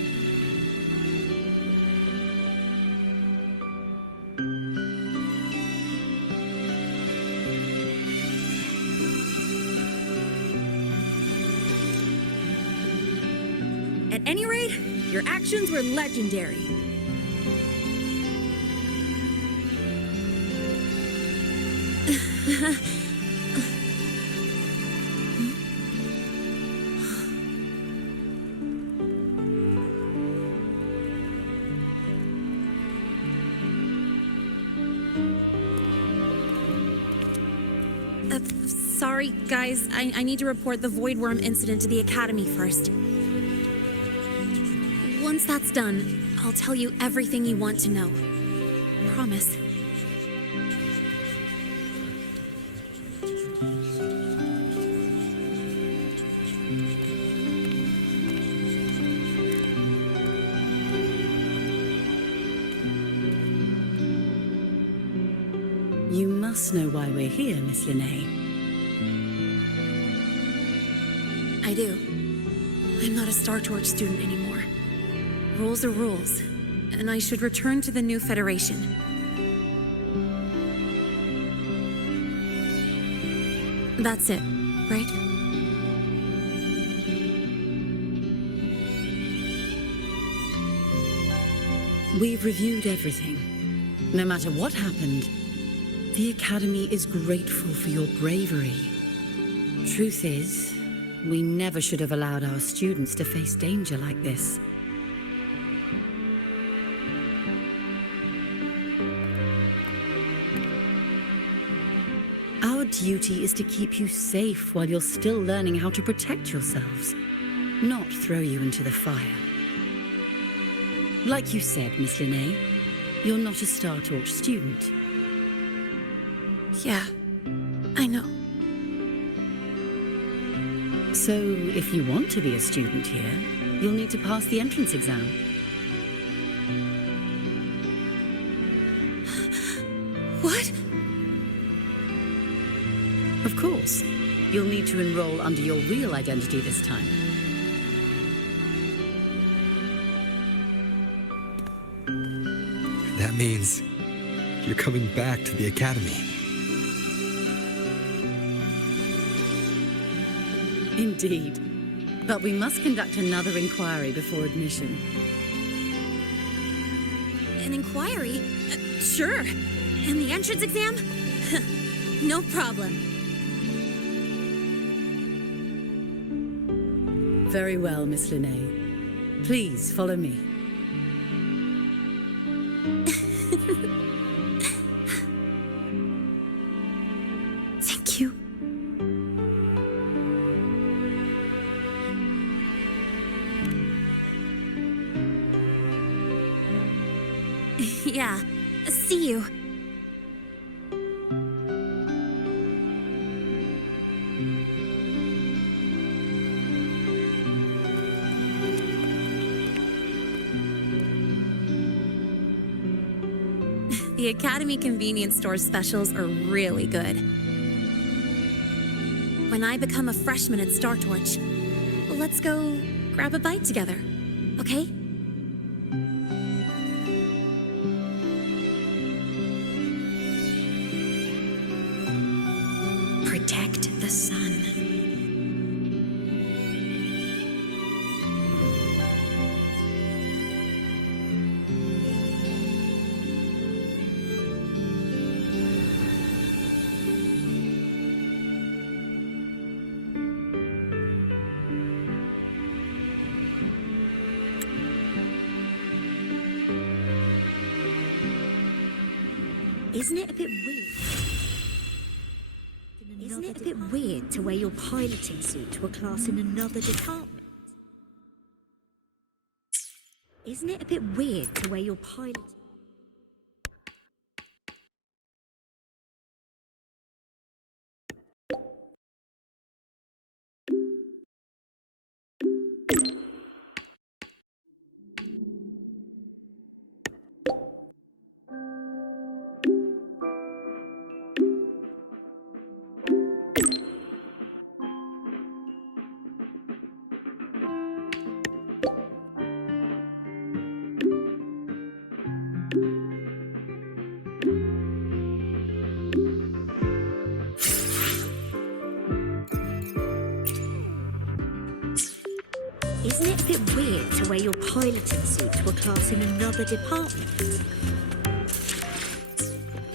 At any rate, your actions were legendary. Sorry, guys. I need to report the Void Worm incident to the Academy first. Once that's done, I'll tell you everything you want to know. Promise. You must know why we're here, Miss Lynae. I do. I'm not a Star Torch student anymore. Rules are rules, and I should return to the new Federation. That's it, right? We've reviewed everything. No matter what happened, the Academy is grateful for your bravery. Truth is, we never should have allowed our students to face danger like this. Our duty is to keep you safe while you're still learning how to protect yourselves, not throw you into the fire. Like you said, Miss Lynae, you're not a Star Torch student. Yeah, I know. So, if you want to be a student here, you'll need to pass the entrance exam. What? Of course. You'll need to enroll under your real identity this time. That means you're coming back to the Academy. Indeed. But we must conduct another inquiry before admission. An inquiry? Sure. And the entrance exam? No problem. Very well, Miss Lynae. Please follow me. Thank you. Yeah, see you. The Academy convenience store specials are really good. When I become a freshman at Star Torch, let's go grab a bite together, okay? protect the sun. Isn't it a bit weird? Isn't it a bit weird to wear your piloting suit to a class in another department? Isn't it a bit weird to wear your pilot? Isn't it a bit weird to wear your piloting suit to a class in another department?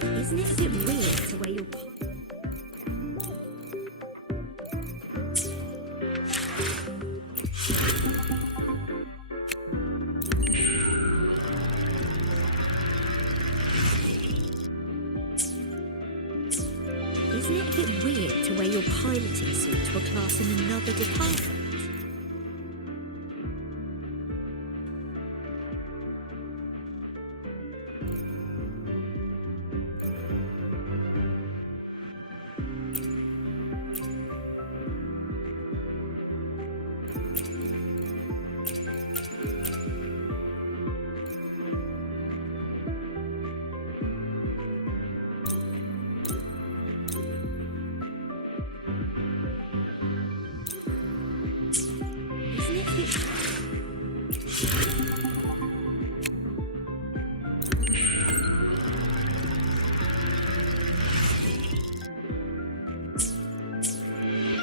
Isn't it a bit weird to wear your Isn't it a bit weird to wear your piloting suit to a class in another department?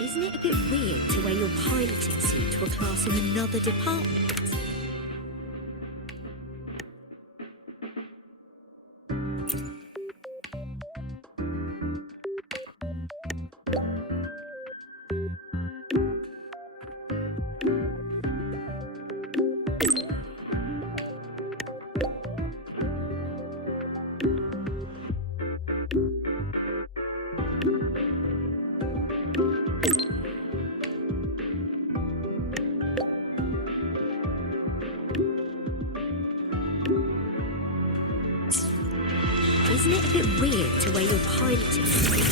Isn't it a bit weird to wear your piloting suit to a class in another department? Isn't it a bit weird to wear your piloting suit?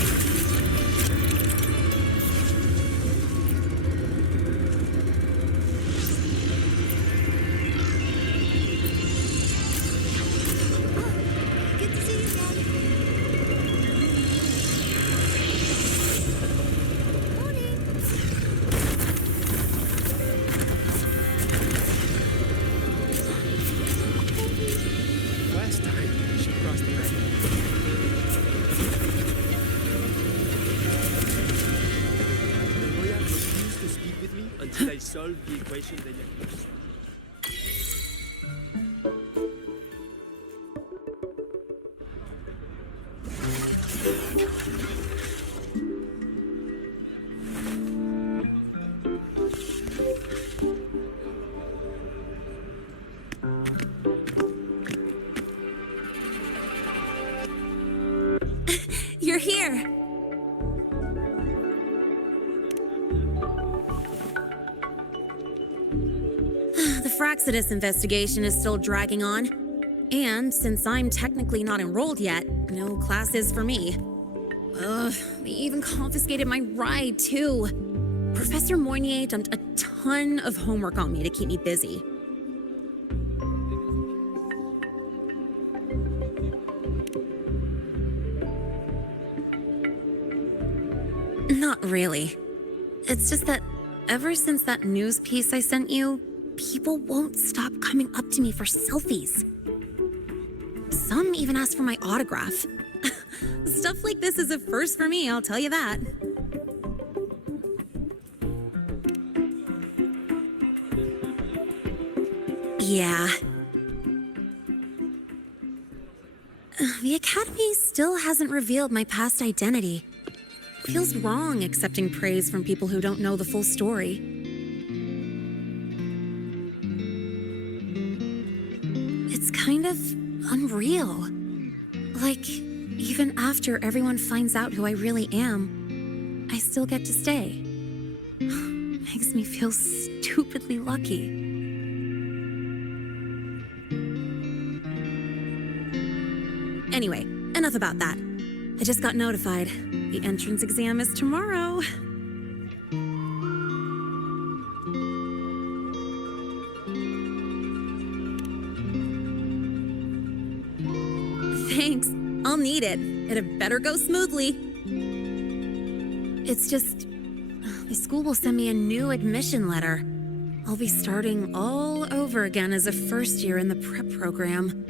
Last time, she crossed the red. Refuse to speak with me until I solve the equation they left me. You're here! The Fraxidus investigation is still dragging on. And since I'm technically not enrolled yet, no classes for me. Ugh, they even confiscated my ride, too. Professor Moynier dumped a ton of homework on me to keep me busy. Not really. It's just that ever since that news piece I sent you, people won't stop coming up to me for selfies. Some even ask for my autograph. Stuff like this is a first for me, I'll tell you that. Yeah. The Academy still hasn't revealed my past identity. Feels wrong accepting praise from people who don't know the full story. It's kind of unreal. Like, even after everyone finds out who I really am, I still get to stay. Makes me feel stupidly lucky. Anyway, enough about that. I just got notified. The entrance exam is tomorrow. Thanks. I'll need it. It better go smoothly. It's just, the school will send me a new admission letter. I'll be starting all over again as a first year in the prep program.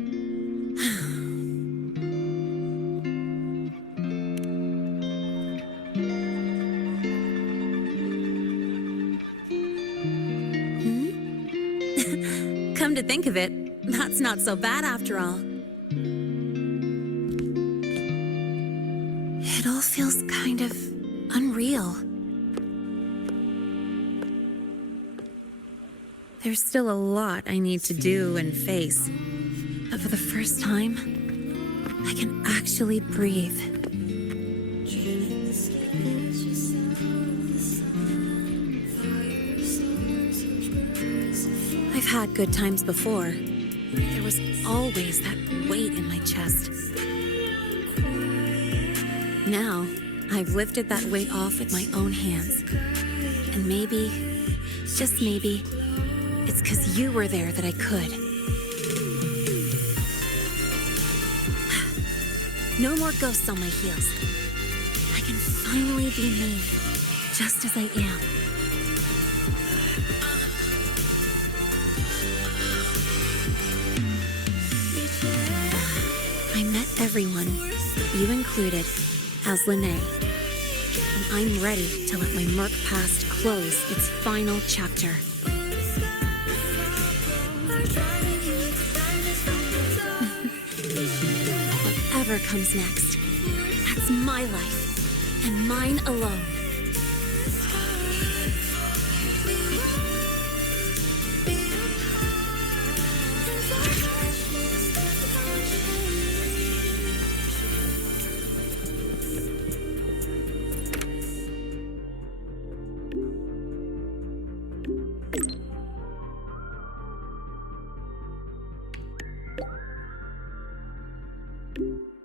Come to think of it, that's not so bad after all. It all feels kind of unreal. There's still a lot I need to do and face, but for the first time, I can actually breathe. I've had good times before. There was always that weight in my chest. Now, I've lifted that weight off with my own hands. And maybe, just maybe, it's 'cause you were there that I could. No more ghosts on my heels. I can finally be me, just as I am. I met everyone, you included, as Lynae. And I'm ready to let my Merc past close its final chapter. Whatever comes next, that's my life, and mine alone. you